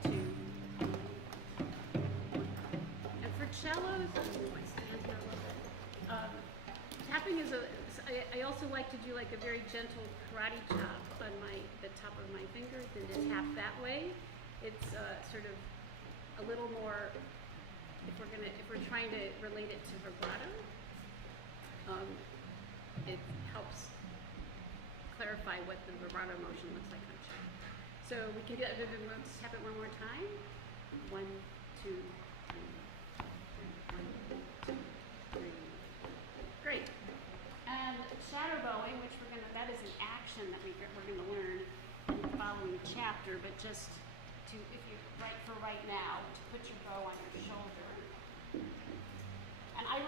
2, 3. And for cellos, tapping is I also like to do like a very gentle karate chop on the top of my fingers and to tap that way. It's sort of a little more, if we're trying to relate it to vibrato, it helps clarify what the vibrato motion looks like on cello. So we can get the rhythms, tap it one more time. 1, 2, 3. 1, 2, 3. Great. And shadow bowing, which that is an action that we're gonna learn in the following chapter, but just to, if you, right now, to put your bow on your shoulder. And I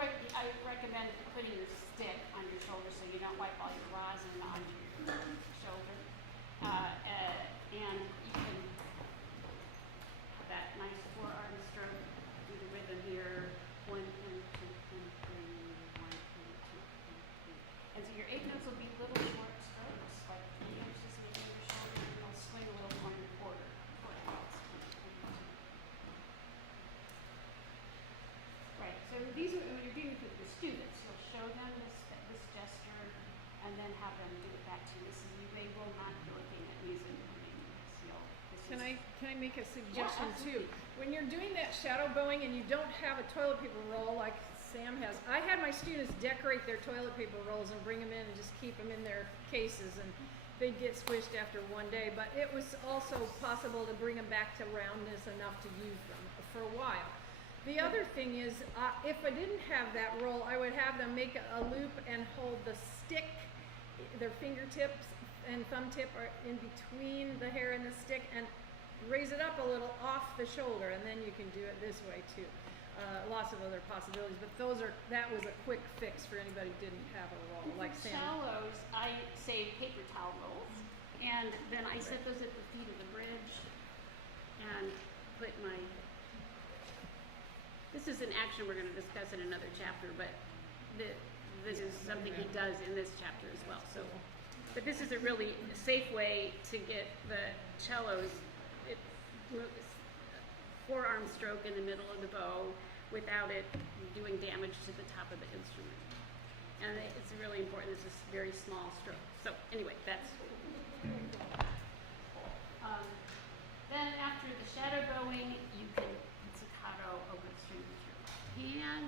recommend putting the stick on your shoulder so you don't wipe all your rosin onto your shoulder. And you can have that nice forearm stroke, do the rhythm here. 1, 2, 1, 3, 1, 2, 3. And so your 8 notes will be little short strokes, like 3 inches maybe your shoulder, and they'll swing a little more in your quarter notes. Right, so these are, when you're doing it with the students, you'll show them this gesture and then have them do it back to you. They will not be looking at music. Can I make a suggestion too? When you're doing that shadow bowing and you don't have a toilet paper roll like Sam has, I had my students decorate their toilet paper rolls and bring them in and just keep them in their cases, and they'd get squished after one day. But it was also possible to bring them back to roundness enough to use them for a while. The other thing is, if I didn't have that roll, I would have them make a loop and hold the stick, their fingertips and thumb tip are in between the hair and the stick, and raise it up a little off the shoulder, and then you can do it this way too. Lots of other possibilities, but that was a quick fix for anybody who didn't have a roll. For like Sam. cellos, I save paper towel rolls, and then I set those at the feet of the bridge, and put my. This is an action we're going to discuss in another chapter, but this is something he does in this chapter as well. So. But this is a really safe way to get the cellos, forearm stroke in the middle of the bow without it doing damage to the top of the instrument. And it's really important, this is very small stroke. So anyway, that's. Then after the shadow bowing, you can pizzicato over the string with your hand,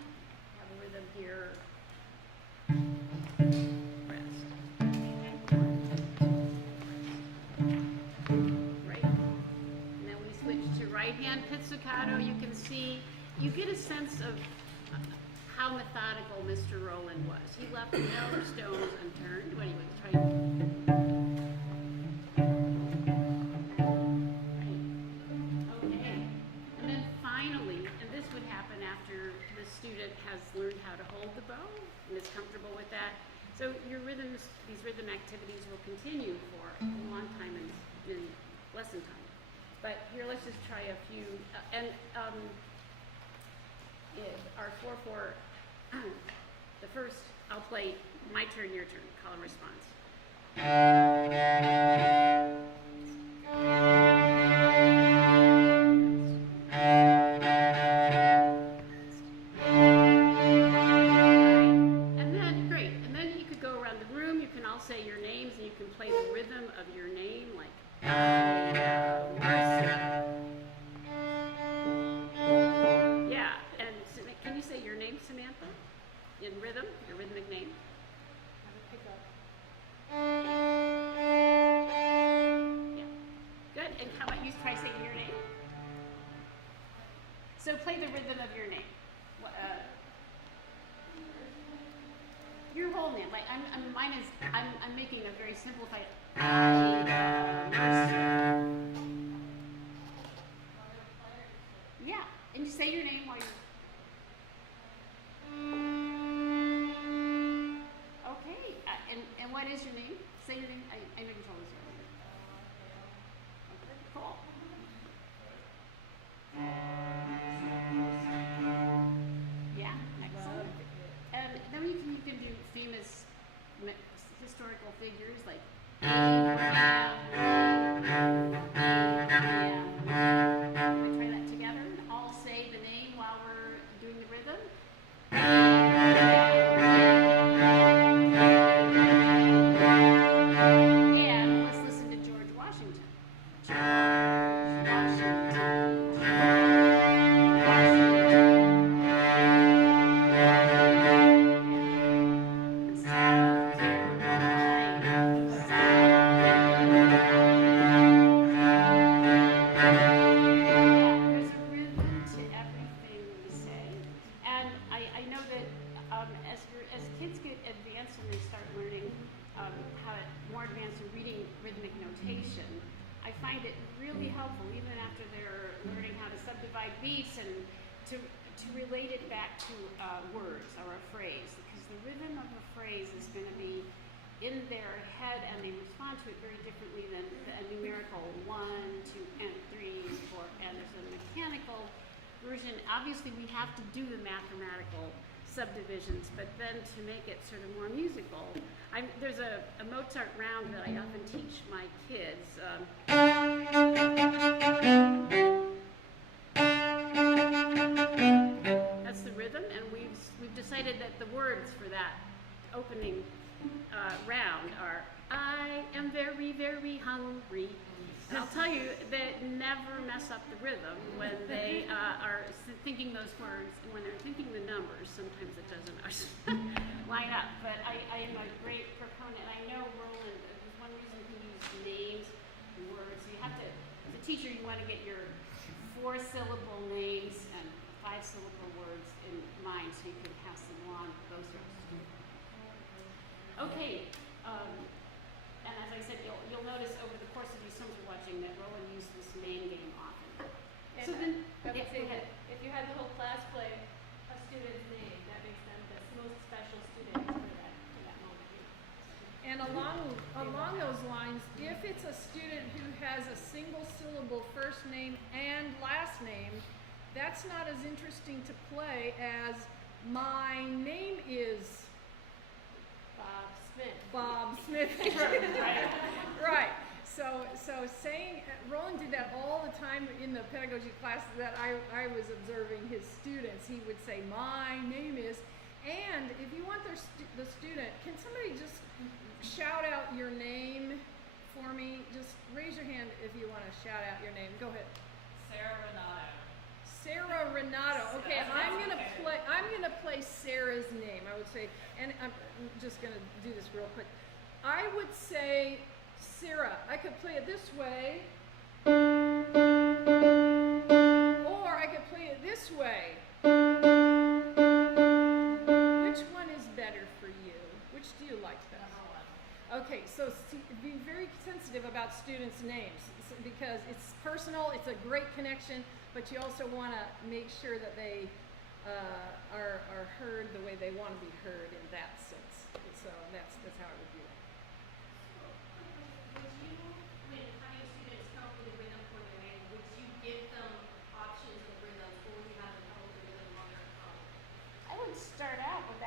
have a rhythm here. Right hand pizzicato, you can see, you get a sense of how methodical Mr. Rolland was. He left no stones unturned when he was trying to. Right. Okay. And then finally, and this would happen after the student has learned how to hold the bow and is comfortable with that. So your rhythms, these rhythm activities will continue for a long time in lesson time. But here, let's just try a few, our 4/4, the first, I'll play my turn, your turn, call and response. And then, great, and then you could go around the room, you can all say your names, and you can play the rhythm of your name, like, yeah, and can you say your name, Samantha? In rhythm, your rhythmic name. Yeah, good. And how about you try saying your name? So play the rhythm of your name. Your whole name. Like I'm making a very simplified. Yeah, and you say your name while you're. Okay, and what is your name? Say your name. I know you told us earlier. Okay, cool. by beats and to relate it back to words or a phrase, because the rhythm of a phrase is going to be in their head and they respond to it very differently than a numerical 1, 2, and 3, and 4. And there's a mechanical version. Obviously, we have to do the mathematical subdivisions, but then to make it sort of more musical, there's a Mozart round that I often teach my kids. That's the rhythm, and we've decided that the words for that opening round are "I am very, very hungry." And I'll tell you, they never mess up the rhythm when they are thinking those words, and when they're thinking the numbers, sometimes it doesn't line up. But I am a great proponent. I know Rolland, there's one reason he used names and words. You have to, as a teacher, you want to get your 4-syllable names and 5-syllable words in mind so you can pass them along, those sorts of things. Okay. And as I said, you'll notice over the course of these films we're watching that Rolland used this name game often. And So then, I would yeah, say go ahead. that if you had the whole class play a student's name, that makes them the most special student for that moment. And along those lines, if it's a student who has a single syllable first name and last name, that's not as interesting to play as my name is Bob Smith. Right. So saying, Rolland did that all the time in the pedagogy class that I was observing his students. He would say, "My name is," and if you want the student, can somebody just shout out your name for me? Just raise your hand if you want to shout out your name. Go ahead. Sarah Renato. Sarah Renato. Okay, I'm gonna play Sarah's name. I would say, and I'm just gonna do this real quick. I would say Sarah. I could play it this way, or I could play it this way. Which one is better for you? Which do you like best? Okay, so be very sensitive about students' names because it's personal. It's a great connection. But you also want to make sure that they are heard the way they want to be heard in that sense. So that's how I would do it. Would you, when having students come up with a rhythm for their name, would you give them options of rhythms, or would you have them come up with a rhythm on their own? I would start out with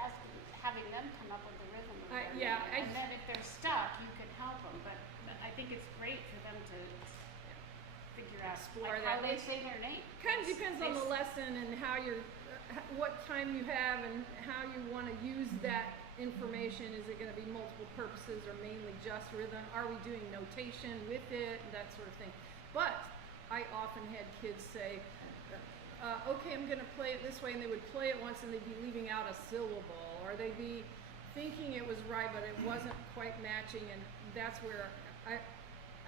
having them come up with the rhythm of their yeah, name. And then if they're stuck, you could help them. But I think it's great for them to figure out Explore how that. they say their name. Kind of depends on the lesson and how what time you have and how you want to use that information. Is it going to be multiple purposes or mainly just rhythm? Are we doing notation with it? That sort of thing. But I often had kids say, okay, I'm going to play it this way, and they would play it once and they'd be leaving out a syllable, or they'd be thinking it was right but it wasn't quite matching, and that's where I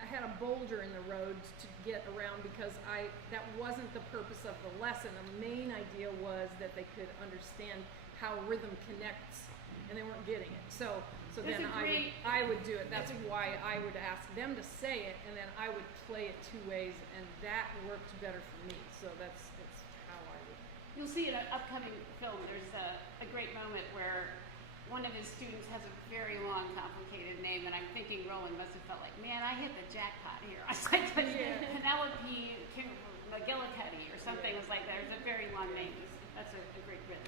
had a boulder in the road to get around because that wasn't the purpose of the lesson. The main idea was that they could understand how rhythm connects, and they weren't getting it. So then I would do it. That's why I would ask them to say it, and then I would play it 2 ways, and that worked better for me. So that's how I would. You'll see in an upcoming film, there's a great moment where one of his students has a very long, complicated name, and I'm thinking Rolland must have felt like, man, I hit the jackpot here. I was like, Penelope McGillicuddy or something. It was like, there's a very long name. That's a great rhythm.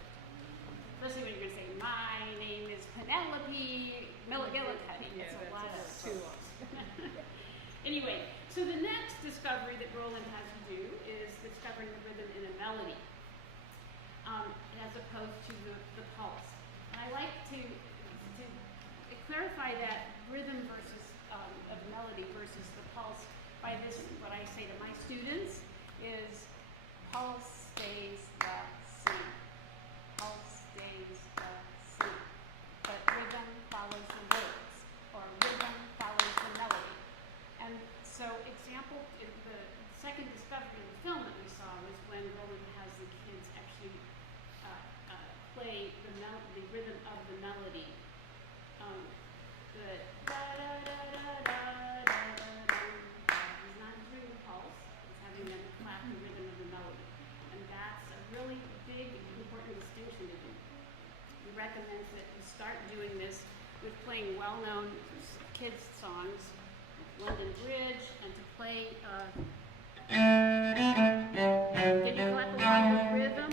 Especially when you're going to say, my name is Penelope McGillicuddy. Yeah, that's a lot of too long. Anyway, so the next discovery that Rolland has to do is discovering the rhythm in a melody, as opposed to the pulse. And I like to clarify that rhythm versus of melody versus the pulse by this. What I say to my students is, pulse stays the same. Pulse stays the same. But rhythm follows the words, or rhythm follows the melody. And so, the second discovery in the film that we saw was when Rolland has the kids actually play the rhythm of the melody. The da da da da da da da da is not doing the pulse. It's having them clap the rhythm of the melody. recommends that you start doing this with playing well-known kids' songs, like London Bridge, and to play. Did you clap along with rhythm?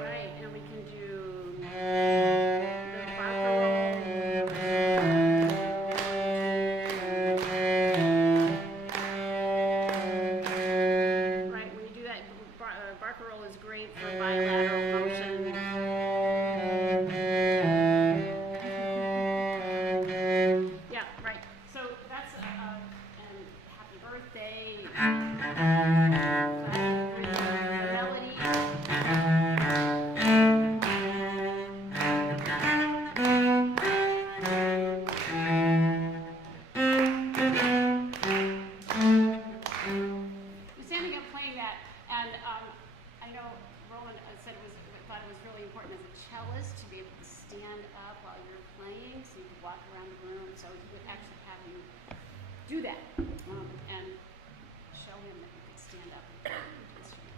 Right, and we can do the barcarolle. Right, when you do that, barcarolle is great for bilateral motion. Yeah, right. So that's and happy birthday. Melody. We're standing up playing that, and I know Roland said thought it was really important as a cellist to be able to stand up while you're playing, so you could walk around the room. So he would actually have you do that and show him that you could stand up and play the instrument.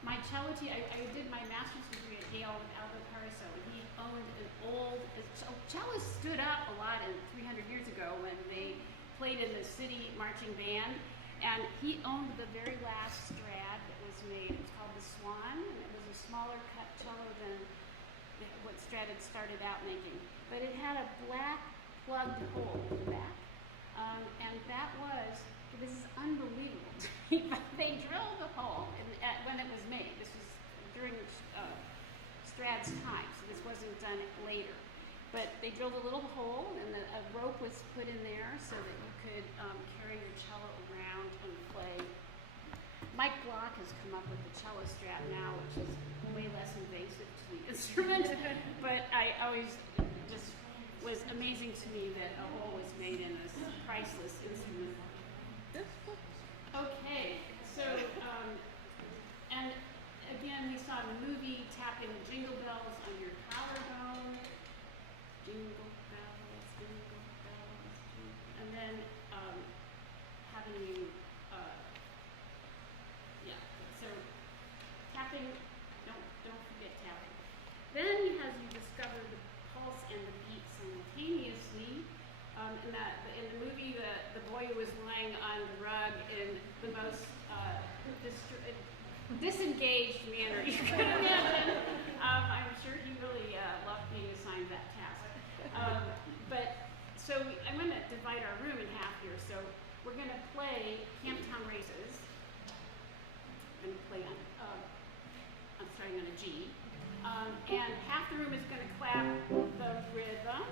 My cello I did my master's degree at Yale with Albert Caruso, and he owned an old. Cellists stood up a lot 300 years ago when they played in the city marching band, and he owned the very last Strad that was made. It was called the Swan, and it was a smaller cut cello than what Strad had started out making. But it had a black plugged hole in the back, and this is unbelievable. They drilled the hole when it was made. This was during Strad's time, so this wasn't done later. But they drilled a little hole, and a rope was put in there so that you could carry your cello around and play. Mike Block has come up with the cello strap now, which is way less invasive to the instrument. But I always just was amazing to me that a hole was made in this priceless instrument. Okay, so and again, we saw in the movie tapping jingle bells on your collarbone. Jingle bells, jingle bells, jingle. And then having you, so tapping, don't forget tapping. Then he has you discover the pulse and the beat simultaneously. In the movie, the boy who was lying on the rug in the most disengaged manner you could imagine. I'm sure he really loved being assigned that task. I'm going to divide our room in half here. So we're going to play Camptown Races. I'm going to play I'm starting on a G. And half the room is going to clap the rhythm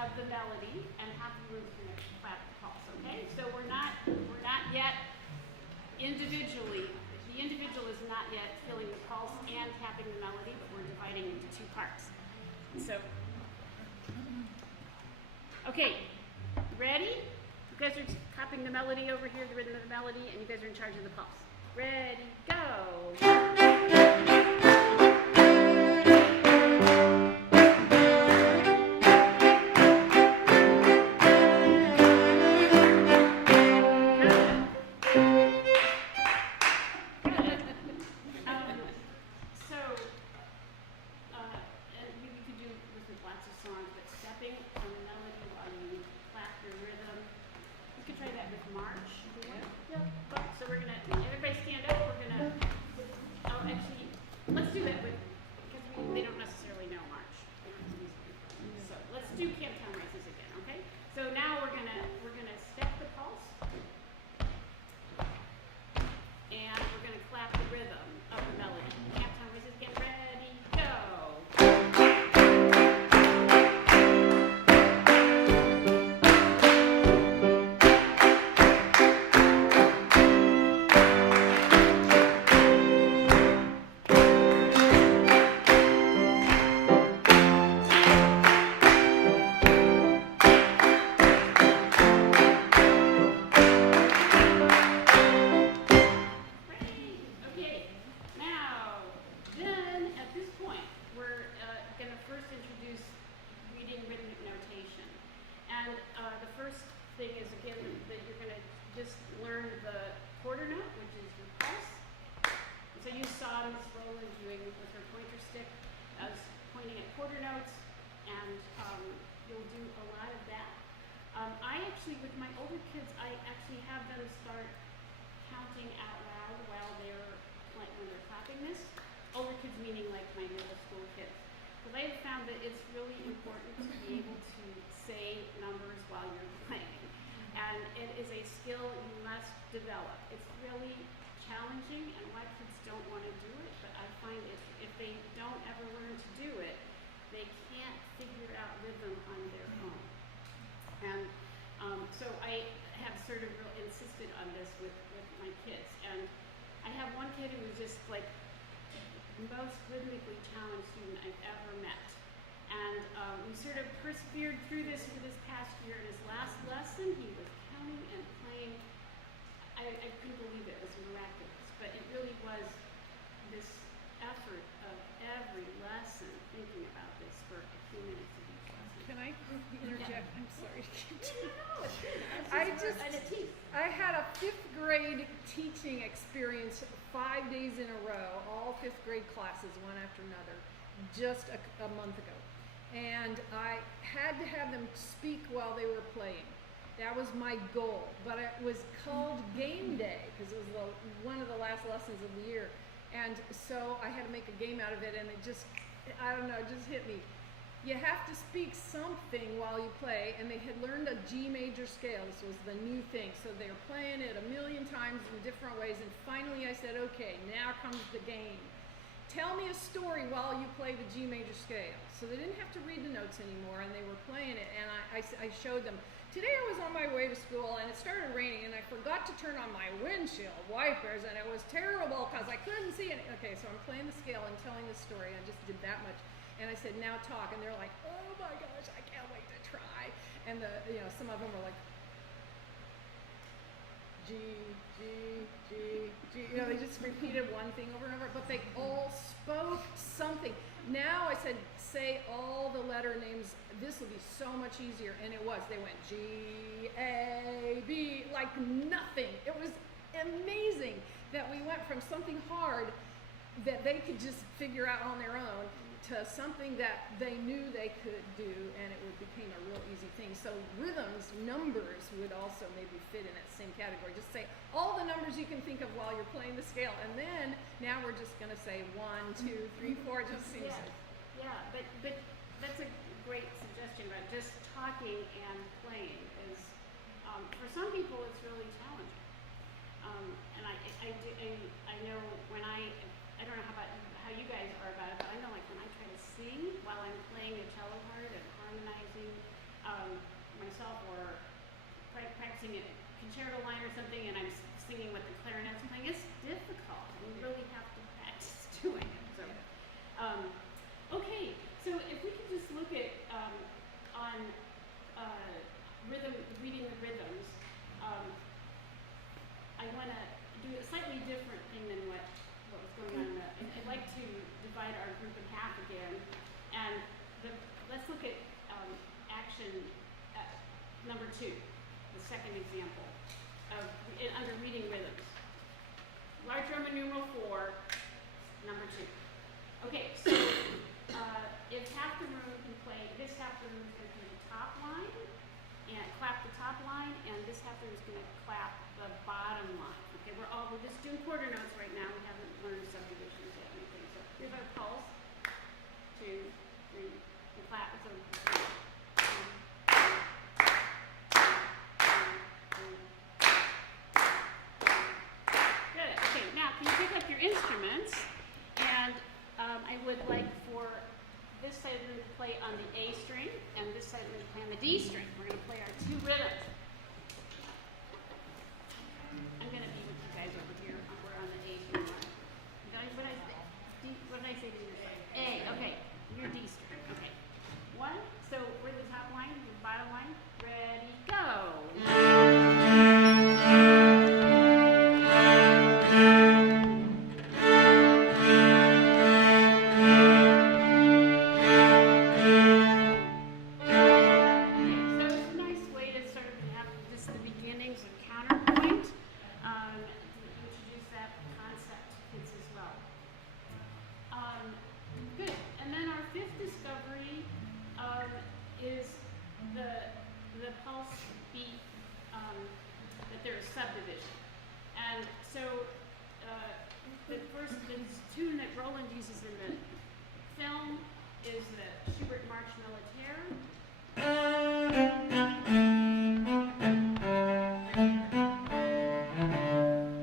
of the melody, and half the room is going to clap the pulse. Okay? So we're not yet individually. The individual is not yet feeling the pulse and tapping the melody, but we're dividing into two parts. So, okay, ready? You guys are copying the melody over here, the rhythm of the melody, and you guys are in charge of the pulse. Ready, go! Miss Rolland doing with her pointer stick, pointing at quarter notes, and you'll do a lot of that. I actually, with my older kids, I actually have them start counting out loud while they're, like when they're clapping this. Older kids meaning like my middle school kids. Because I have found that it's really important to be able to say numbers while you're playing. And it is a skill you must develop. It's really challenging, and a lot of kids don't want to do it, but I find if they don't ever learn to do it, they can't figure out rhythm on their own. And so I have sort of insisted on this with my kids. And I have one kid who was just like the most rhythmically challenged student I've ever met. And we sort of persevered through this for this past year. In his last lesson, he was counting and playing. I couldn't believe it. It was miraculous. But it really was this effort of every lesson, thinking about this for a few minutes of each lesson. Can I interject? I'm sorry to keep No, I had a 5th grade teaching experience 5 days in a row, all 5th grade classes, one after another, just a month ago. And I had to have them speak while they were playing. That was my goal. But it was called game day because it was one of the last lessons of the year. And so I had to make a game out of it, and it just, I don't know, it just hit me. You have to speak something while you play, and they had learned a G major scale. This was the new thing. So they were playing it a million times in different ways, and finally I said, okay, now comes the game. Tell me a story while you play the G major scale. So they didn't have to read the notes anymore, and they were playing it, and I showed them. Today I was on my way to school, and it started raining, and I forgot to turn on my windshield wipers, and it was terrible because I couldn't see it. Okay, so I'm playing the scale and telling the story. I just did that much. And I said, now talk. And they're like, oh my gosh, I can't wait to try. And some of them were like, G, G, G, G. They just repeated one thing over and over, but they all spoke something. Now I said, say all the letter names. This will be so much easier. And it was. They went G, A, B, like nothing. It was amazing that we went from something hard that they could just figure out on their own to something that they knew they could do, and it became a real easy thing. So rhythms, numbers would also maybe fit in that same category. Just say all the numbers you can think of while you're playing the scale, and then now we're just going to say 1, 2, 3, 4. Just seems yeah, but that's a great suggestion about just talking and playing. Is for some people it's really challenging, and I know when I don't know how you guys are about it, but I know like when I try to sing while I'm playing a cello part and harmonizing myself or practicing a concerto line or something, and I'm singing with the clarinets playing, it's difficult. You really have to practice doing it. So, okay, so if we could just look at on rhythm, reading the rhythms, I want to do a slightly different thing than what was going on. I'd like to divide our group in half again, and let's look at action number 2, the second example of under reading rhythms. Large Roman numeral 4, number 2. Okay, so if half the room can play, this half the room is going to do the top line and clap the top line, and this half the room is going to clap the bottom line. Okay, we're just doing quarter notes right now. We haven't learned subdivisions yet. Anything. So here's our pulse. 2, 3, and clap. So. Good. Okay, now can you pick up your instruments? And I would like for this side of the room to play on the A string, and this side of the room to play on the D string. We're going to play our 2 rhythms. I'm going to be with you guys over here. We're on the A string line. What did I say to you? A. Okay. Your D string. Okay. 1. So we're the top line, the bottom line. Ready, go. Schubert March Militaire.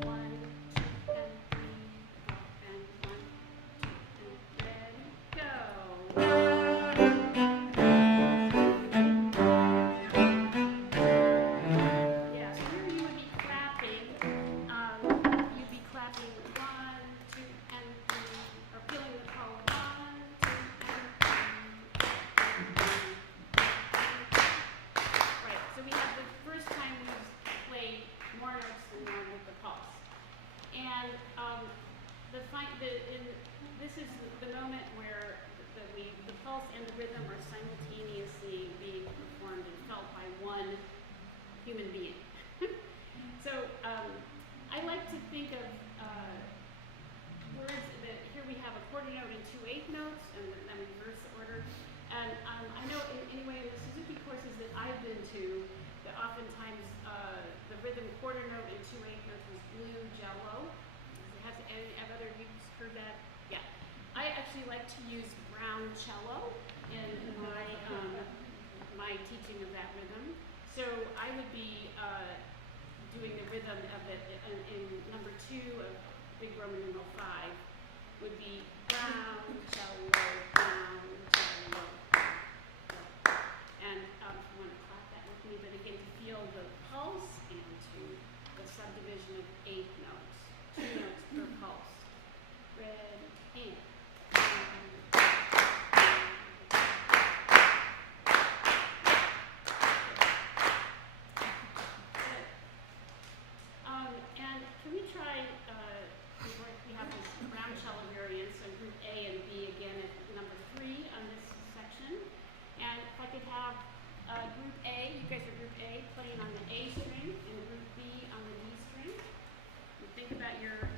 One, two, and three, go, and one, two, and ready, go. Yeah, so here you would be clapping. You'd be clapping 1, 2, and 3, or feeling the call 1, 2, and 3. Right. So we have the first time we played more notes than one with the pulse, and this is the moment where the pulse and the rhythm are simultaneously being performed and felt by one human being. So I like to think of words that here we have a quarter note and 2/8 notes, and then we reverse the order. And I know anyway in the Suzuki courses that I've been to, that oftentimes the rhythm quarter note and 2/8 notes was blue jello. Have other of you heard that? Yeah. I actually like to use brown cello in my teaching of that rhythm. So I would be doing the rhythm of it in number 2 of Big Roman numeral 5 would be brown cello, brown cello. And if you want to clap that with me, but again to feel the pulse and to the subdivision of 8 notes, 2 notes per pulse. Ready, and. And can we try, we have this brown cello variant, so group A and B again at number 3 on this section. And if I could have group A, you guys are group A, playing on the A string, and group B on the D string. You think about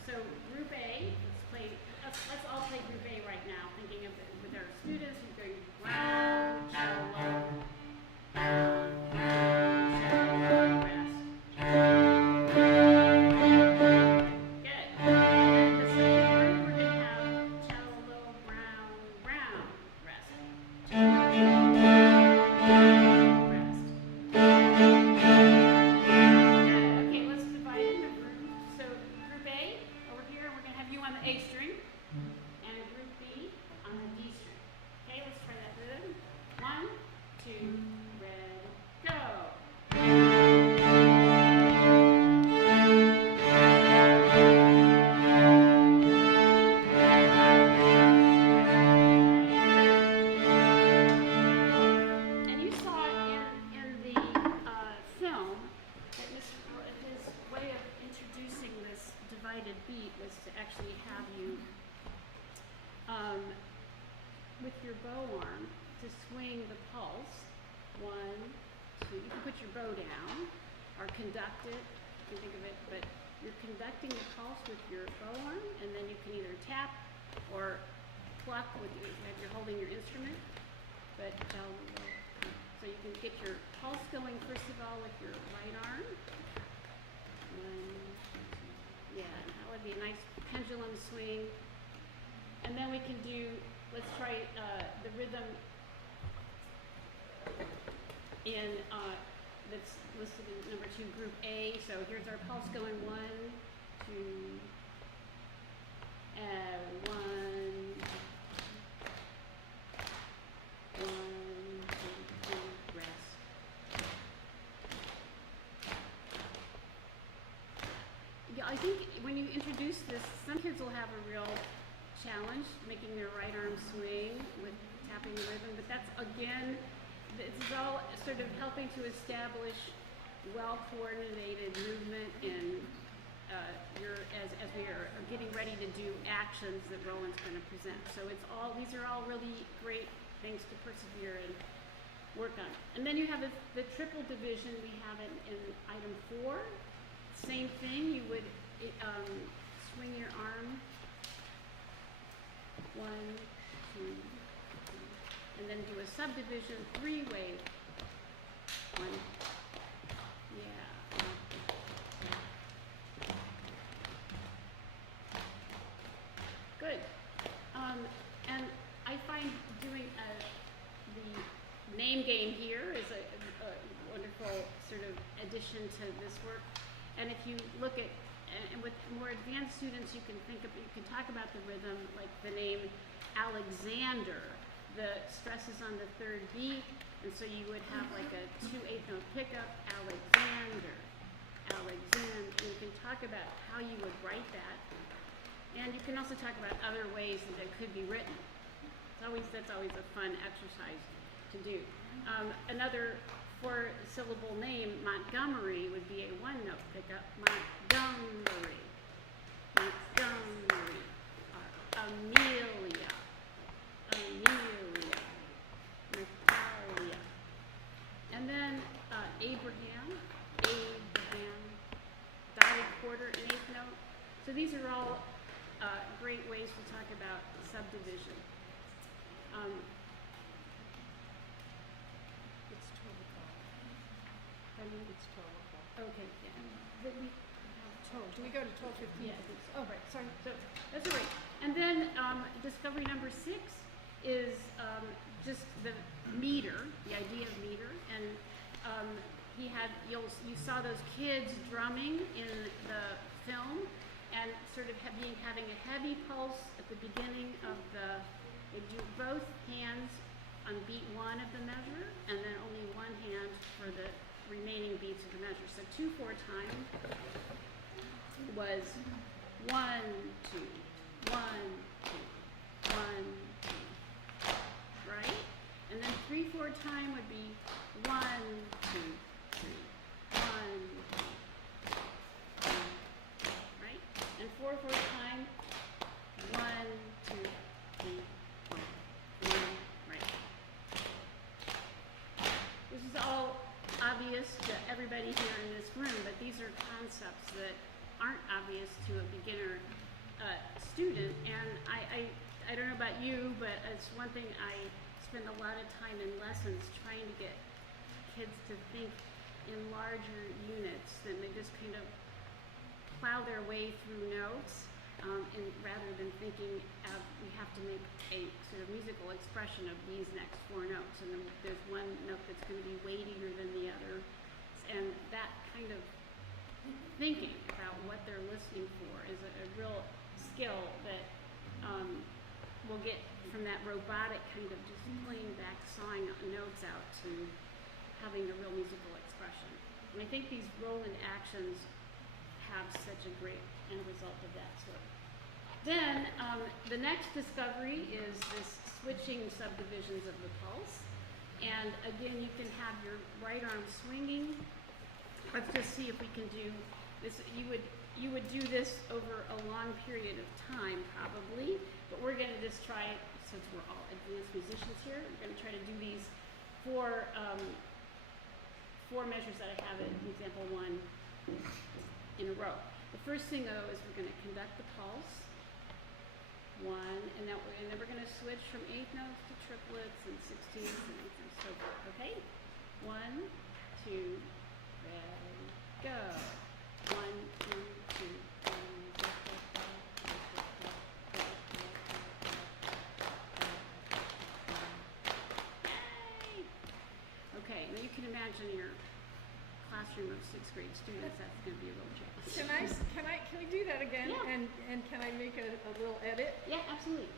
so group A, let's all play group A right now, thinking of it with our students, we're going brown cello, brown cello, rest. Beat was to actually have you, with your bow arm, to swing the pulse. 1, 2, you can put your bow down, or conduct it, you can think of it, but you're conducting the pulse with your bow arm, and then you can either tap or pluck if you're holding your instrument. But so you can get your pulse going first of all with your right arm. 1, yeah, and that would be a nice pendulum swing. And then we can do, let's try the rhythm in that's listed in number 2, group A. So here's our pulse going 1, 2, 1, 1, 2, 2, rest. Yeah, I think when you introduce this, some kids will have a real challenge making their right arm swing with tapping the rhythm, but that's, again, this is all sort of helping to establish well-coordinated movement and as we are getting ready to do actions that Rolland's going to present. So these are all really great things to persevere and work on. And then you have the triple division we have in item 4. Same thing, you would swing your arm 1, 2, 3, and then do a subdivision 3-way. 1, yeah. Good. And I find doing name game here is a wonderful sort of addition to this work. And if you look at, and with more advanced students, you can talk about the rhythm, like the name Alexander. The stress is on the third beat, and so you would have like a 2/8 note pickup, Alexander, Alexander. And you can talk about how you would write that, and you can also talk about other ways that it could be written. That's always a fun exercise to do. Another 4-syllable name, Montgomery, would be a 1-note pickup, Montgomery, Montgomery, Amelia, Amelia, Natalia, and then Abraham, dotted quarter, an 8th note. So these are all great ways to talk about subdivision. It's 12 o'clock. I mean, it's 12 o'clock. Okay, yeah. But we have Do we go to 12:15? Yeah. Oh, right, sorry. So that's all right. And then discovery number 6 is just the meter, the idea of meter, and you saw those kids drumming in the film, and sort of having a heavy pulse at the beginning of they do both hands on beat 1 of the measure, and then only one hand for the remaining beats of the measure. So 2/4 time was 1, 2, 1, 2, 1, 2, right? And then 3/4 time would be 1, 2, 3, 1, 2, right? And 4/4 time, 1, 2, 3, 1, right? This is all obvious to everybody here in this room, but these are concepts that aren't obvious to a beginner student. And I don't know about you, but it's one thing I spend a lot of time in lessons trying to get kids to think in larger units than they just kind of plow their way through notes, and rather than thinking we have to make a sort of musical expression of these next 4 notes, and then there's one note that's going to be weightier than the other, and that kind of thinking about what they're listening for is a real skill that will get from that robotic kind of just playing back, sawing notes out, to having a real musical expression. And I think these Rolland actions have such a great end result of that sort. Then the next discovery is this switching subdivisions of the pulse. And again, you can have your right arm swinging. Let's just see if we can do this. You would do this over a long period of time probably, but we're going to just try it since we're all advanced musicians here. We're going to try to do these 4 measures that I have in example 1 in a row. The first thing though is we're going to conduct the pulse. 1, and then we're going to switch from 8th notes to triplets and 16ths and so forth. Okay? 1, 2, ready, go. 1, 2, 2, 3. Yay! Okay, now you can imagine your classroom of 6th grade students. That's going to be a real challenge. Can we do that again? Yeah. And can I make a little edit? Yeah, absolutely.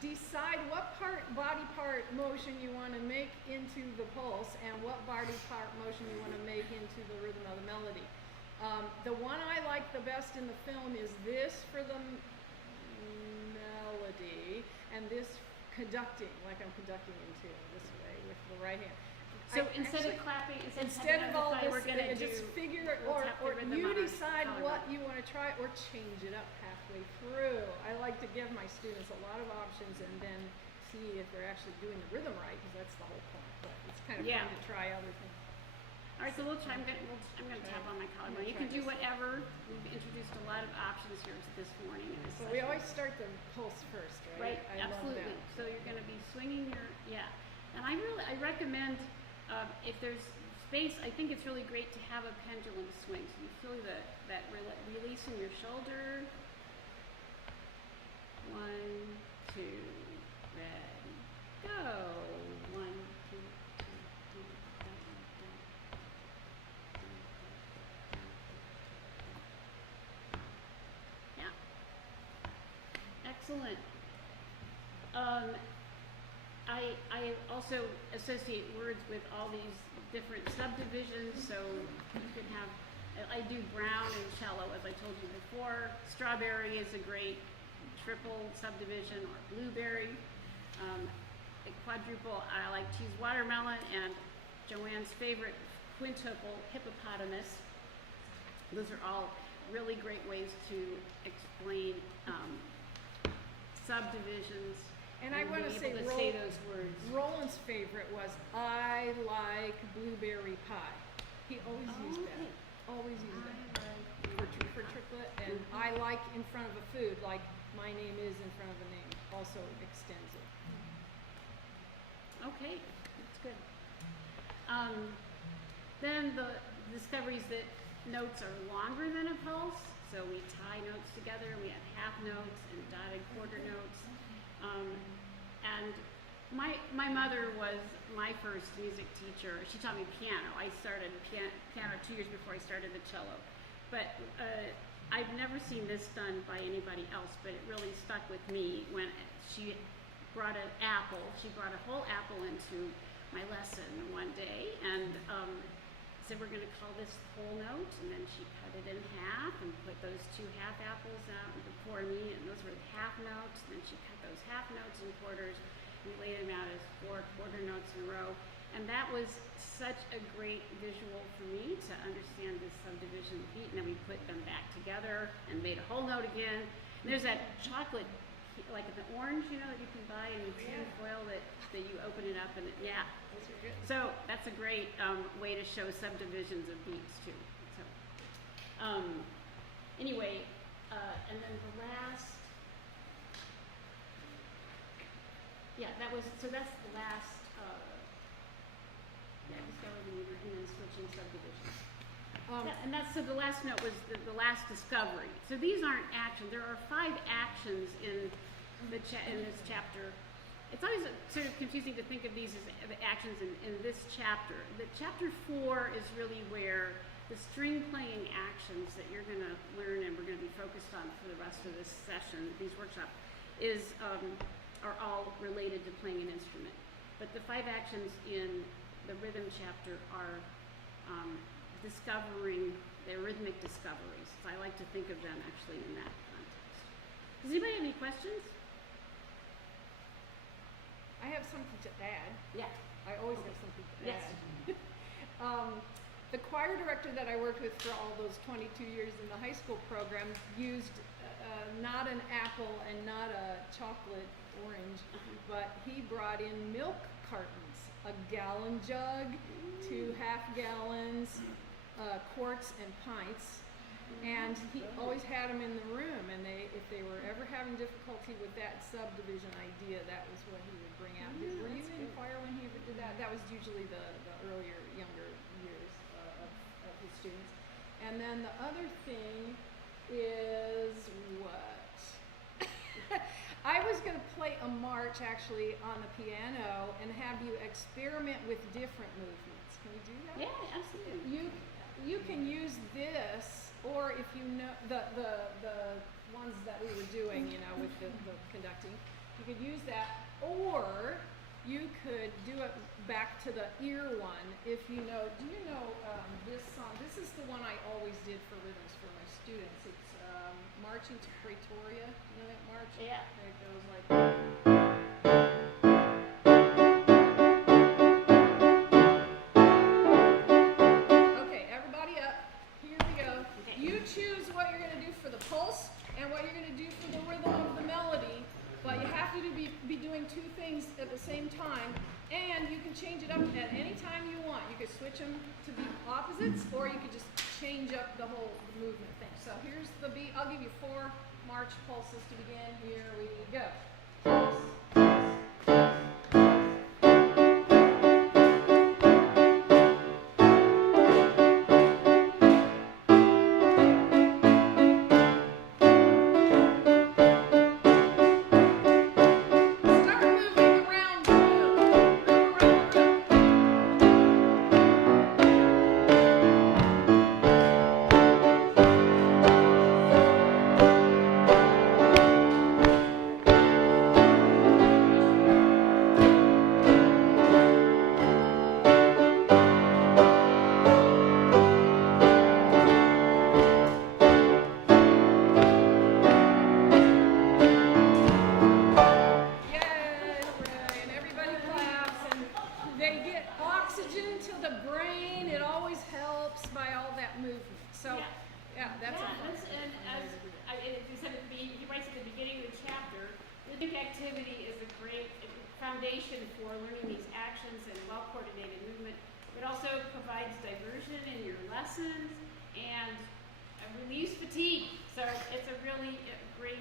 Decide what body part motion you want to make into the pulse, and what body part motion you want to make into the rhythm of the melody. The one I like the best in the film is this for the melody, and this conducting, like I'm conducting into this way with the right hand. So instead of clapping, instead of all this, we're going to just figure, we'll or the you rhythm on our decide what collarbone. you want to try, or change it up halfway through. I like to give my students a lot of options and then see if they're actually doing the rhythm right, because that's the whole point. But it's kind of fun to try other things. All right, so we'll try. I'm going to tap on my collarbone. You can do whatever. We've introduced a lot of options here this morning. So we always start the pulse first, right? Right, absolutely. Love that. So you're going to be swinging your, And I recommend, if there's space, I think it's really great to have a pendulum swing. So you feel that release in your shoulder. 1, 2, ready, go. 1, 2, 3. excellent. I also associate words with all these different subdivisions, so you can have, I do brown and cello, as I told you before. Strawberry is a great triple subdivision, or blueberry. A quadruple, I like to use watermelon, and Joanne's favorite, quintuple, hippopotamus. Those are all really great ways to explain subdivisions. And I want to say those words. Roland's favorite was, I like blueberry pie. He always used that. Always used that for triplet. And I like in front of a food, like my name is in front of a name, also extends it. Okay, that's good. Then the discoveries that notes are longer than a pulse, so we tie notes together. We have half notes and dotted quarter notes. And my mother was my first music teacher. She taught me piano. I started piano 2 years before I started the cello. But I've never seen this done by anybody else, but it really stuck with me when she brought an apple. She brought a whole apple into my lesson one day and said, we're going to call this whole note, and then she cut it in half and put those 2 half apples out before me, and those were the half notes, and then she cut those half notes in quarters and laid them out as 4 quarter notes in a row. And that was such a great visual for me to understand this subdivision of beat, and then we put them back together and made a whole note again. And there's that chocolate, like the orange, that you can buy in tin foil that you open it up and Those are good. So that's a great way to show subdivisions of beats too. So anyway, and then the last, that's the last, discovery meter and then switching subdivisions. And so the last note was the last discovery. So these aren't actions. There are 5 actions in this chapter. It's always sort of confusing to think of these as the actions in this chapter. The chapter 4 is really where the string playing actions that you're going to learn and we're going to be focused on for the rest of this session, these workshops, are all related to playing an instrument. But the 5 actions in the rhythm chapter are discovering, they're rhythmic discoveries. So I like to think of them actually in that context. Does anybody have any questions? I have something to add. Yeah. I always have something to Yes. add. The choir director that I worked with for all those 22 years in the high school program used not an apple and not a chocolate orange, but he brought in milk cartons, a gallon jug, 2 half gallons, quarts and pints. And he always had them in the room, and if they were ever having difficulty with that subdivision idea, that was what he would bring out. Were you in choir when he ever did that? That was usually the earlier, younger years of his students. And then the other thing is what? I was going to play a march actually on the piano and have you experiment with different movements. Can we do that? Yeah, absolutely. You can use this, or if you know the ones that we were doing, with the conducting, you could use that, or you could do it back to the ear one if you know. Do you know this song? This is the one I always did for rhythms for my students. It's Marching to Pretoria. You know that march? Yeah. It goes like. Choose what you're going to do for the pulse and what you're going to do for the rhythm of the melody, but you have to be doing 2 things at the same time, and you can change it up at any time you want. You could switch them to be opposites, or you could just change up the whole movement thing. So here's the beat. I'll give you 4 march pulses to begin. Here we go. Pulse, pulse, pulse. So, yeah, that's a fun. and as and he said he writes at the beginning of the chapter, rhythmic activity is a great foundation for learning these actions and well-coordinated movement. It also provides diversion in your lessons and relieves fatigue. So it's a really great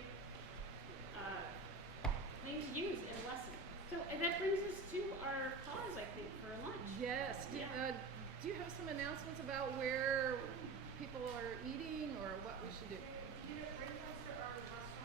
thing to use in a lesson. So and that brings us to our pause, I think, for lunch. Yes. Do you have some announcements about where people are eating or what we should do? Bring us to our restaurant.